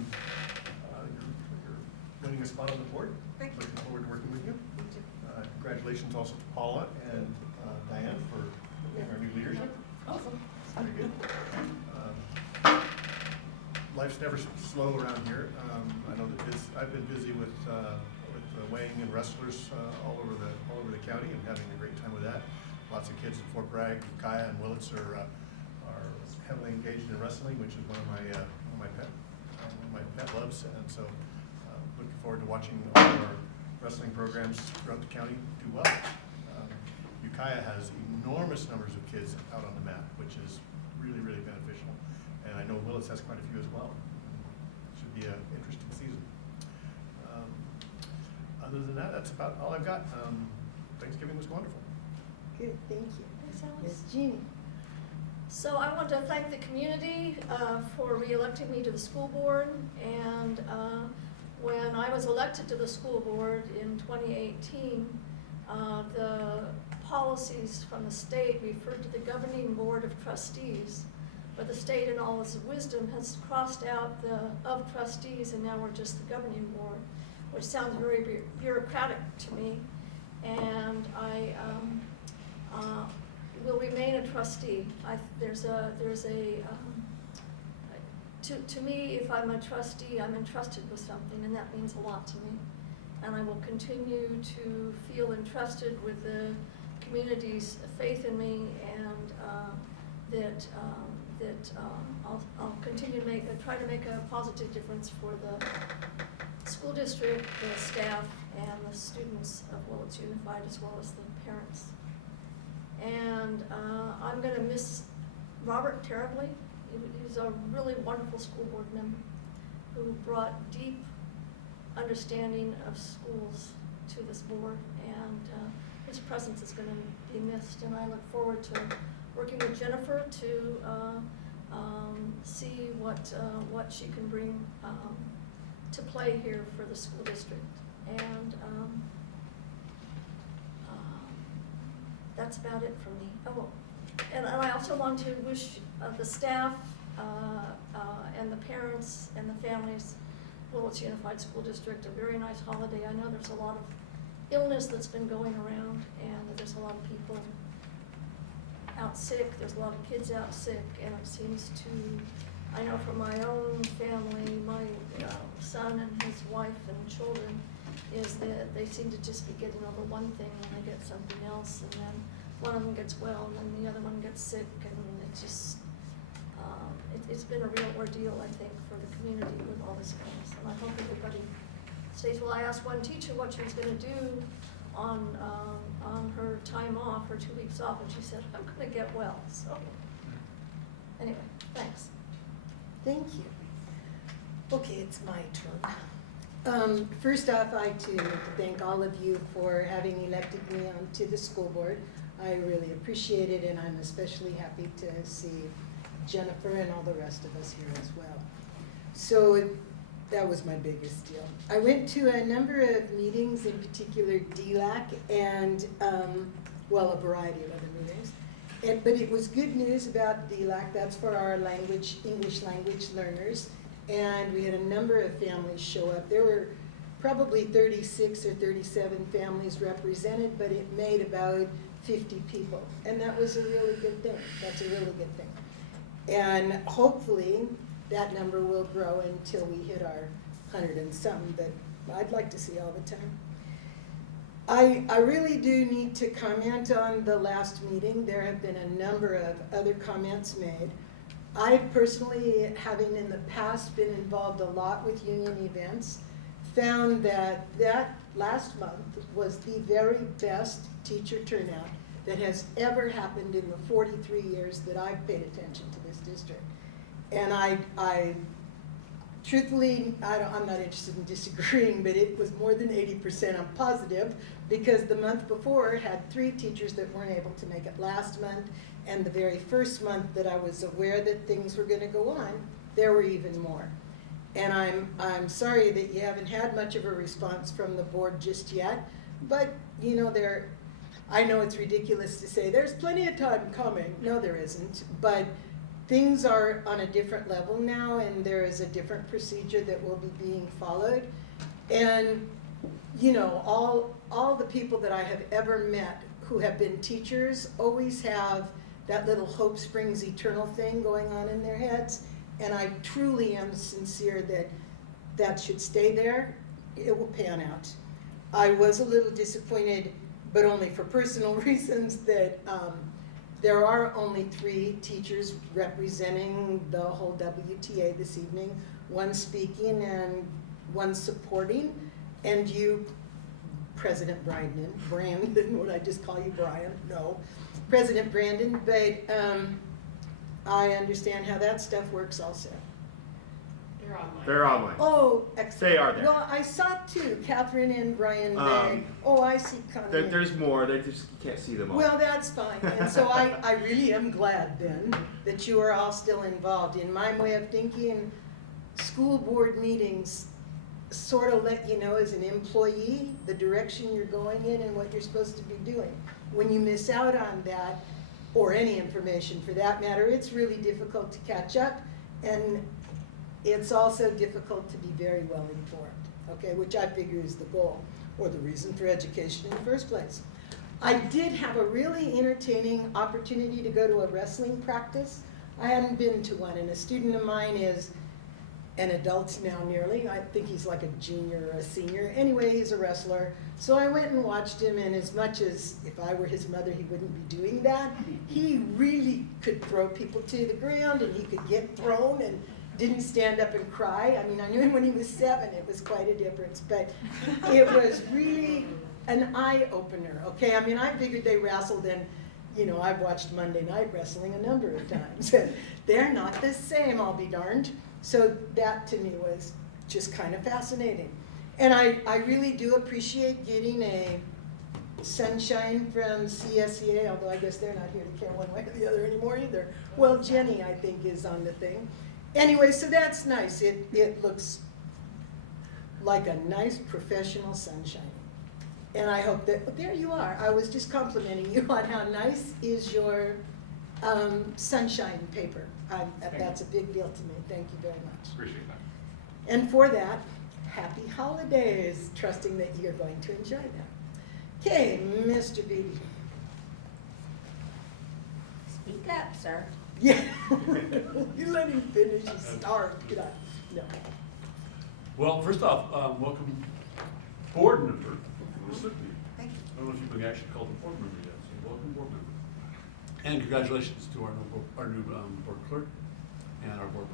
your winning a spot on the board. Thank you. Looking forward to working with you. Congratulations also to Paula and Diane for our new leadership. Awesome. Very good. Life's never slow around here. I know that I've been busy with weighing and wrestlers all over the county and having a great time with that. Lots of kids at Fort Bragg, Kaya, and Willits are heavily engaged in wrestling, which is one of my pet loves, and so looking forward to watching all of our wrestling programs throughout the county do well. Ukiah has enormous numbers of kids out on the mat, which is really, really beneficial, and I know Willits has quite a few as well. Should be an interesting season. Other than that, that's about all I've got. Thanksgiving was wonderful. Good, thank you. Thanks, Alice. Ms. Jeannie. So I want to thank the community for re-electing me to the school board. And when I was elected to the school board in 2018, the policies from the state referred to the governing board of trustees. But the state, in all its wisdom, has crossed out the of trustees, and now we're just the governing board, which sounds very bureaucratic to me. And I will remain a trustee. To me, if I'm a trustee, I'm entrusted with something, and that means a lot to me. And I will continue to feel entrusted with the community's faith in me, and I'll continue to try to make a positive difference for the school district, the staff, and the students of Willits Unified, as well as the parents. And I'm going to miss Robert terribly. He's a really wonderful school board member who brought deep understanding of schools to this board, and his presence is going to be missed. And I look forward to working with Jennifer to see what she can bring to play here for the school district. And that's about it for me. Oh, and I also want to wish the staff and the parents and the families of Willits Unified School District a very nice holiday. I know there's a lot of illness that's been going around, and there's a lot of people out sick. There's a lot of kids out sick, and it seems to, I know from my own family, my son and his wife and children, is that they seem to just be getting over one thing and they get something else, and then one of them gets well and then the other one gets sick, and it's just, it's been a real ordeal, I think, for the community with all this illness. And I hope everybody stays well. I asked one teacher what she was going to do on her time off, her 2 weeks off, and she said, I'm going to get well. So anyway, thanks. Thank you. Okay, it's my turn. First off, I'd like to thank all of you for having elected me onto the school board. I really appreciate it, and I'm especially happy to see Jennifer and all the rest of us here as well. So that was my biggest deal. I went to a number of meetings, in particular DLAC, and, well, a variety of other meetings. But it was good news about DLAC, that's for our English language learners. And we had a number of families show up. There were probably 36 or 37 families represented, but it made about 50 people. And that was a really good thing. That's a really good thing. And hopefully that number will grow until we hit our 100 and something, but I'd like to see all the time. I really do need to comment on the last meeting. There have been a number of other comments made. I personally, having in the past been involved a lot with union events, found that last month was the very best teacher turnout that has ever happened in the 43 years that I've paid attention to this district. And I truthfully, I'm not interested in disagreeing, but it was more than 80%, I'm positive, because the month before had 3 teachers that weren't able to make it last month, and the very first month that I was aware that things were going to go on, there were even more. And I'm sorry that you haven't had much of a response from the board just yet, but you know, I know it's ridiculous to say there's plenty of time coming. No, there isn't, but things are on a different level now, and there is a different procedure that will be being followed. And you know, all the people that I have ever met who have been teachers always have that little hope springs eternal thing going on in their heads, and I truly am sincere that that should stay there. It will pan out. I was a little disappointed, but only for personal reasons, that there are only 3 teachers representing the whole WTA this evening, 1 speaking and 1 supporting, and you, President Brandon, would I just call you Brian? No, President Brandon, but I understand how that stuff works also. They're online. They're online. Oh, excellent. They are there. Well, I saw 2, Catherine and Brian. Oh, I see Connie. There's more. They just you can't see them all. Well, that's fine. And so I really am glad then that you are all still involved. In my way of thinking, school board meetings sort of let you know as an employee the direction you're going in and what you're supposed to be doing. When you miss out on that, or any information for that matter, it's really difficult to catch up, and it's also difficult to be very well informed, okay, which I figure is the goal, or the reason for education in the first place. I did have a really entertaining opportunity to go to a wrestling practice. I hadn't been to one, and a student of mine is an adult now nearly. I think he's like a junior or a senior. Anyway, he's a wrestler. So I went and watched him, and as much as if I were his mother, he wouldn't be doing that, he really could throw people to the ground, and he could get thrown and didn't stand up and cry. I mean, I knew him when he was 7. It was quite a difference, but it was really an eye-opener, okay? I mean, I figured they wrestled, and you know, I've watched Monday Night Wrestling a number of times, and they're not the same, I'll be darned. So that to me was just kind of fascinating. And I really do appreciate getting a sunshine from CSEA, although I guess they're not here to care one way or the other anymore either. Well, Jenny, I think, is on the thing. Anyway, so that's nice. It looks like a nice professional sunshine. And I hope that, there you are. I was just complimenting you on how nice is your sunshine paper. That's a big deal to me. Thank you very much. Appreciate that. And for that, happy holidays, trusting that you're going to enjoy them. Okay, Mr. Beebe. Speak up, sir. Yeah, you let him finish his start. Get on. No. Well, first off, welcome board member. I don't know if you've been actually called a board member yet, so welcome board member. And congratulations to our new board clerk and our board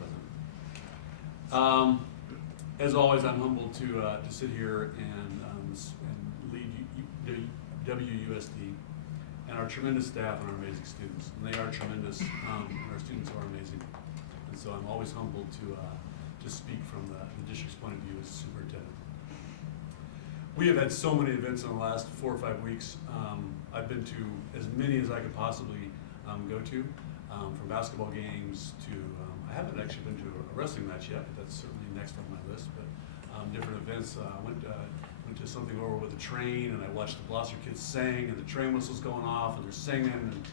president. As always, I'm humbled to sit here and lead WUSD and our tremendous staff and our amazing students. And they are tremendous, and our students are amazing. And so I'm always humbled to speak from the district's point of view as superintendent. We have had so many events in the last 4 or 5 weeks. I've been to as many as I could possibly go to, from basketball games to, I haven't actually been to a wrestling match yet, but that's certainly in next on my list, but different events. Went to something over with a train, and I watched the Gloucester kids sing, and the train whistle's going off, and they're singing, and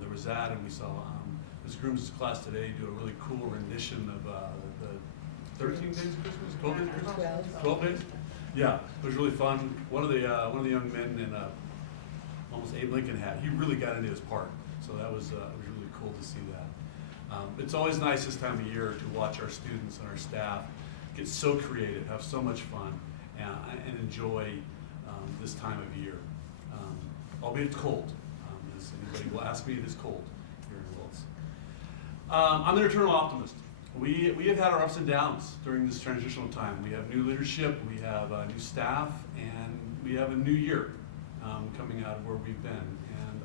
there was that, and we saw this groom's class today do a really cool rendition of the 13 days of Christmas, 12 days of Christmas? 12 days? Yeah, it was really fun. One of the young men in almost Abe Lincoln hat, he really got into his part, so that was really cool to see that. It's always nice this time of year to watch our students and our staff get so creative, have so much fun, and enjoy this time of year. Albeit it's cold. As anybody will ask me, it is cold here in Willits. I'm an eternal optimist. We have had our ups and downs during this transitional time. We have new leadership, we have new staff, and we have a new year coming out of where we've been. And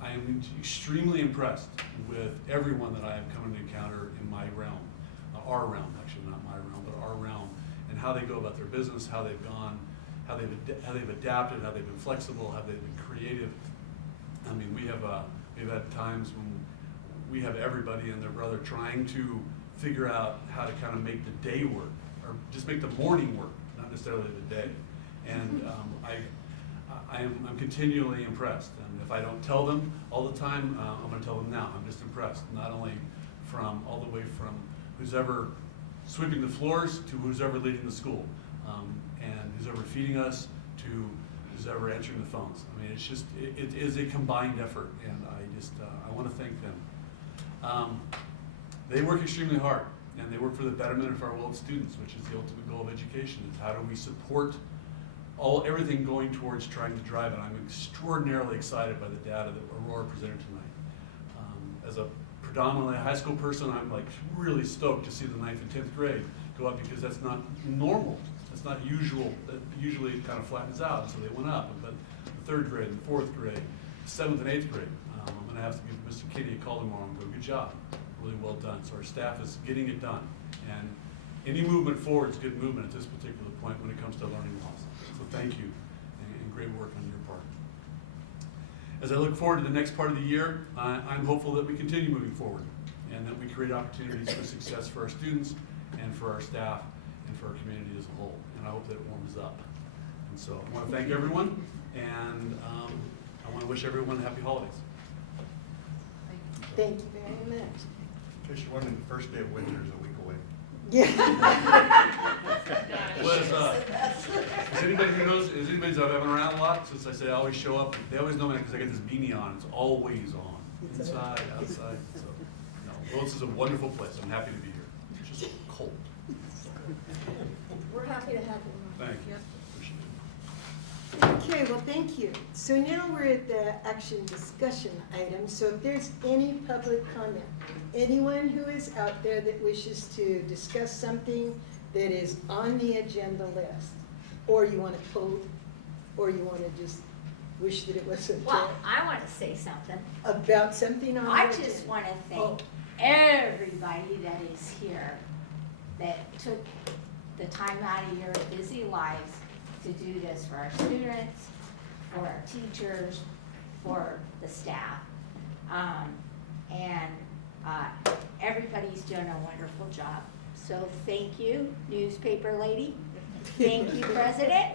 I am extremely impressed with everyone that I have come to encounter in my realm, our realm, actually, not my realm, but our realm, and how they go about their business, how they've gone, how they've adapted, how they've been flexible, how they've been creative. I mean, we've had times when we have everybody and their brother trying to figure out how to kind of make the day work, or just make the morning work, not necessarily the day. And I'm continually impressed. And if I don't tell them all the time, I'm going to tell them now. I'm just impressed, not only from all the way from who's ever sweeping the floors to who's ever leading the school, and who's ever feeding us to who's ever answering the phones. I mean, it's just, it is a combined effort, and I want to thank them. They work extremely hard, and they work for the betterment of our Willits students, which is the ultimate goal of education, is how do we support everything going towards trying to drive it. I'm extraordinarily excited by the data that Aurora presented tonight. As a predominantly high school person, I'm like really stoked to see the 9th and 10th grade go up, because that's not normal. That's not usual. Usually it kind of flattens out, and so they went up. But the 3rd grade and 4th grade, 7th and 8th grade, I'm going to have to give Mr. Kitty a call tomorrow and go, good job, really well done. So our staff is getting it done. And any movement forward is good movement at this particular point when it comes to learning loss. So thank you, and great work on your part. As I look forward to the next part of the year, I'm hopeful that we continue moving forward, and that we create opportunities for success for our students and for our staff and for our community as a whole. And I hope that it warms up. And so I want to thank everyone, and I want to wish everyone happy holidays. Thank you very much. In case you're wondering, the first day of winter is a week away. Yeah. Is anybody who knows, is anybody that I've been around a lot, since I say I always show up, they always know me because I got this beanie on. It's always on, inside, outside. So, no, Willits is a wonderful place. I'm happy to be here. It's just cold. We're happy to have you. Thank you. Okay, well, thank you. So now we're at the action discussion item. So if there's any public comment, anyone who is out there that wishes to discuss something that is on the agenda list, or you want to pull, or you want to just wish that it wasn't Well, I want to say something. about something on the I agenda. just want to thank everybody that is here that took the time out of your busy lives to do this for our students, for our teachers, for the staff. Everybody's doing a wonderful job. So thank you, newspaper lady. Thank you, President.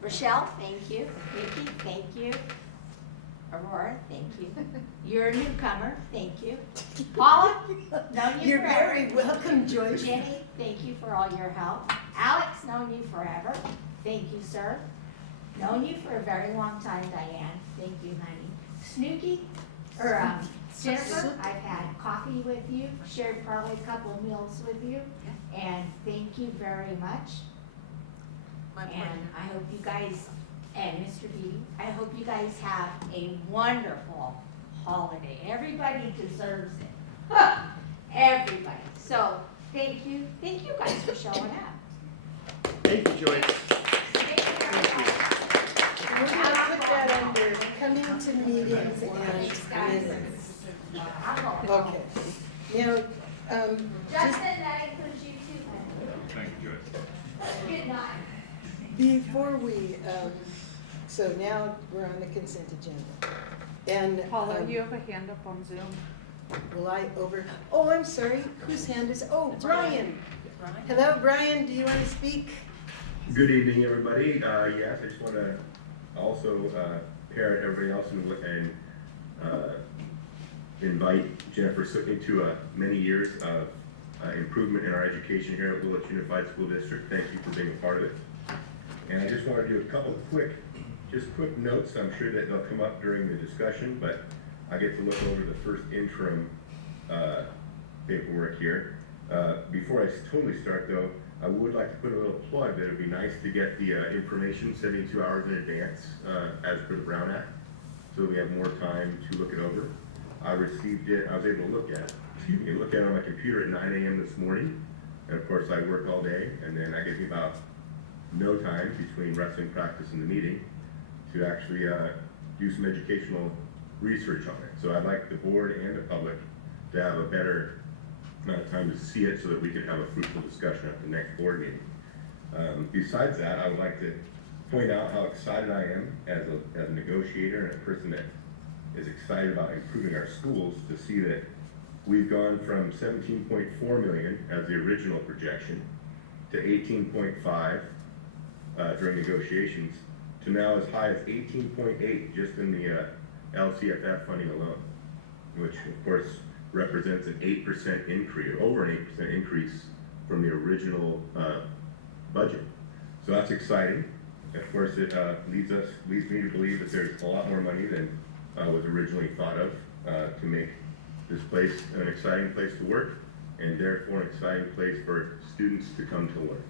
Rochelle, thank you. Nikki, thank you. Aurora, thank you. You're a newcomer, thank you. Paula, known you You're forever. very welcome, Joyce. Jenny, thank you for all your help. Alex, known you forever, thank you, sir. Known you for a very long time, Diane, thank you, honey. Snooky, Jennifer, I've had coffee with you, shared probably a couple of meals with you, and thank you very much. And I hope you guys, and Mr. Beatty, I hope you guys have a wonderful holiday. Everybody deserves it. Everybody. So thank you guys for showing up. Thank you, Joyce. Thank you very much. We're going to put that under coming to meetings and minutes. Okay. Now, Justin, that includes you too, then. Thank you, Joyce. Good night. before we, so now we're on the consent agenda. And Paula, you have a hand up on Zoom. will I oh, I'm sorry, whose hand is, oh, Brian. Hello, Brian, do you want to speak? Good evening, everybody. Yes, I just want to also parrot everybody else and invite Jennifer Sootney to many years of improvement in our education here at Willits Unified School District. Thank you for being a part of it. And I just want to do a couple quick notes. I'm sure that they'll come up during the discussion, but I get to look over the first interim paperwork here. Before I totally start though, I would like to put a little plug that it would be nice to get the information 72 hours in advance as per the Brown Act, so we have more time to look it over. I received it, I was able to look at it on my computer at 9 a.m. this morning, and of course I work all day, and then that gives me about no time between wrestling practice and the meeting to actually do some educational research on it. So I'd like the board and the public to have a better amount of time to see it so that we can have a fruitful discussion at the next board meeting. Besides that, I would like to point out how excited I am as a negotiator and a person that is excited about improving our schools to see that we've gone from 17.4 million as the original projection to 18.5 during negotiations to now as high as 18.8 just in the LCFF funding alone, which of course represents an 8% increase, over an 8% increase from the original budget. So that's exciting. Of course, it leads me to believe that there's a lot more money than was originally thought of to make this place an exciting place to work, and therefore an exciting place for students to come to learn.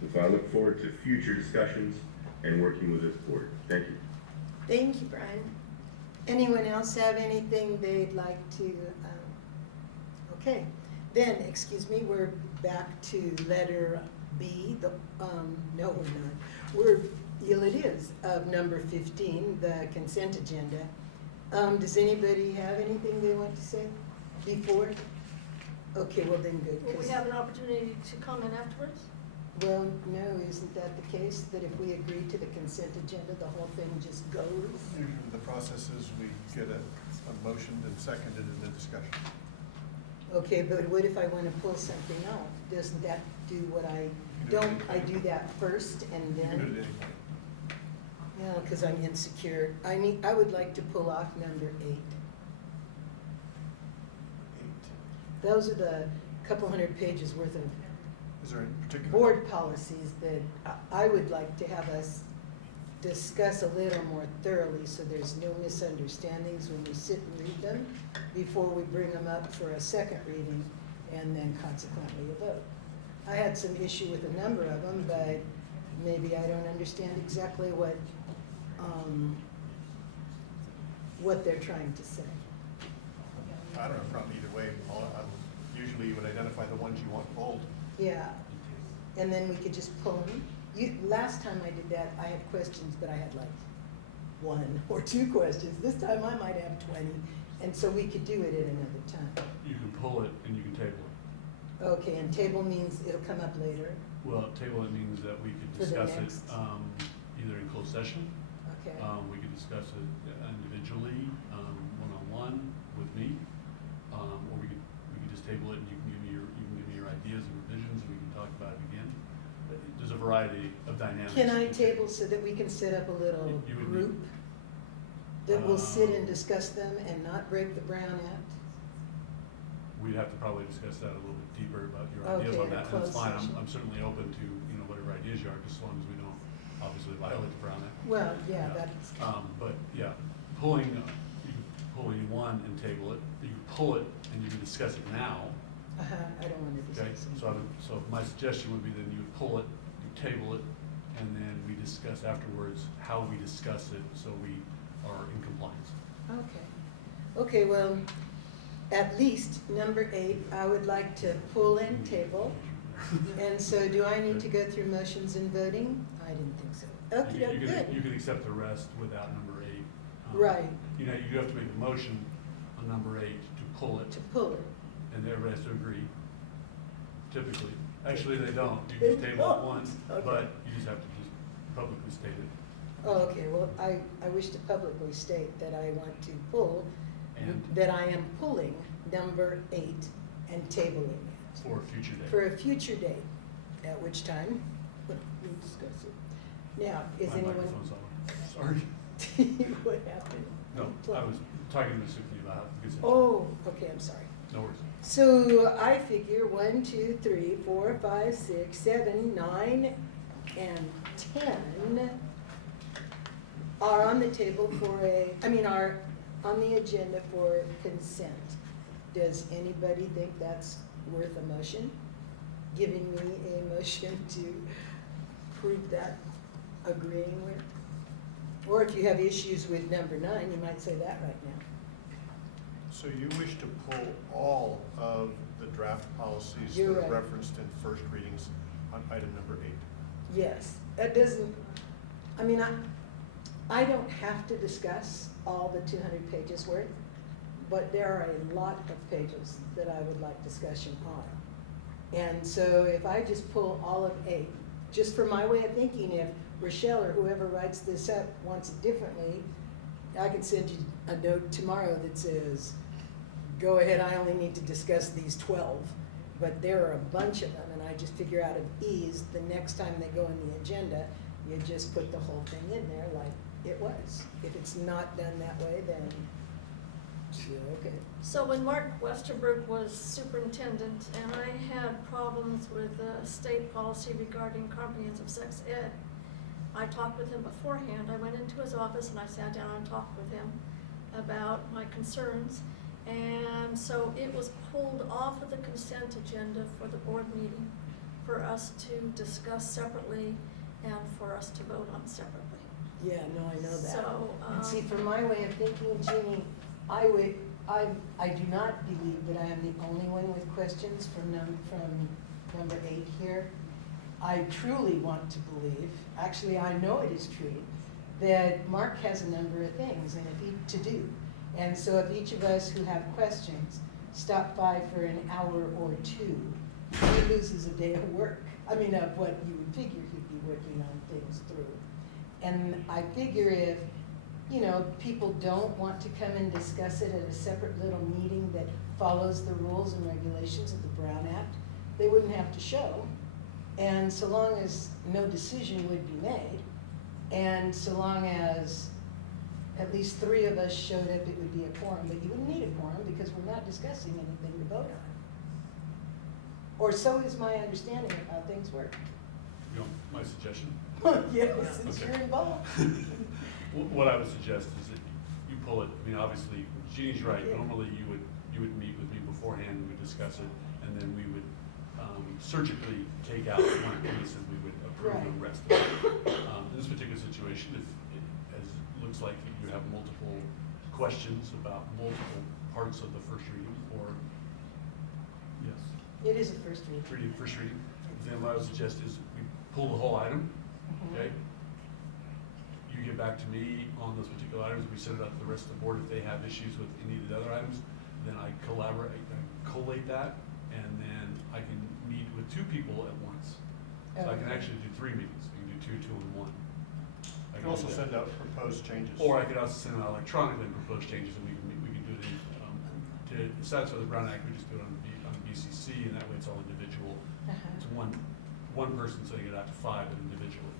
And so I look forward to future discussions and working with this board. Thank you. Thank you, Brian. Anyone else have anything they'd like to, okay. Then, excuse me, we're back to letter B, no, we're not. It is, of number 15, the consent agenda. Does anybody have anything they want to say before? Okay, well then good. Will we have an opportunity to comment afterwards? Well, no, isn't that the case, that if we agree to the consent agenda, the whole thing just goes? Usually the process is we get a motion and seconded in the discussion. Okay, but what if I want to pull something off? Doesn't that do what I do that first and then? You can do it anyway. Yeah, because I'm insecure. I would like to pull off number 8. Those are the couple hundred pages worth of Is there any particular board policies that I would like to have us discuss a little more thoroughly so there's no misunderstandings when we sit and read them before we bring them up for a second reading and then consequently a vote. I had some issue with a number of them, but maybe I don't understand exactly what they're trying to say. I don't have a problem either way. Usually you would identify the ones you want pulled. Yeah, and then we could just pull them. Last time I did that, I had questions, but I had like 1 or 2 questions. This time I might have 20, and so we could do it at another time. You can pull it and you can table it. Okay, and table means it'll come up later? Well, table it means that we could For the discuss it next. Either in closed session. Okay. We could discuss it individually, one-on-one with me, or we could just table it and you can give me your ideas and revisions and we can talk about it again. There's a variety of dynamics. Can I table so that we can set up a little You would group that will sit and discuss them and not break the Brown Act? We'd have to probably discuss that a little bit deeper about your ideas Okay, on in a that, and it's closed fine, session. I'm certainly open to, whatever ideas you are, just as long as we don't obviously violate the Brown Act. Well, yeah, that's, But yeah, you can pull any one and table it, you can pull it and you can discuss it now, I don't want to okay? discuss it. So my suggestion would be then you would pull it, you table it, and then we discuss afterwards how we discuss it, so we are in compliance. Okay. Okay, well, at least number 8, I would like to pull and table. And so do I need to go through motions and voting? I didn't think so. Okay, good. You can accept the rest without number 8. Right. You have to make a motion on number 8 to pull it. To pull it. And everybody has to agree, typically. Actually, they don't, you just table it once, Okay. but you just have to just publicly state it. Oh, okay, well, I wish to publicly state that I want to pull And that I am pulling number 8 and tabling it for a future day. for a future date, at which time we'll discuss it. Now, is My anyone? microphone's on. Sorry. What happened? No, I was talking to Ms. Suki about the consent. Oh, okay, I'm sorry. No worries. So I figure 1, 2, 3, 4, 5, 6, 7, 9, and 10 are on the table for are on the agenda for consent. Does anybody think that's worth a motion? Giving me a motion to prove that agreeing with? Or if you have issues with number 9, you might say that right now. So you wish to pull all of the draft policies You're that right. are referenced in first readings on item number 8? Yes, that doesn't, I don't have to discuss all the 200 pages worth, but there are a lot of pages that I would like discussion on. And so if I just pull all of 8, just for my way of thinking, if Rochelle or whoever writes this up wants it differently, I can send you a note tomorrow that says, go ahead, I only need to discuss these 12. But there are a bunch of them, and I just figure out of ease, the next time they go in the agenda, you just put the whole thing in there like it was. If it's not done that way, then, okay. So when Mark Westerbrook was superintendent and I had problems with state policy regarding comprehensive sex ed, I talked with him beforehand. I went into his office and I sat down and talked with him about my concerns. And so it was pulled off of the consent agenda for the board meeting for us to discuss separately and for us to vote on separately. Yeah, no, I know that. So, And see, from my way of thinking, Jeannie, I do not believe that I am the only one with questions from number 8 here. I truly want to believe, actually I know it is true, that Mark has a number of things to do. And so if each of us who have questions stop by for an hour or 2, he loses a day of work. Of what you would figure he'd be working on things through. And I figure if, people don't want to come and discuss it at a separate little meeting that follows the rules and regulations of the Brown Act, they wouldn't have to show. And so long as no decision would be made, and so long as at least 3 of us showed up, it would be a quorum, but you wouldn't need a quorum because we're not discussing anything to vote on. Or so is my understanding of how things work. You want my suggestion? Yes, since Okay. you're involved. What I would suggest is that you pull it, obviously, Jeannie's right, Yeah. normally you would meet with me beforehand, we would discuss it, and then we would surgically take out one piece and we would approve the rest of it. In this particular situation, if it looks like you have multiple questions about multiple parts of the first reading, or, yes? It is a first reading. First reading, then what I would suggest is we pull the whole item, okay? You get back to me on those particular items, we send it out to the rest of the board. If they have issues with any of the other items, then I collate that, and then I can meet with 2 people at once. So I can actually do 3 meetings, I can do 2, 2, and 1. You can also send out proposed changes. Or I could also send out electronically and propose changes, and we can do it to satisfy the Brown Act, we just do it on the BCC, and that way it's all individual. It's one person sending it out to 5 individually.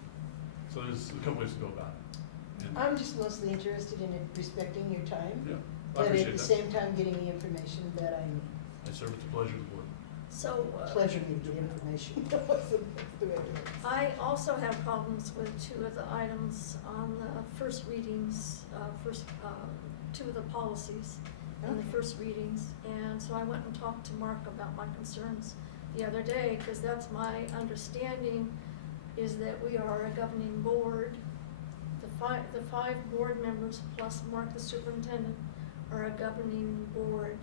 So there's a couple ways to go about it. And I'm just mostly interested in respecting your time. Yeah, I But at appreciate the that. same time, getting the information that I need. I serve at the pleasure of the board. So. Pleasure me to get information. That wasn't the way it works. I also have problems with 2 of the items on the first readings, 2 of the policies in the first readings. And so I went and talked to Mark about my concerns the other day, because that's my understanding, is that we are a governing board. The 5 board members plus Mark the superintendent are a governing board,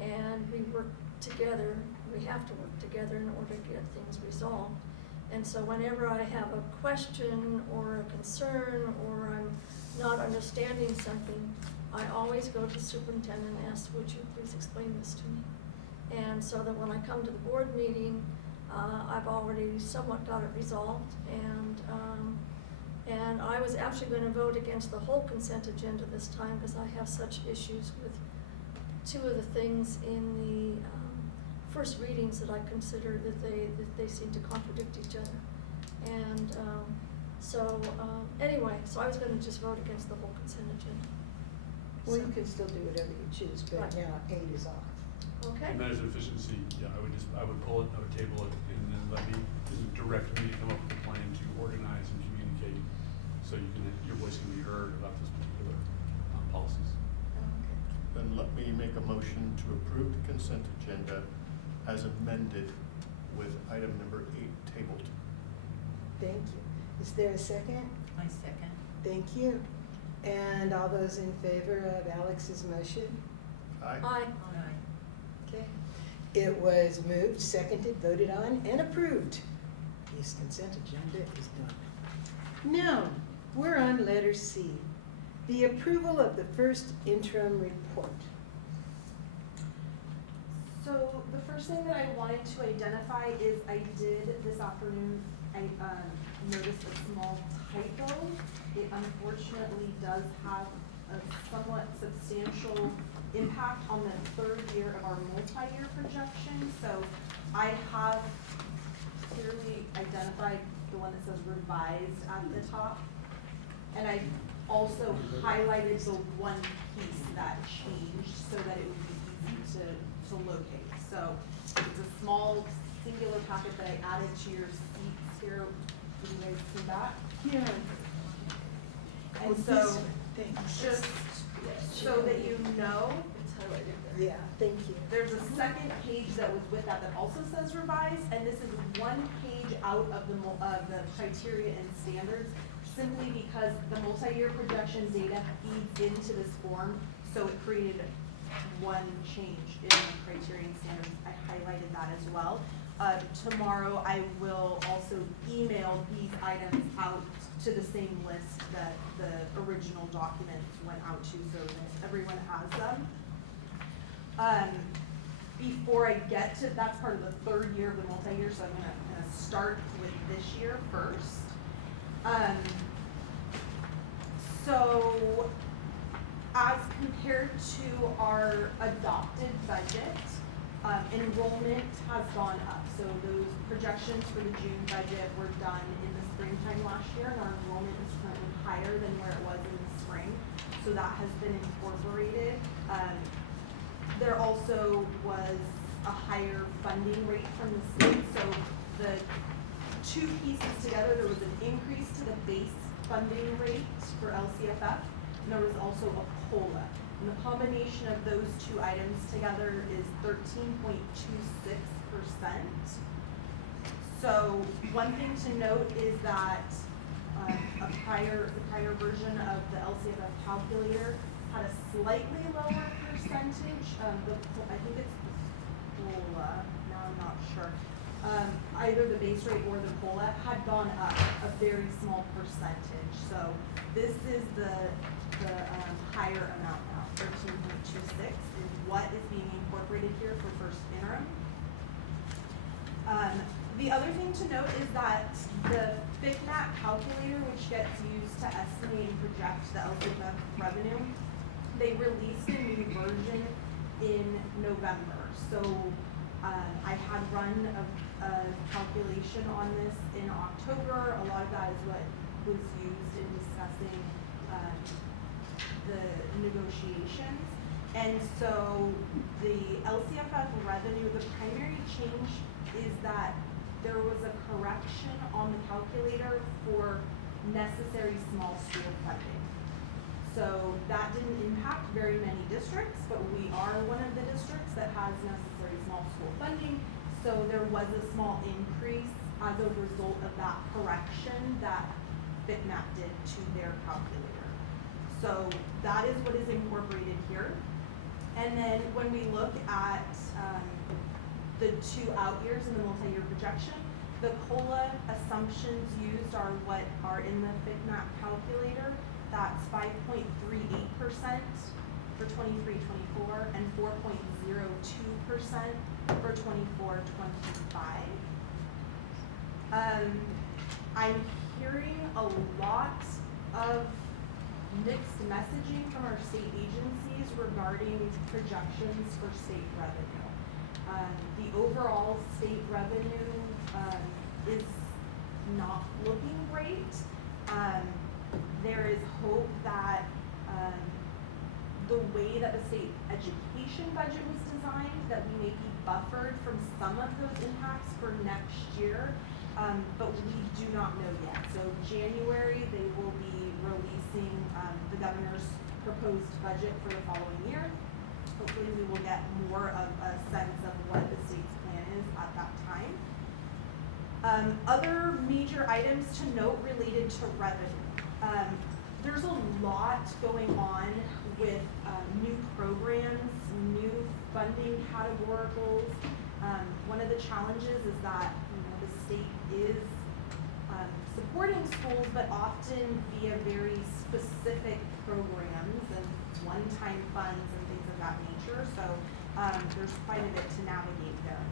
and we work together. We have to work together in order to get things resolved. And so whenever I have a question or a concern, or I'm not understanding something, I always go to the superintendent and ask, would you please explain this to me? And so that when I come to the board meeting, I've already somewhat got it resolved. And I was actually going to vote against the whole consent agenda this time, because I have such issues with two of the things in the first readings that I consider that they seem to contradict each other. And anyway, so I was gonna just vote against the whole consent agenda. Well, you So- can still do whatever you choose, but Right. now 8 is off. Okay. And matters of efficiency, yeah, I would pull it, I would table it, and then let me, direct me to come up with a plan to organize and communicate, so your voice can be heard about those particular policies. Then let me make a motion to approve the consent agenda as amended with item number 8 tabled. Thank you. Is there a second? I second. Thank you. And all those in favor of Alex's motion? Aye. Aye. Okay. It was moved, seconded, voted on, and approved. This consent agenda is done. Now, we're on letter C, the approval of the first interim report. So the first thing that I wanted to identify is I did this afternoon, I noticed a small typo. It unfortunately does have a somewhat substantial impact on the third year of our multi-year projection. So I have clearly identified the one that says revised at the top. And I also highlighted the one piece that changed so that it would be easy to locate. So it's a small singular packet that I added to your seats here. Can you guys see that? Yeah. And Oh, so, this one. Thanks. just so that you know, It's highlighted there. Yeah, thank you. there's a second page that was with that that also says revised, and this is one page out of the criteria and standards, simply because the multi-year projection data feeds into this form, so it created one change in the criteria and standards. I highlighted that as well. Tomorrow, I will also email these items out to the same list that the original documents went out to, so that everyone has them. Before I get to, that's part of the third year of the multi-year, so I'm gonna start with this year first. So, as compared to our adopted budget, enrollment has gone up. So those projections for the June budget were done in the springtime last year, and our enrollment is currently higher than where it was in the spring. So that has been incorporated. There also was a higher funding rate from the state. So the two pieces together, there was an increase to the base funding rate for LCFF, and there was also a COLA. And the combination of those two items together is 13.26%. So one thing to note is that the prior version of the LCFF calculator had a slightly lower percentage. I think it's the COLA, now I'm not sure. Either the base rate or the COLA had gone up a very small percentage. So this is the higher amount now, 13.26 is what is being incorporated here for first interim. The other thing to note is that the FICMAT calculator, which gets used to estimate and project the LCFF revenue, they released a new version in November. So I had run a calculation on this in October. A lot of that is what was used in discussing the negotiations. And so the LCFF revenue, the primary change is that there was a correction on the calculator for necessary small school funding. So that didn't impact very many districts, but we are one of the districts that has necessary small school funding. So there was a small increase as a result of that correction that FICMAT did to their calculator. So that is what is incorporated here. And then when we look at the 2 out years in the multi-year projection, the COLA assumptions used are what are in the FICMAT calculator. That's 5.38% for 23-24 and 4.02% for 24-25. I'm hearing a lot of mixed messaging from our state agencies regarding projections for state revenue. The overall state revenue is not looking great. There is hope that the way that the state education budget was designed, that we may be buffered from some of those impacts for next year, but we do not know yet. So January, they will be releasing the governor's proposed budget for the following year. Hopefully we will get more of a sense of what the state's plan is at that time. Other major items to note related to revenue. There's a lot going on with new programs, new funding categoricals. One of the challenges is that the state is supporting schools, but often via very specific programs and one-time funds and things of that nature. So there's quite a bit to navigate there.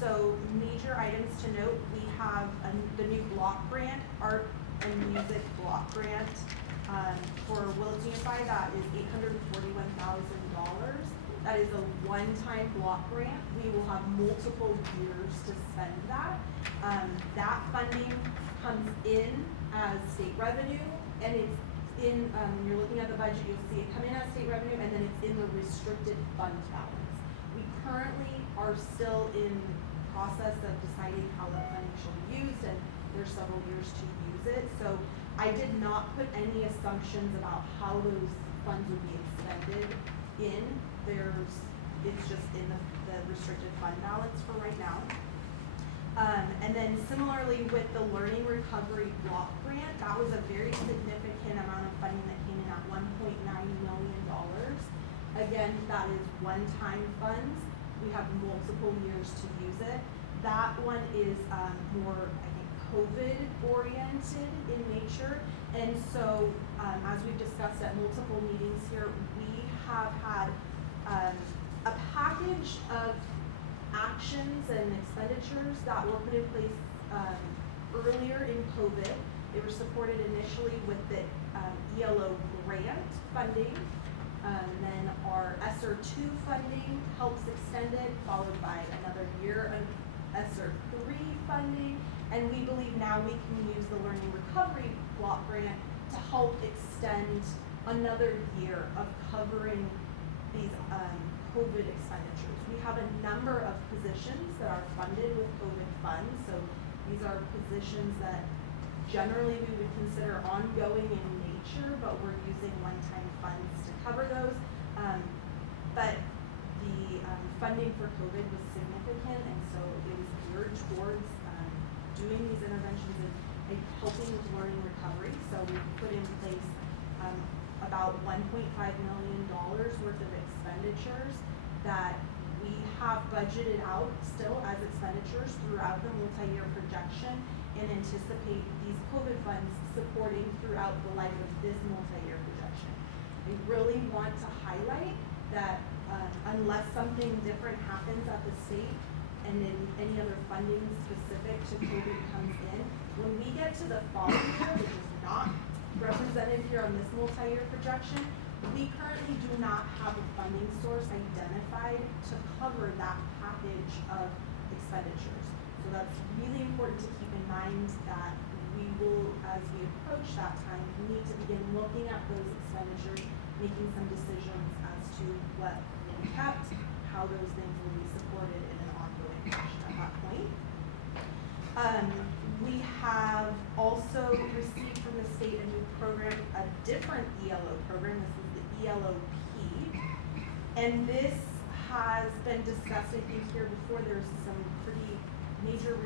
So major items to note, we have the new block grant, art and music block grant for Willits Unified. That is $841,000. That is a one-time block grant. We will have multiple years to spend that. That funding comes in as state revenue, and it's in, when you're looking at the budget, you'll see it come in as state revenue, and then it's in the restricted fund balance. We currently are still in process of deciding how that funding shall be used, and there's several years to use it. So I did not put any assumptions about how those funds would be expended in. It's just in the restricted fund balance for right now. And then similarly with the learning recovery block grant, that was a very significant amount of funding that came in at $1.9 million. Again, that is one-time funds. We have multiple years to use it. That one is more, I think, COVID-oriented in nature. And so, as we've discussed at multiple meetings here, we have had a package of actions and expenditures that were put in place earlier in COVID. They were supported initially with the ELO grant funding. Then our ESSER 2 funding helps extend it, followed by another year of ESSER 3 funding. And we believe now we can use the learning recovery block grant to help extend another year of covering these COVID expenditures. We have a number of positions that are funded with COVID funds. So these are positions that generally we would consider ongoing in nature, but we're using one-time funds to cover those. But the funding for COVID was significant, and so it was geared towards doing these interventions and helping with learning recovery. So we put in place about $1.5 million worth of expenditures that we have budgeted out still as expenditures throughout the multi-year projection, and anticipate these COVID funds supporting throughout the life of this multi-year projection. We really want to highlight that unless something different happens at the state and then any other funding specific to COVID comes in, when we get to the following year, which is not represented here on this multi-year projection, we currently do not have a funding source identified to cover that package of expenditures. So that's really important to keep in mind that we will, as we approach that time, need to begin looking at those expenditures, making some decisions as to what will be kept, how those things will be supported in an ongoing fashion at that point. We have also received from the state a new program, a different ELO program. This is the ELOP. And this has been discussed, I think, here before. There's some pretty major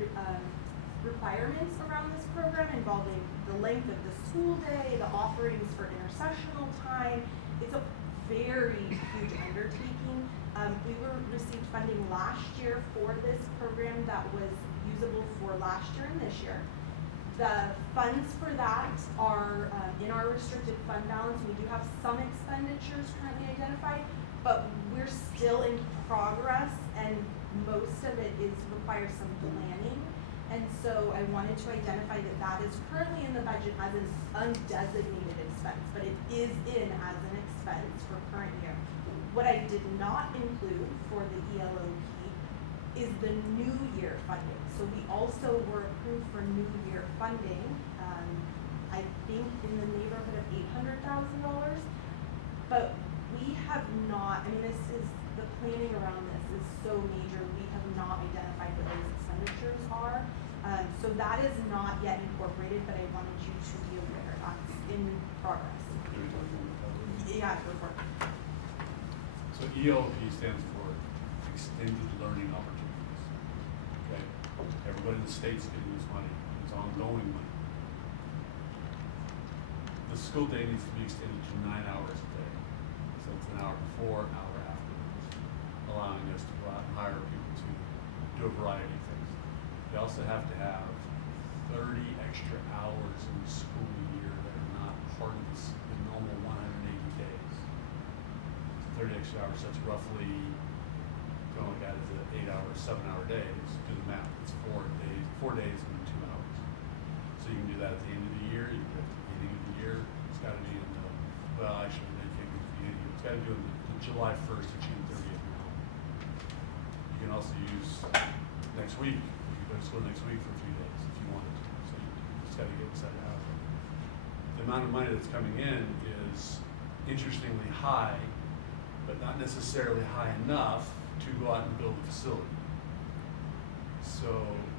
requirements around this program involving the length of the school day, the offerings for intersessional time. It's a very huge undertaking. We received funding last year for this program that was usable for last year and this year. The funds for that are in our restricted fund balance. We do have some expenditures currently identified, but we're still in progress, and most of it requires some planning. And so I wanted to identify that that is currently in the budget as an undesignated expense, but it is in as an expense for current year. What I did not include for the ELOP is the new year funding. So we also were approved for new year funding, I think in the neighborhood of $800,000. But we have not, I mean, the planning around this is so major, we have not identified what those expenditures are. So that is not yet incorporated, but I wanted you to be aware that's in progress. Yeah, go for it. So ELP stands for Extended Learning Opportunities. Okay? Everybody in the state's getting this money. It's ongoing money. The school day needs to be extended to 9 hours a day. So it's an hour before, an hour after, allowing us to go out and hire people to do a variety of things. We also have to have 30 extra hours in the school year that are not part of the normal 180 days. 30 extra hours, that's roughly, going like that is an 8-hour, 7-hour day. Just do the math. It's 4 days and 2 hours. So you can do that at the end of the year. You can do it at the beginning of the year. It's got to be in the, well, actually, they can't be at the beginning. It's got to be in the July 1st to June 30th now. You can also use next week. You can go to school next week for a few days if you wanted to. So you just got to get set out. The amount of money that's coming in is interestingly high, but not necessarily high enough to go out and build a facility. So,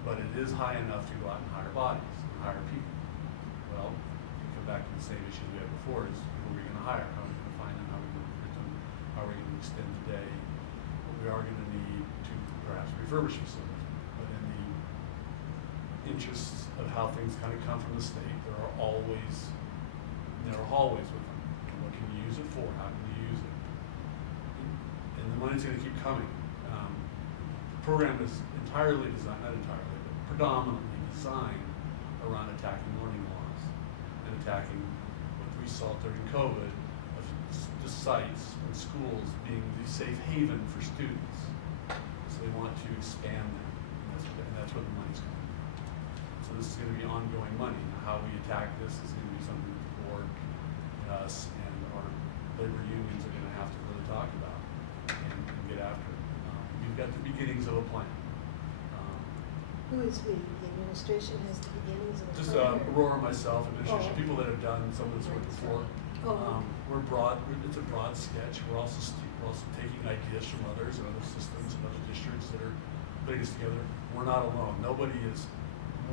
but it is high enough to go out and hire bodies and hire people. Well, you come back to the same issue we had before: is who are we going to hire? How are we going to find them? How are we going to recruit them? How are we going to extend the day? But we are going to need to perhaps refurbish facilities. But in the interests of how things kind of come from the state, there are hallways with them. And what can you use it for? How can you use it? And the money's going to keep coming. The program is entirely designed, not entirely, but predominantly designed around attacking learning loss and attacking what we saw during COVID of the sites and schools being the safe haven for students. So they want to expand that, and that's where the money's coming from. So this is going to be ongoing money. Now, how we attack this is going to be something that the board, us, and our labor unions are going to have to really talk about and get after. We've got the beginnings of a plan. Who is we? The administration has the beginnings of a Just plan? Aurora, myself, administration, Oh. people that have done some of this work before. Oh. We're broad. It's a broad sketch. We're also taking ideas from others and other systems and other districts that are putting this together. We're not alone. Nobody is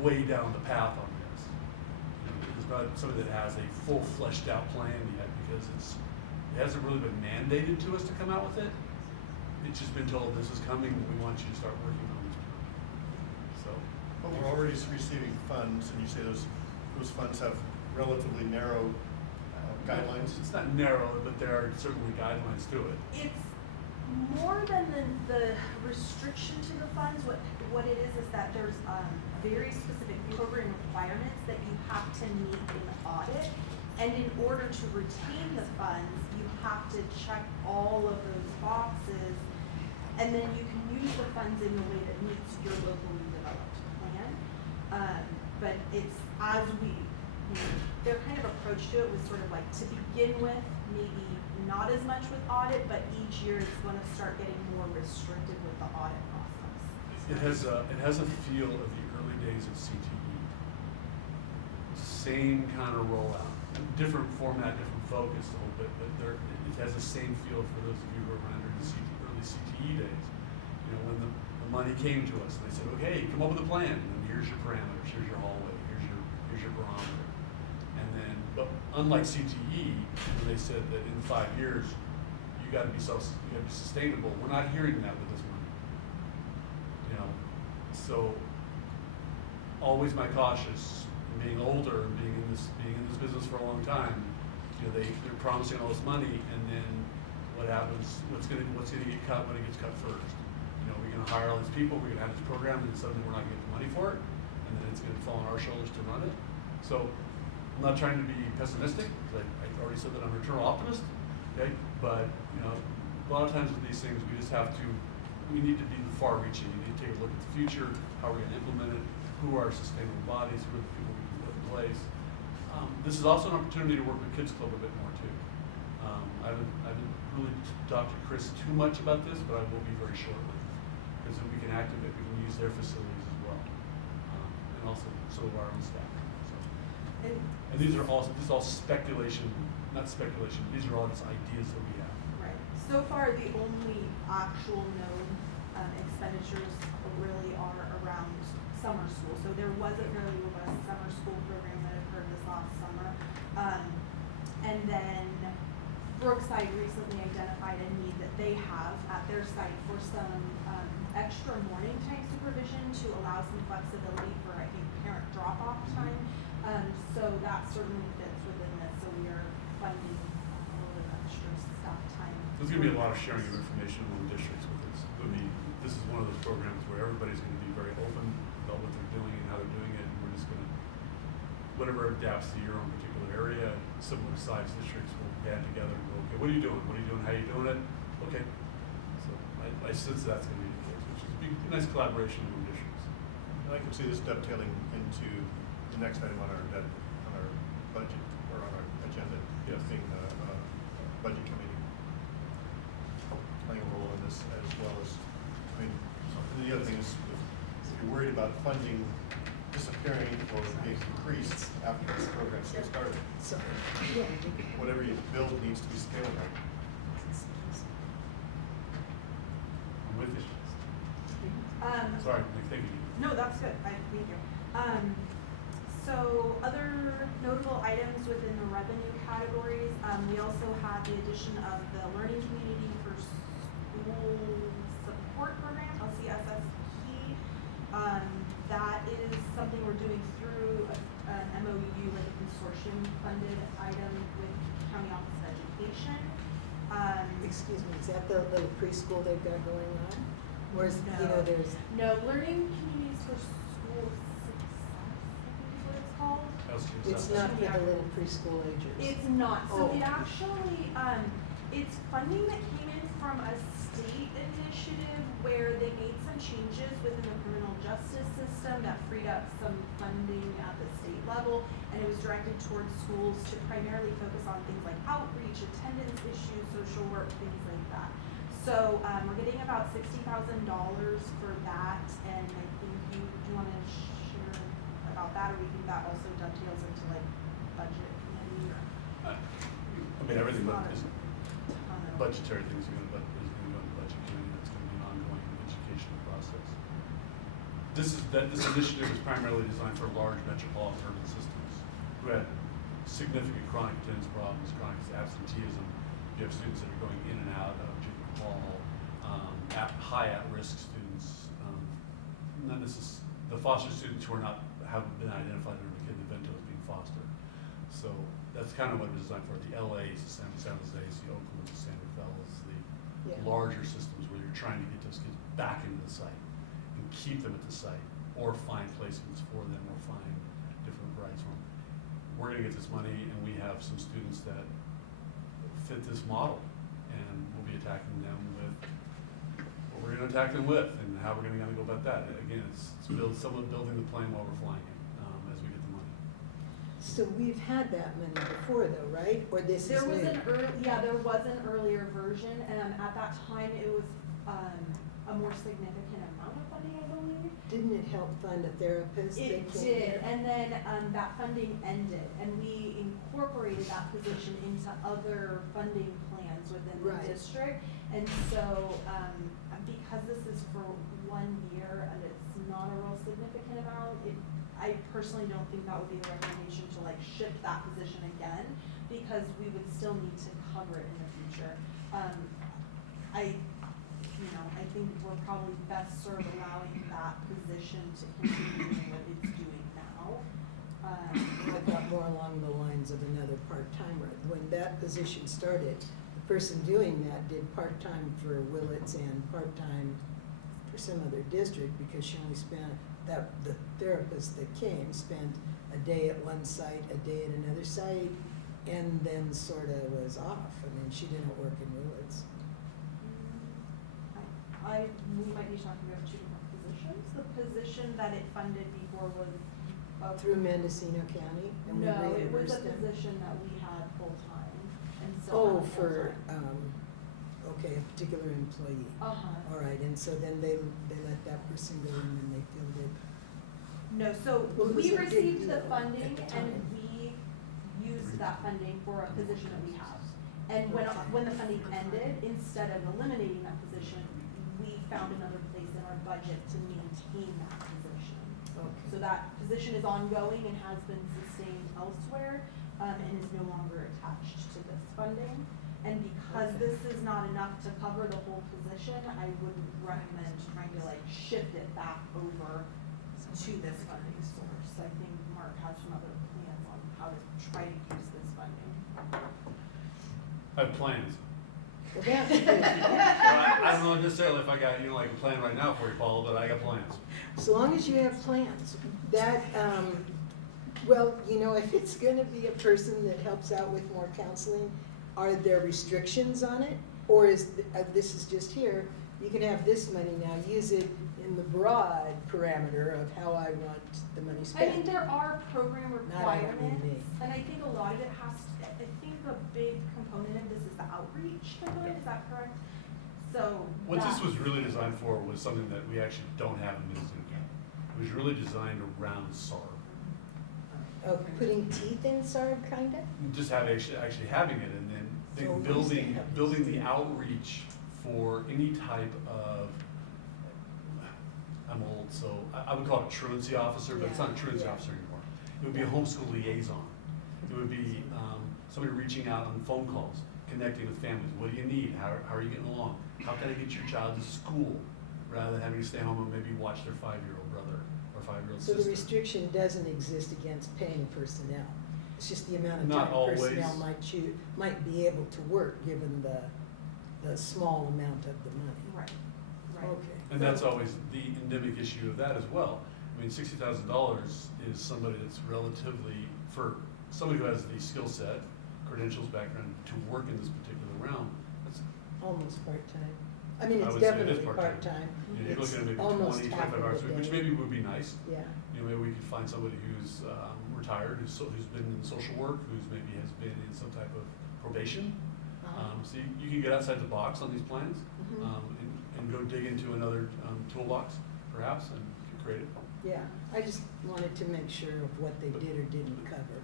way down the path on this. There's not somebody that has a full fleshed out plan yet because it hasn't really been mandated to us to come out with it. It's just been told this is coming. We want you to start working on this. So. But we're already receiving funds, and you say those funds have relatively narrow guidelines? It's not narrow, but there are certainly guidelines to it. It's more than the restriction to the funds. What it is that there's very specific program requirements that you have to meet in the audit. And in order to retain the funds, you have to check all of those boxes, and then you can use the funds in the way that meets your locally developed plan. But it's their kind of approach to it was sort of like, to begin with, maybe not as much with audit, but each year it's going to start getting more restrictive with the audit process. It has a feel of the early days of CTE. Same kind of rollout, different format, different focus a little bit, but it has the same feel for those of you who are around in the early CTE days. When the money came to us, and they said, okay, come up with a plan, and here's your parameters, here's your hallway, here's your barometer. And then, but unlike CTE, when they said that in 5 years, you got to be sustainable. We're not hearing that with this money. So always my cautious, and being older and being in this business for a long time. They're promising all this money, and then what happens? What's going to get cut when it gets cut first? We're going to hire all these people. We're going to have this program, and then suddenly we're not going to get the money for it, and then it's going to fall on our shoulders to run it. So I'm not trying to be pessimistic, because I already said that I'm an eternal optimist. Okay, but a lot of times with these things, we need to be far-reaching. We need to take a look at the future, how we're going to implement it, who are sustainable bodies, who are the people we can put in place. This is also an opportunity to work with Kids Club a bit more too. I haven't really talked to Chris too much about this, but I will be very shortly. Because if we can activate, we can use their facilities as well. And also some of our own staff. So. And these are all speculation, not speculation, these are all just ideas that we have. Right. So far, the only actual known expenditures really are around summer school. So there was a fairly robust summer school program that occurred this last summer. And then Brookside recently identified a need that they have at their site for some extra morning time supervision to allow some flexibility for, I think, parent drop-off time. So that certainly fits within this. So we are funding a little bit of extra staff time. There's going to be a lot of sharing of information among districts with this. I mean, this is one of those programs where everybody's going to be very open about what they're doing and how they're doing it, and we're just going to, whatever adapts to your own particular area, similar size districts will band together and go, okay, what are you doing? What are you doing? How are you doing it? Okay. So I sense that's going to be the case, which is a nice collaboration among districts. And I can see this dovetailing into the next item on our budget, or on our agenda, Yes. being the budget committee playing a role in this, as well as, I mean, the other thing is, if you're worried about funding disappearing or being increased after this program's started, So, yeah, whatever you build needs to be scalable. I'm with you. Sorry, thank you. No, that's good. Thank you. So other notable items within the revenue categories, we also have the addition of the Learning Community for School Support Program, LCSSP. That is something we're doing through an MOU, like a consortium funded item with County Office of Education. excuse me, is that the little preschool they've got going on? Or is, you know, there's, No, Learning Communities for School Success, I think is what it's called. it's not for the little preschool agers? It's not. So Oh. it actually, it's funding that came in from a state initiative where they made some changes within the criminal justice system that freed up some funding at the state level, and it was directed towards schools to primarily focus on things like outreach, attendance issues, social work, things like that. So we're getting about $60,000 for that, and I think do you want to share about that, or do you think that also dovetails into like budget committee or? I mean, everything but is budgetary things are going to go in the budget committee. That's going to be an ongoing educational process. This initiative is primarily designed for large metropolitan urban systems who had significant chronic attendance problems, chronic absenteeism. You have students that are going in and out of juvenile hall, high at-risk students, not necessarily the foster students who haven't been identified under the kid evento as being fostered. So that's kind of what it was designed for. The LA's, the San Jose's, the Oakland's, the San Rafael's, the larger systems where you're trying to get those kids back into the site and keep them at the site, or find placements for them, or find different varieties for them. We're going to get this money, and we have some students that fit this model, and we'll be attacking them with what we're going to attack them with, and how we're going to go about that. Again, it's somewhat building the plane while we're flying it as we get the money. So we've had that money before though, right? Or this is There was new? there was an earlier version, and at that time it was a more significant amount of funding, I believe. Didn't it help fund a therapist? It that came did, here? and then that funding ended, and we incorporated that position into other funding plans within the Right. district. And so, because this is for 1 year and it's not a real significant amount, I personally don't think that would be the recommendation to like shift that position again, because we would still need to cover it in the future. I think we're probably best served allowing that position to continue doing what it's doing now. I thought more along the lines of another part-timer. When that position started, the person doing that did part-time for Willits and part-time for some other district, because she only spent, the therapist that came spent a day at one site, a day at another site, and then sort of was off. I mean, she didn't work in Willits. We might be talking about two different positions. corrections. The position that it funded before was Through Mendocino County? And we No, it was reimbursed a them? position that we had full-time and so. Oh, for, okay, a particular employee. Uh-huh. All right, and so then they let that person go and then they filled it. No, so Well, it was we a big received deal the funding at the and time. we used that funding for a position that we have. And when the funding ended, instead of eliminating that position, we found another place in our budget to maintain that position. Okay. So that position is ongoing and has been sustained elsewhere, and is no longer attached to this funding. And because this is not enough to cover the whole position, I wouldn't recommend trying to like shift it back over to this funding source. I think Mark has some other plans on how to try to use this funding. I have plans. Well, that's good. Well, I don't know necessarily if I got, you know, like a plan right now for you, Paul, but I got plans. So long as you have plans, that, well, you know, if it's gonna be a person that helps out with more counseling, are there restrictions on it? Or is, this is just here, you can have this money now, use it in the broad parameter of how I want the money I spent? mean, there are program Not I don't mean requirements, me. and I think a lot of it has, I think a big component of this is the outreach component, is that correct? So. What this that- was really designed for was something that we actually don't have in Mendocino County. It was really designed around SARB. Of putting teeth in SARB, kinda? Just actually having it, and then So we building have the outreach for any type of, I'm old, so I would call it a truancy officer, but it's not a Yeah, truancy yeah. officer anymore. It would be a homeschool liaison. It would be somebody reaching out on phone calls, connecting with families. What do you need? How are you getting along? How can I get your child to school? Rather than having to stay home and maybe watch their 5-year-old brother or 5-year-old So sister. the restriction doesn't exist against paying personnel? It's just the amount of Not time always. personnel might be able to work, given the small amount of the money? Right, right. Okay. And that's always the endemic issue of that as well. I mean, $60,000 is somebody that's relatively, for somebody who has the skill set, credentials, background to work in this particular realm, that's, Almost part-time. I mean, I it's would say it is definitely part-time. part-time. you know, you're It's looking at maybe almost 20, half 25 of hours a the week, which day. maybe would be nice. Yeah. You know, maybe we could find somebody who's retired, who's been in social work, who's maybe has been in some type of probation. So you can get outside the box on these plans, Mhm. and go dig into another toolbox, perhaps, and create it. Yeah, I just wanted to make sure of what they did or didn't cover.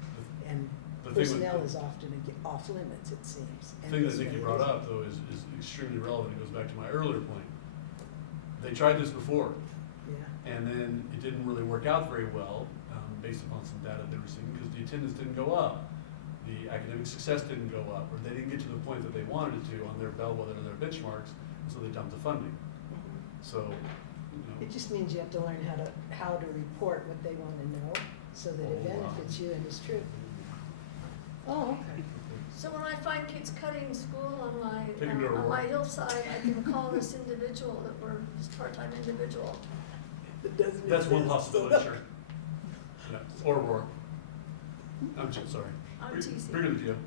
And The thing with- personnel is often off limits, it seems. The And thing that this Nikki one brought isn't. up, though, is extremely relevant. It goes back to my earlier point. They tried this before, Yeah. and then it didn't really work out very well, based upon some data they were seeing, because the attendance didn't go up. The academic success didn't go up, or they didn't get to the point that they wanted it to on their bellwether, their benchmarks, so they dumped the funding. Mhm. So, It just means you have to learn how to report what they want to know, so that it Oh, wow. benefits you and is true. Oh, okay. So when I find kids cutting school on Take 'em to on Aurora. my hillside, I can call this individual that we're this part-time individual. It doesn't that's one exist. possibility, sure. Yeah, or Aurora. I'm just, sorry. I'm teasing. Bring it to you.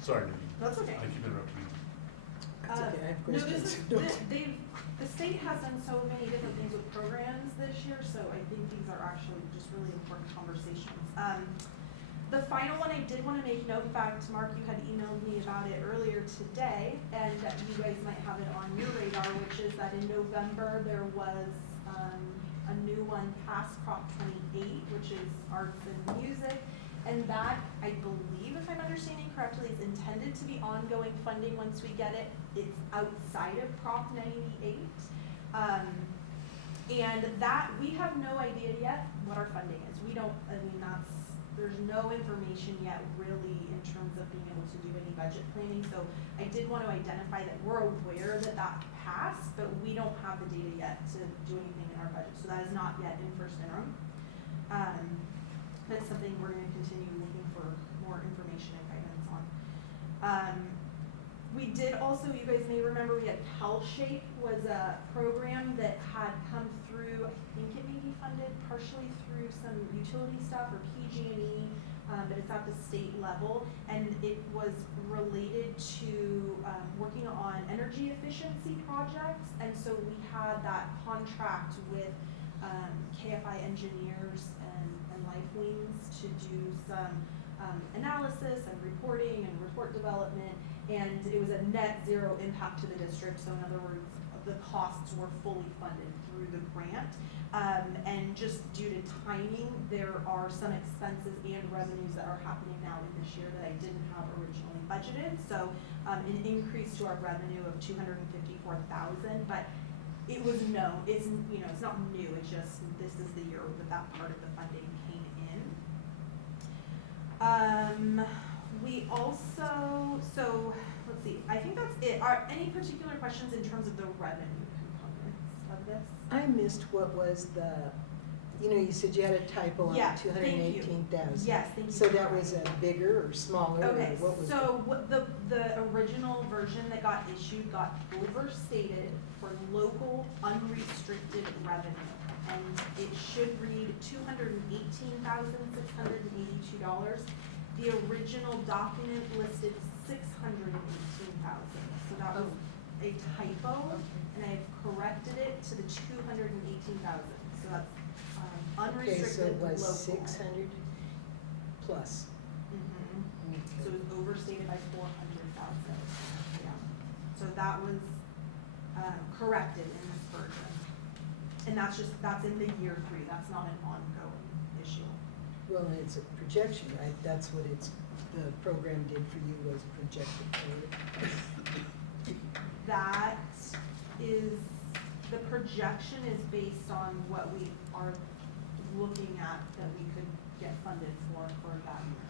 Sorry, Nikki. That's okay. I keep interrupting you. That's okay, I have No, questions. the state has done so many different things with programs this year, so I think these are actually just really important conversations. The final one I did want to make note, in fact, Mark, you had emailed me about it earlier today, and that you guys might have it on your radar, which is that in November, there was a new one past Prop 28, which is arts and music. And that, I believe, if I'm understanding correctly, is intended to be ongoing funding once we get it. It's outside of Prop 98. And that, we have no idea yet what our funding is. We don't, I mean, there's no information yet really in terms of being able to do any budget planning. So I did want to identify that we're aware that that passed, but we don't have the data yet to do anything in our budget. So that is not yet in first interim. That's something we're going to continue looking for more information and guidance on. We did also, you guys may remember, we had PelShape was a program that had come through, I think it may be funded partially through some utility stuff or PG&E, but it's at the the state level, and it was related to working on energy efficiency projects. And so we had that contract with KFI engineers and LifeWings to do some analysis and reporting and report development. And it was a net zero impact to the district. So in other words, the costs were fully funded through the grant. And just due to timing, there are some expenses and revenues that are happening now in this year that I didn't have originally budgeted. So an increase to our revenue of $254,000, but it was it's not new. It's just this is the year that part of the funding came in. We also, so let's see, I think that's it. Are any particular questions in terms of the revenue components of this? I missed what was the, you said you had a typo on Yeah, the 218,000. Yes, thank you. So that was a bigger or smaller, or Okay, what was it? so what the original version that got issued got overstated for local unrestricted revenue. And it should read $218,682. The original document listed $618,000. So that was a typo, and I've corrected it to the $218,000. So that's Okay, so unrestricted it was local. 600 plus. Mhm. So it was overstated by 400,000. Yeah. So that was corrected in this version. And that's in the year 3. That's not an ongoing issue. Well, it's a projection, right? That's what the program did for you, was projected forward. That is, the projection is based on what we are looking at that we could get funded for that year.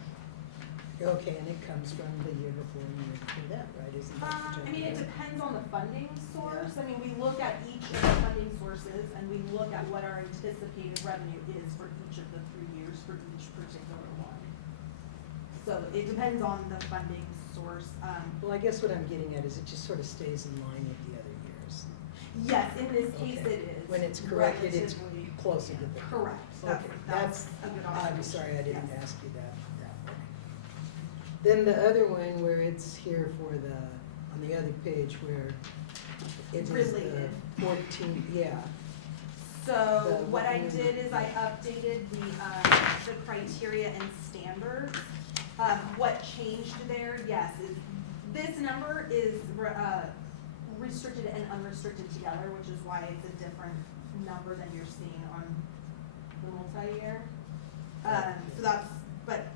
Okay, and it comes from the year before and the year before that, right? Isn't that I mean, it projected? depends on the funding source. I mean, we look at each of the funding sources and we look at what our anticipated revenue is for each of the 3 years for each particular one. So it depends on the funding source. Well, I guess what I'm getting at is it just sort of stays in line with the other years. Yes, in this case Okay. it is. When it's corrected, it's relatively- closer to the. Correct. Okay, that's, a good I'm observation. sorry I didn't Yes. ask you that way. Then the other one where it's here for on the other page where it is the Related. 14, yeah. So The what I revenue. did is I updated the criteria and standards. What changed there, yes, is this number is restricted and unrestricted together, which is why it's a different number than you're seeing on the multi-year. So but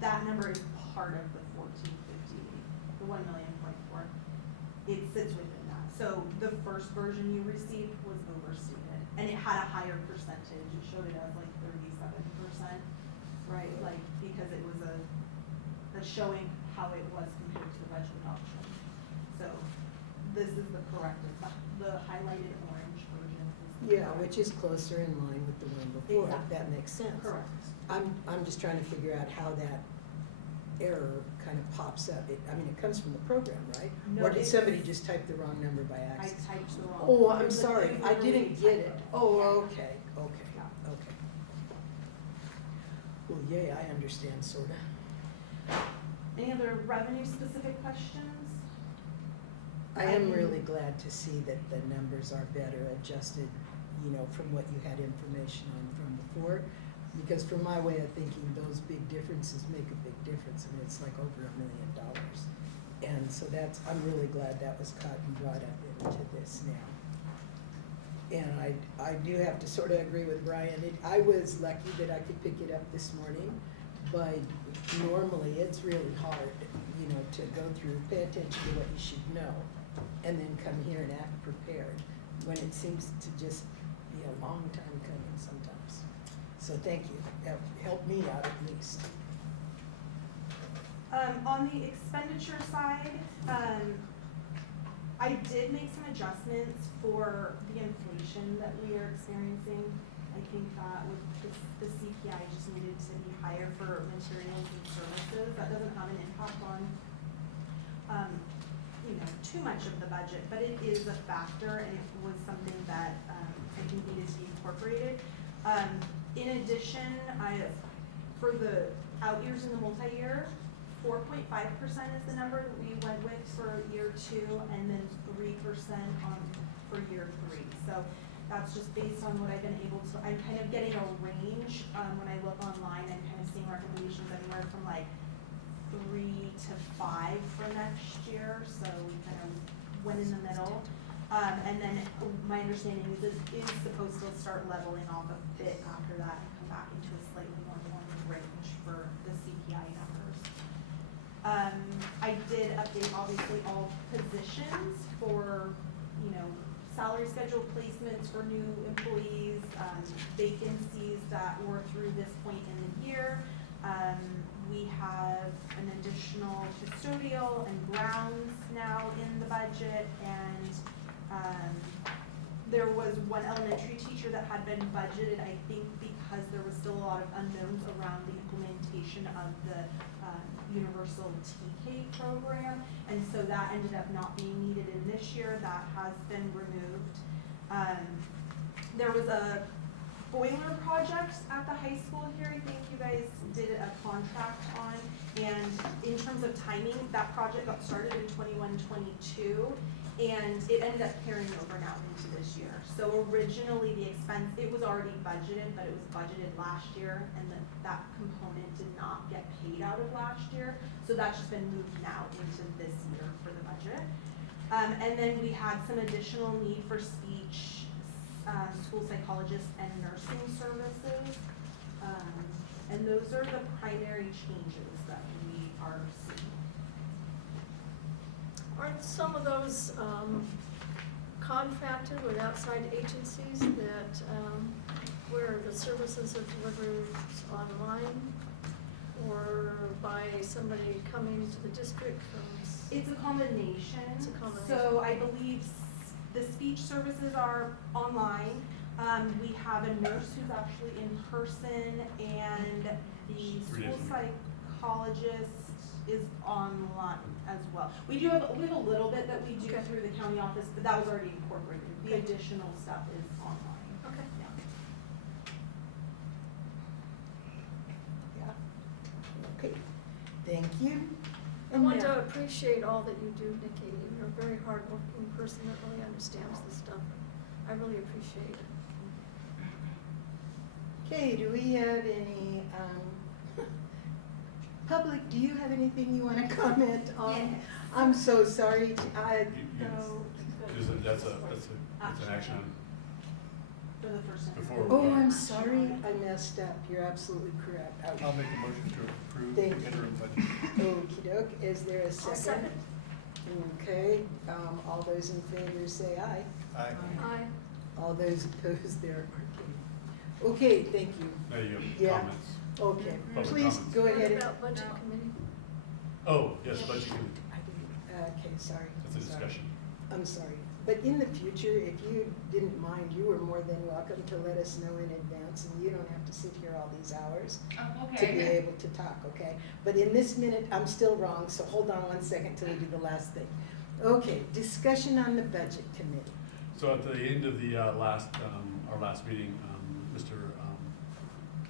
that number is part of the 1450, the 1,000,000.4. It sits within that. So the first version you received was overstated, and it had a higher percentage. It showed it as like 37%, right? Like, because it was that's showing how it was compared to the budget adoption. So this is the corrected, the highlighted orange version is the Yeah, correct. which is closer in line with the one before, if Exactly. that makes sense. Correct. I'm just trying to figure out how that error kind of pops up. It comes from the program, right? No, Or did it's- somebody just type the wrong number by I accident? typed the wrong. Oh, it I'm was a- sorry, it was a I didn't really get it. typo. Oh, Yeah. okay. Yeah. Well, yay, I understand, sorta. Any other revenue specific questions? I am really glad to see that the numbers are better adjusted, from what you had information on from before. Because from my way of thinking, those big differences make a big difference, and it's like over $1 million. And so I'm really glad that was caught and brought up into this now. And I do have to sort of agree with Brian. I was lucky that I could pick it up this morning, but normally it's really hard, to go through, pay attention to what you should know, and then come here and act prepared, when it seems to just be a long time coming sometimes. So thank you. That helped me out at least. On the expenditure side, I did make some adjustments for the inflation that we are experiencing. I think that with the CPI just needed to be higher for materials and services. That doesn't have an impact on, too much of the budget, but it is a factor, and it was something that I think needed to be incorporated. In addition, for the out years in the multi-year, 4.5% is the number that we went with for year 2, and then 3% for year 3. So that's just based on what I've been able to, I'm kind of getting a range, when I look online, I'm kind of seeing recommendations anywhere from like 3 to 5 for next year, so we kind of went in the middle. And then my understanding is it is supposed to start leveling off a bit after that and come back into a slightly more normal range for the CPI numbers. I did update obviously all positions for, you know, salary schedule placements for new employees, vacancies that were through this point in the year. We have an additional custodial and grounds now in the budget, and there was one elementary teacher that had been budgeted, I think because there was still a lot of unknowns around the implementation of the universal TK program, and so that ended up not being needed in this year. That has been removed. There was a boiler project at the high school here, I think you guys did a contract on, and in terms of timing, that project got started in 21-22, and it ended up carrying over now into this year. So originally the expense, it was already budgeted, but it was budgeted last year, and that component did not get paid out of last year. So that's just been moved now into this year for the budget. And then we had some additional need for speech, school psychologists and nursing services. And those are the primary changes that we are seeing. Aren't some of those contracted with outside agencies that, where the services are delivered online or by somebody coming to the district from? It's a combination. It's a combination. So I believe the speech services are online. We have a nurse who's actually in person, and the school psychologist is online as well. We have a little bit that we do through the county office, but that was already incorporated. The additional stuff is online. Okay. Yeah. Okay, thank you. I want to appreciate all that you do, Nikki. You're a very hardworking person that really understands this stuff. I really appreciate it. Okay, do we have any, public, do you have anything you want to comment on? Yes. I'm so sorry, That's an action For the first time. before. Oh, I'm sorry, I messed up, you're absolutely correct. I'll make a motion to approve Thank the you. interim budget. Okey doke, is there a second? I'll second. Okay, all those in favor say aye. Aye. Aye. All those opposed, there are okay, thank you. There you go, Yeah. comments. Okay, Public please comments. go ahead What and. about budget committee? Oh, yes, budget committee, Okay, sorry. that's a sorry. discussion. I'm sorry, but in the future, if you didn't mind, you were more than welcome to let us know in advance, and you don't have to sit here all these hours Oh, to be able to talk, okay? But in this minute, I'm still wrong, so hold on one second till we do the last thing. Okay, discussion on the budget committee. So at the end of the our last meeting, Mr.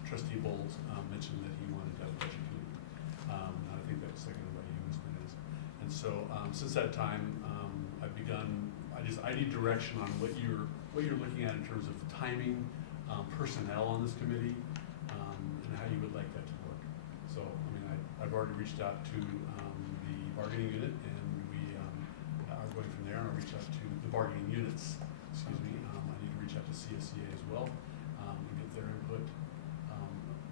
Trustee Bowles mentioned that he wanted to have a budget committee. And I think that was seconded by you, Ms. Menez. And so since that time, I've begun, I need direction on what you're looking at in terms of timing, personnel on this committee, and how you would like that to work. So, I mean, I've already reached out to the bargaining unit, and we are going from there, and I'll reach out to the bargaining units, excuse me. I need to reach out to CSEA as well, and get their input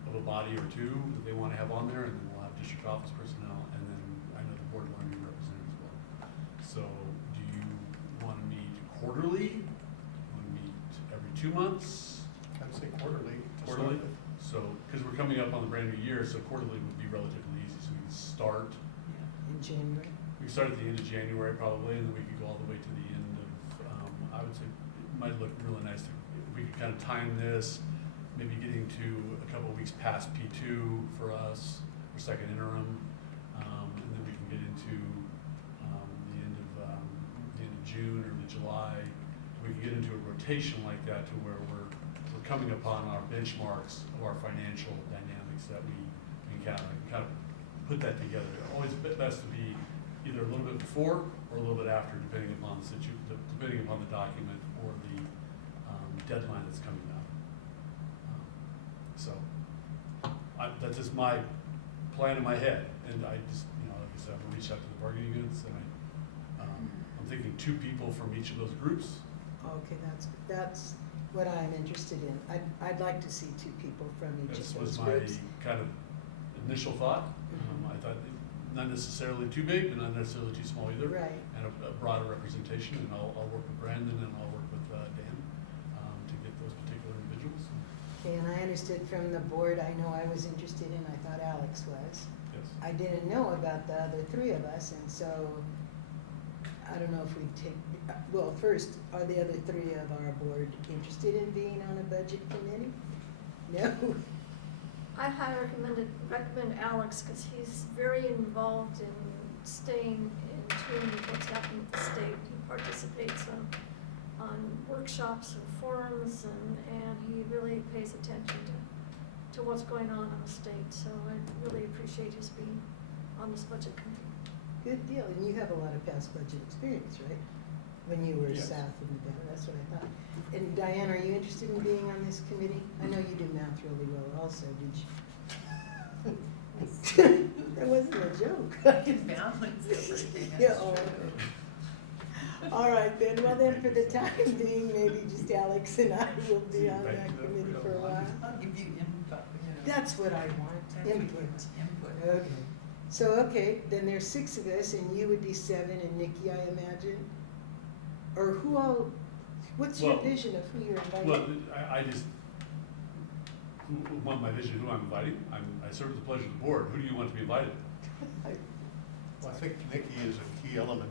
of a body or two that they want to have on there, and then we'll have district office personnel, and then I know the board learning representative as well. So, do you want to meet quarterly? Want to meet every 2 months? I would say quarterly. to start Quarterly? with. So, because we're coming up on the brand new year, so quarterly would be relatively easy. So we can start, In January. we can start at the end of January probably, and then we could go all the way to the end of, I would say, it might look really nice if we could kind of time this, maybe getting to a couple of weeks past P2 for us, or second interim, and then we can get into the end of June or the July. We can get into a rotation like that to where we're coming upon our benchmarks of our financial dynamics that we can kind of put that together. Always best to be either a little bit before or a little bit after, depending upon depending upon the document or the deadline that's coming up. So that's just my plan in my head, and I just, like I said, I'm gonna reach out to the bargaining units, and I'm thinking 2 people from each of those groups. Okay, that's what I'm interested in. I'd like to see 2 people from each This of was those my groups. kind of initial thought. I thought not necessarily too big, but not necessarily too small either. Right. And a broader representation, and I'll work with Brandon and I'll work with Dan to get those particular individuals. Okay, and I understood from the board, I know I was interested in, I thought Alex was. Yes. I didn't know about the other 3 of us, and so I don't know if we'd take, well, first, are the other 3 of our board interested in being on a budget committee? No? I highly recommend Alex, because he's very involved in staying in tune with what's happening at the state. He participates on workshops and forums, and he really pays attention to what's going on the state. So I really appreciate his being on this budget committee. Good deal, and you have a lot of past budget experience, right? When you were Yes. south of Nevada, that's what I thought. And Diane, are you interested in being on this committee? I know you do math really well also, did you? That wasn't a joke. Balance everything. Yeah, oh, okay. All right then, well then, for the time being, maybe just Alex and I will be on that committee for a while. I'll give you input, That's what I want, That's what you input. want, input. Okay, so, okay, then there's 6 of us, and you would be 7, and Nikki, I imagine? Or who all, what's your Well- vision of who you're inviting? Well, I just want my vision, who I'm inviting. I serve at the pleasure of the board. Who do you want to be invited? Well, I think Nikki is a key element,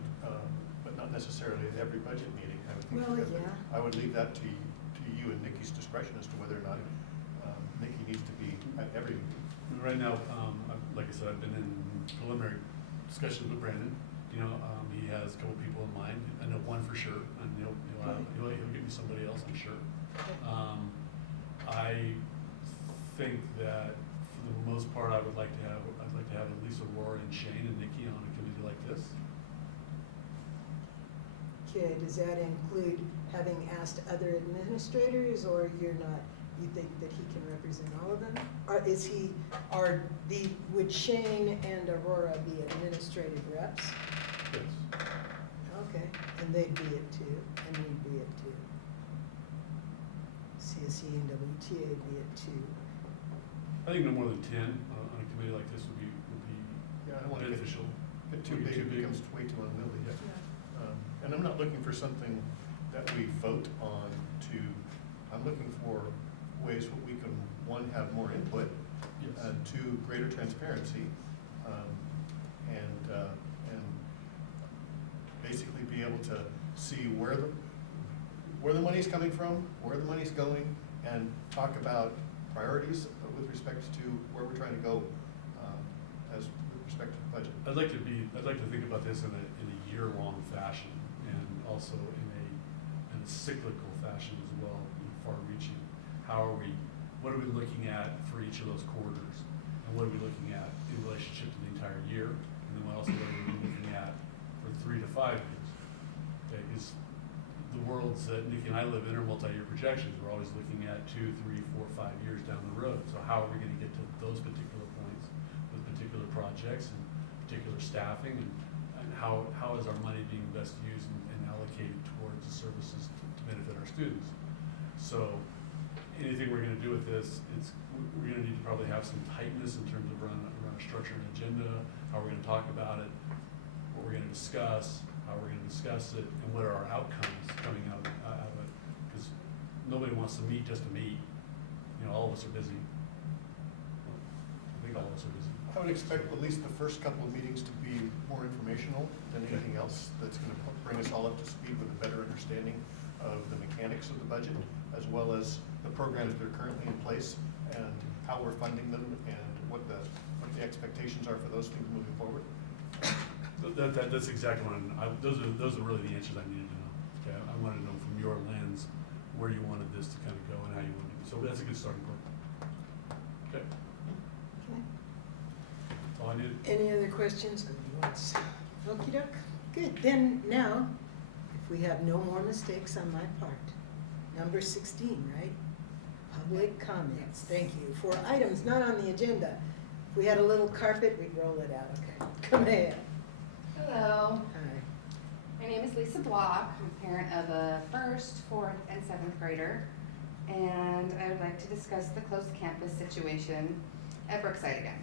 but not necessarily at every budget meeting. I would think Well, that- yeah. I would leave that to you and Nikki's discretion as to whether or not Nikki needs to be at every meeting. Right now, like I said, I've been in preliminary discussions with Brandon. He has a couple people in mind. I know one for sure, and he'll give me somebody else, I'm sure. I think that for the most part, I'd like to have at least Aurora and Shane and Nikki on a committee like this. Okay, does that include having asked other administrators, or you're not, you think that he can represent all of them? Or is he, would Shane and Aurora be administrative reps? Yes. Okay, and they'd be it too, and we'd be it too. CSE and WTA would be it too. I think no more than 10 on a committee like this would be Yeah, I don't want to beneficial. get too big, it becomes way too unwieldy. And I'm not looking for something that we vote on I'm looking for ways that we can, 1, have more input, Yes. and 2, greater transparency, and basically be able to see where the money's coming from, where the money's going, and talk about priorities with respect to where we're trying to go as with respect to the budget. I'd like to think about this in a year-long fashion, and also in a cyclical fashion as well, far-reaching. What are we looking at for each of those quarters, and what are we looking at in relationship to the entire year, and then what are we looking at for 3 to 5 years? Okay, because the worlds that Nikki and I live in are multi-year projections. We're always looking at 2, 3, 4, 5 years down the road. So how are we going to get to those particular points with particular projects and particular staffing, and how is our money being best used and allocated towards the services to benefit our students? So anything we're going to do with this, we're going to need to probably have some tightness in terms of around a structure and agenda, how we're going to talk about it, what we're going to discuss, how we're going to discuss it, and what are our outcomes coming out of it. Because nobody wants to meet just to meet. All of us are busy. I think all of us are busy. I would expect at least the first couple of meetings to be more informational than anything else. That's going to bring us all up to speed with a better understanding of the mechanics of the budget, as well as the programs that are currently in place and how we're funding them, and what the expectations are for those things moving forward. That's exactly what those are really the answers I needed to know. Okay, I wanted to know from your lens where you wanted this to kind of go and how you wanted it. So that's a good starting point. Okay. Okay. I needed. Any other questions? Going once. Okey doke. Good. Then now, if we have no more mistakes on my part, number 16, right? Public comments. Thank you. For items not on the agenda. If we had a little carpet, we'd roll it out. Okay. Come ahead. Hello, Hi. my name is Lisa Block. I'm a parent of a first, fourth, and seventh grader. And I would like to discuss the closed campus situation at Brookside again.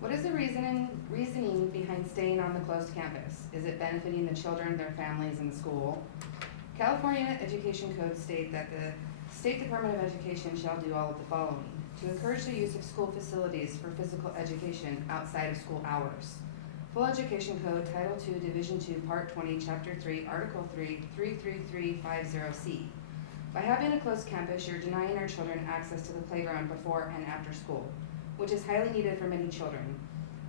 What is the reasoning behind staying on the closed campus? Is it benefiting the children, their families, and the school? California Education Code state that the State Department of Education shall do all of the following: to encourage the use of school facilities for physical education outside of school hours. Full Education Code, Title II, Division II, Part 20, Chapter 3, Article 3, 33350C. By having a closed campus, you're denying our children access to the playground before and after school, which is highly needed for many children.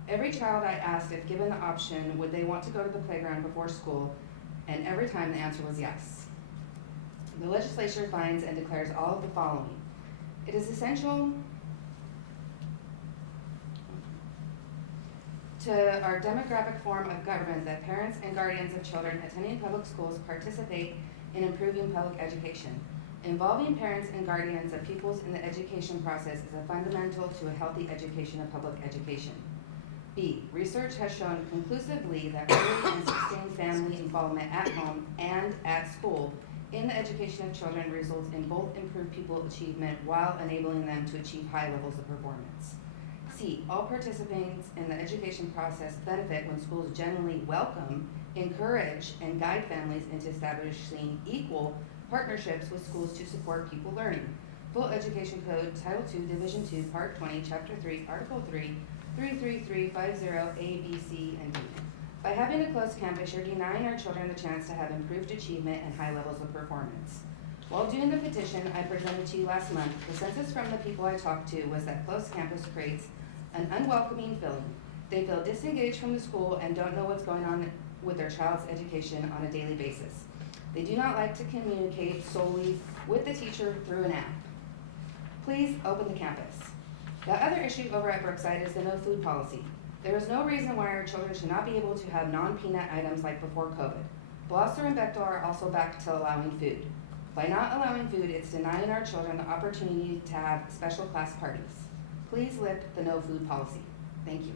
Every child I asked if given the option, would they want to go to the playground before school, and every time the answer was yes. The legislature finds and declares all of the following. It is essential to our demographic form of government that parents and guardians of children attending public schools participate in improving public education. Involving parents and guardians of pupils in the education process is a fundamental to a healthy education of public education. B, research has shown conclusively that early and sustained family involvement at home and at school in the education of children results in both improved pupil achievement while enabling them to achieve high levels of performance. C, all participants in the education process benefit when schools generally welcome, encourage, and guide families into establishing equal partnerships with schools to support pupil learning. Full Education Code, Title II, Division II, Part 20, Chapter 3, Article 3, 33350 A, B, C, and D. By having a closed campus, you're denying our children the chance to have improved achievement and high levels of performance. While doing the petition I presented to you last month, the consensus from the people I talked to was that closed campus creates an unwelcoming feeling. They feel disengaged from the school and don't know what's going on with their child's education on a daily basis. They do not like to communicate solely with the teacher through an app. Please open the campus. The other issue over at Brookside is the no food policy. There is no reason why our children should not be able to have non-peanut items like before COVID. Blosser and Bechtel are also back to allowing food. By not allowing food, it's denying our children the opportunity to have special class parties. Please lift the no food policy. Thank you.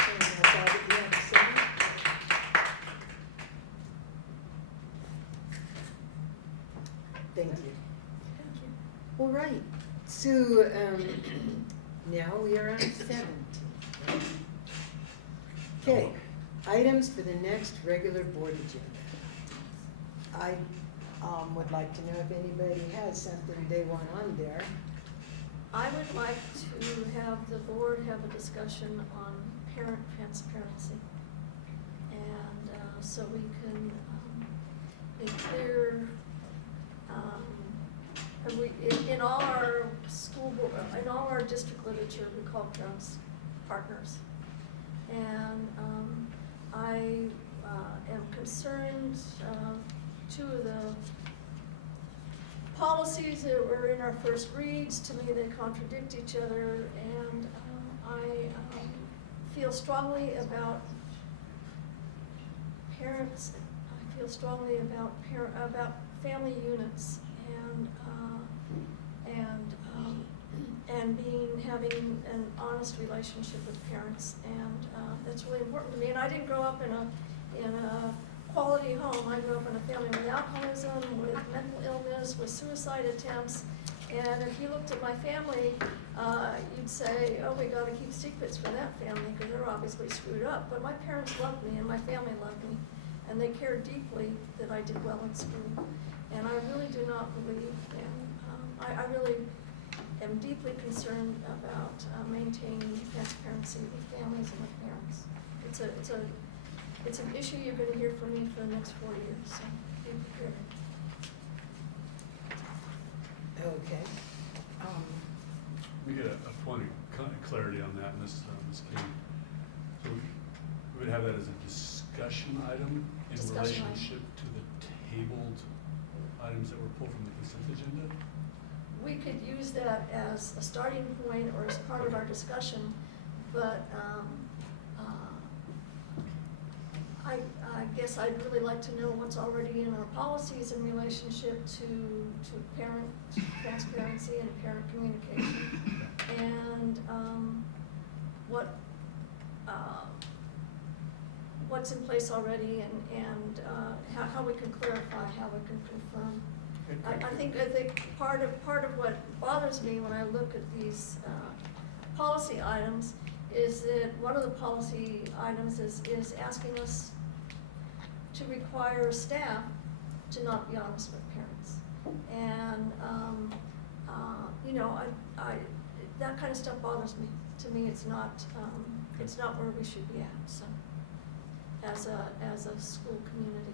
And that's all that you have to say? Thank you. All right, so now we are on 17. Okay, items for the next regular board agenda. I would like to know if anybody has something they want on there. I would like to have the board have a discussion on parent transparency. And so we can be clear, in all our school board, in all our district literature, we call parents partners. And I am concerned, two of the policies that were in our first reads, to me they contradict each other, and I feel strongly about parents, I feel strongly about family units and having an honest relationship with parents, and that's really important to me. And I didn't grow up in a quality home. I grew up in a family with alcoholism, with mental illness, with suicide attempts. And if you looked at my family, you'd say, oh, we got to keep secrets from that family because they're obviously screwed up. But my parents loved me and my family loved me, and they cared deeply that I did well in school. And I really do not believe, and I really am deeply concerned about maintaining transparency with families and with parents. It's an issue you're going to hear from me for the next 4 years, so be prepared. Okay. We get a point of clarity on that, Ms. King. So we would have that as a discussion item in relationship to the tabled items that were pulled from the consent agenda? we could use that as a starting point or as part of our discussion, but, I guess I'd really like to know what's already in our policies in relationship to parent transparency and parent communication. And, what's in place already and how we can clarify, how we can confirm. I think part of what bothers me when I look at these policy items is that one of the policy items is asking us to require staff to not be honest with parents. And, you know, that kind of stuff bothers me. To me, it's not where we should be at, so, as a school community.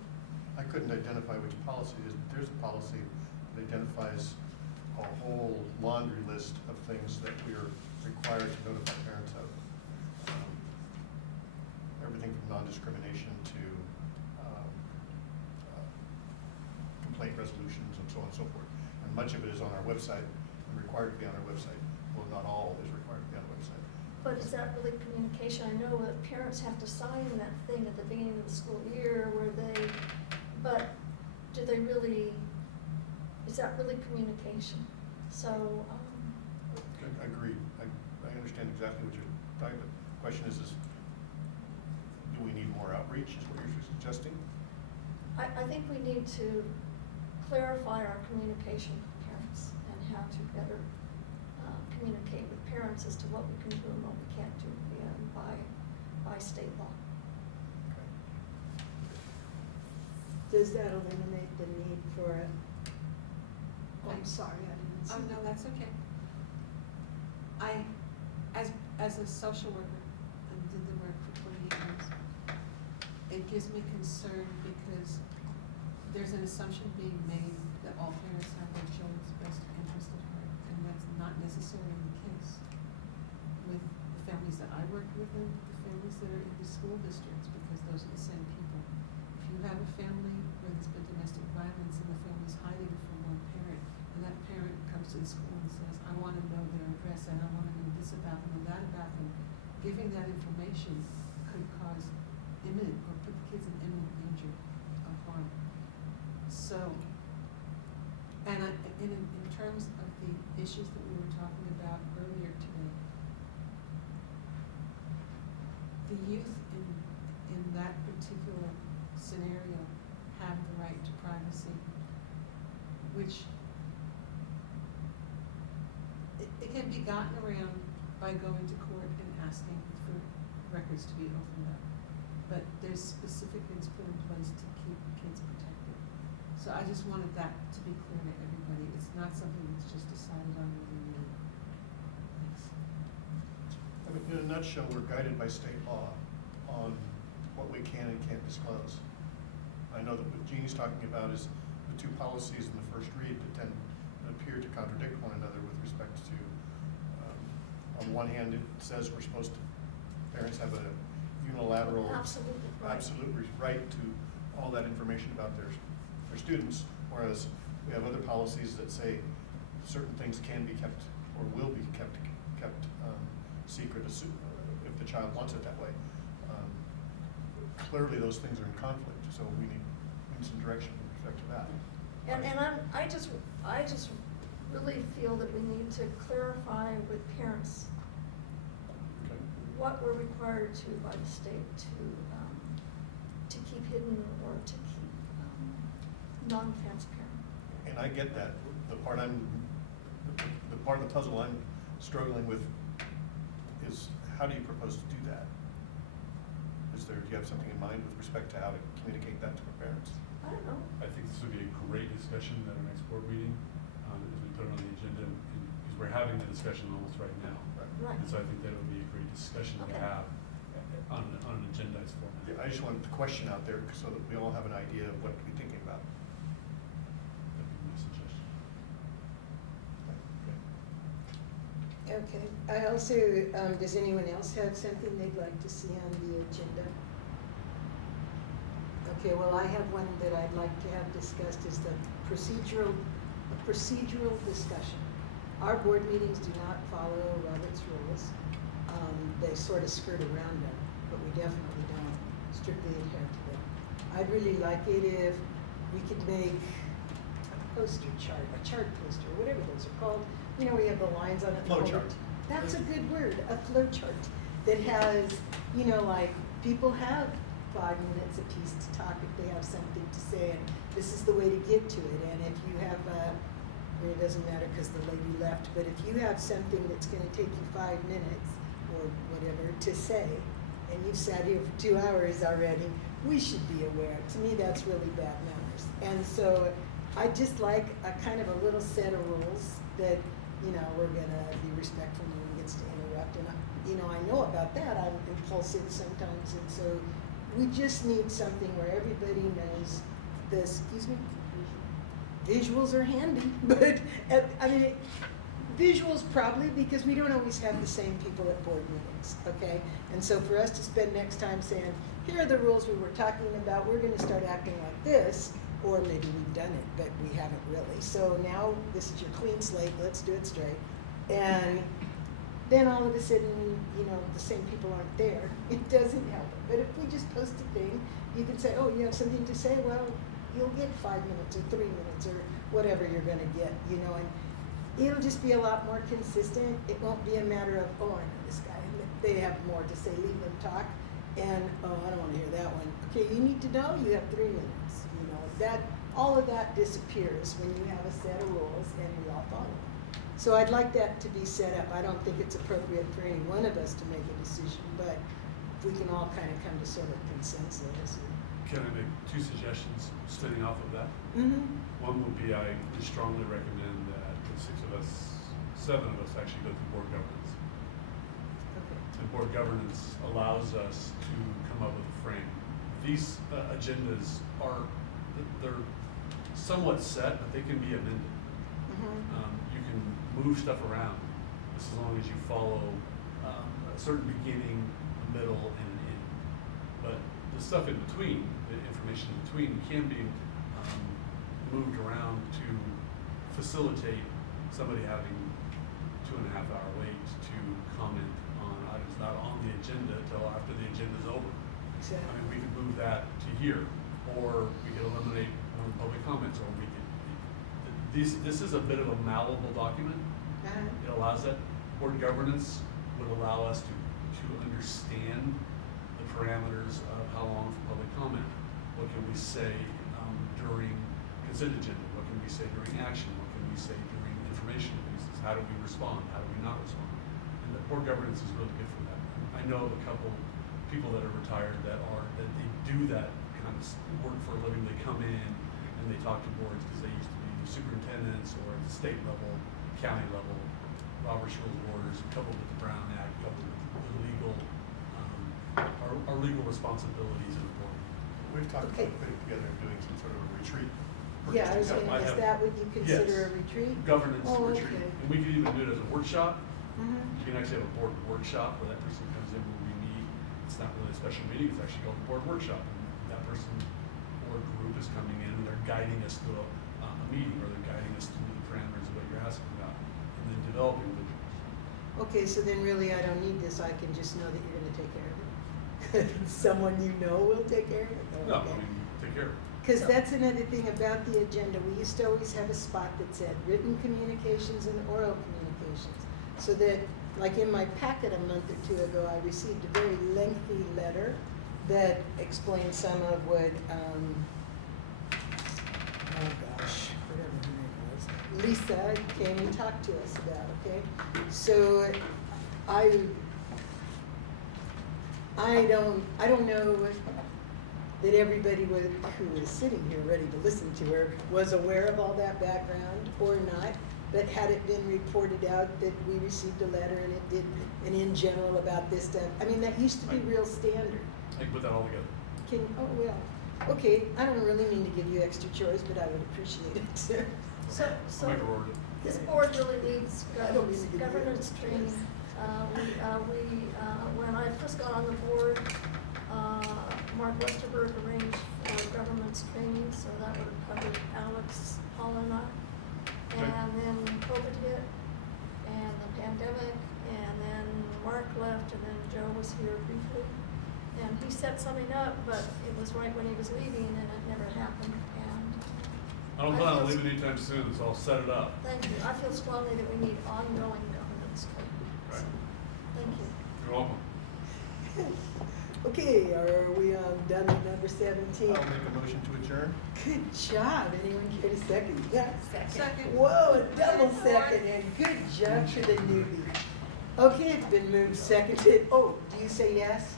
I couldn't identify which policy it is, but there's a policy that identifies a whole laundry list of things that we are required to notify parents of. Everything from non-discrimination to complaint resolutions and so on and so forth. And much of it is on our website and required to be on our website. Well, not all is required to be on the website. But is that really communication? I know that parents have to sign that thing at the beginning of the school year but do they really, is that really communication? So, Agreed. I understand exactly what you're talking about. The question is do we need more outreach is what you're suggesting? I think we need to clarify our communication with parents and how to better communicate with parents as to what we can do and what we can't do by state law. Does that eliminate the need for a, I'm sorry, I didn't see. Oh, no, that's okay. As a social worker, and did the work for 28 years, it gives me concern because there's an assumption being made that all parents have their children's best interest at heart, and that's not necessarily the case with the families that I work with and the families that are in the school districts, because those are the same people. If you have a family where there's been domestic violence and the family's hiding from one parent, and that parent comes to the school and says, I want to know their address and I want to know this about them and that about them, giving that information could cause imminent or put the kids in imminent danger of harm. So, and in terms of the issues that we were talking about earlier today, the youth in that particular scenario have the right to privacy, which it can be gotten around by going to court and asking for records to be opened up. But there's specific things put in place to keep kids protected. So I just wanted that to be clear to everybody. It's not something that's just decided on willy-nilly. Thanks. I mean, in a nutshell, we're guided by state law on what we can and can't disclose. I know that what Jeannie's talking about is the two policies in the first read that appear to contradict one another with respect to, on one hand, it says we're supposed to, parents have a unilateral, absolute right to all that information about their students, whereas we have other policies that say certain things can be kept or will be kept secret if the child wants it that way. Clearly, those things are in conflict, so we need some direction with respect to that. And I just really feel that we need to clarify with parents what we're required to by the state to keep hidden or to keep non-transparent. And I get that. The part of the puzzle I'm struggling with is how do you propose to do that? Do you have something in mind with respect to how to communicate that to the parents? I don't know. I think this would be a great discussion at our next board meeting, as we put it on the agenda, because we're having the discussion almost right now. Right. And so I think that would be a great discussion to have on an agendized format. Yeah, I just wanted the question out there so that we all have an idea of what to be thinking about. That'd be my suggestion. Okay, I also, does anyone else have something they'd like to see on the agenda? Okay, well, I have one that I'd like to have discussed is the procedural discussion. our board meetings do not follow Robert's rules. They sort of skirt around them, but we definitely don't strictly adhere to them. I'd really like it if we could make a poster chart, a chart poster, whatever those are called. You know, we have the lines on it. Flow chart. That's a good word, a flow chart that has, you know, like people have 5 minutes apiece to talk if they have something to say, and this is the way to get to it. And if you have, it doesn't matter because the lady left, but if you have something that's going to take you 5 minutes or whatever to say, and you've sat here for 2 hours already, we should be aware. To me, that's really bad manners. And so I just like a kind of a little set of rules that, you know, we're going to be respectful, no one gets to interrupt. And, you know, I know about that. I'm impulsive sometimes. And so we just need something where everybody knows this, excuse me? Visuals are handy, but, I mean, visuals probably because we don't always have the same people at board meetings, okay? And so for us to spend next time saying, here are the rules we were talking about, we're gonna start acting like this, or maybe we've done it, but we haven't really. So now this is your clean slate, let's do it straight. And then all of a sudden, you know, the same people aren't there. It doesn't help. But if we just post a thing, you can say, oh, you have something to say? Well, you'll get 5 minutes or 3 minutes or whatever you're gonna get, you know, and it'll just be a lot more consistent. It won't be a matter of, oh, I know this guy. They have more to say, leave them talk. And, oh, I don't want to hear that one. Okay, you need to know, you have 3 minutes. You know, that, all of that disappears when you have a set of rules and we all follow them. So I'd like that to be set up. I don't think it's appropriate for any one of us to make a decision, but if we can all kind of come to sort of consensus. Can I make 2 suggestions spinning off of that? Mm-hmm. One would be I would strongly recommend that the 6 of us, 7 of us actually go through board governance. Okay. And board governance allows us to come up with a frame. These agendas are, they're somewhat set, but they can be amended. Mm-hmm. You can move stuff around, just as long as you follow a certain beginning, middle, and an end. But the stuff in between, the information in between, can be moved around to facilitate somebody having 2.5 hour wait to comment on items not on the agenda until after the agenda's over. Exactly. I mean, we could move that to here, or we could eliminate public comments, or we could. This is a bit of a malleable document. Uh-huh. It allows that. Board governance would allow us to understand the parameters of how long for public comment. What can we say during consent agenda? What can we say during action? What can we say during information pieces? How do we respond? How do we not respond? And the board governance is really good for that. I know of a couple people that are retired that they do that kind of work for a living. They come in and they talk to boards because they used to be superintendents or at the state level, county level, Robert's Rules of Orders, coupled with the Brown Act, coupled with the legal, our legal responsibilities in the board. We've talked about putting together and doing some sort of a retreat. Yeah, I was gonna, is that what you consider a retreat? Governance Oh, retreat. okay. And we could even do it as a workshop. Mm-hmm. You can actually have a board workshop where that person comes in where we meet. It's not really a special meeting, it's actually called a board workshop. And that person or group is coming in and they're guiding us through a meeting, or they're guiding us through the parameters of what you're asking about, and then developing the. Okay, so then really I don't need this, I can just know that you're gonna take care of it? Someone you know will take care of it? Oh, No, I okay. mean, take care of it. Because that's another thing about the agenda, we used to always have a spot that said written communications and oral communications. So that, like in my packet a month or 2 ago, I received a very lengthy letter that explained some of what, oh gosh, whatever her name was, Lisa came and talked to us about, okay? So I don't know that everybody who is sitting here ready to listen to her was aware of all that background or not, but had it been reported out that we received a letter and it did, and in general about this stuff, I mean, that used to be real standard. I can put that all together. Oh, well, okay, I don't really mean to give you extra chores, but I would appreciate it. So I'll make a word. this board really needs I don't mean to give you governance extra training. When I first got on the board, Mark Westerberg arranged governance training, so that would have covered Alex, Paul, and I. Okay. And then COVID hit, pandemic, and then Mark left, and then Joe was here briefly. And he set something up, but it was right when he was leaving, and it never happened, and. I don't plan on feel- leaving anytime soon, so I'll set it up. Thank you. I feel strongly that we need ongoing governance. Right. Thank you. You're welcome. Okay, are we done with number 17? I'll make a motion to adjourn. Good job. Anyone care to second that? Second. Whoa, a double second, and good job to the newbie. Okay, it's been moved, seconded. Oh, do you say yes?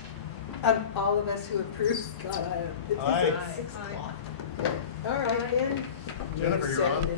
All of us who approve? God, it's Aye. like 6 o'clock. All right, then. Jennifer, Moved, you're on. seconded.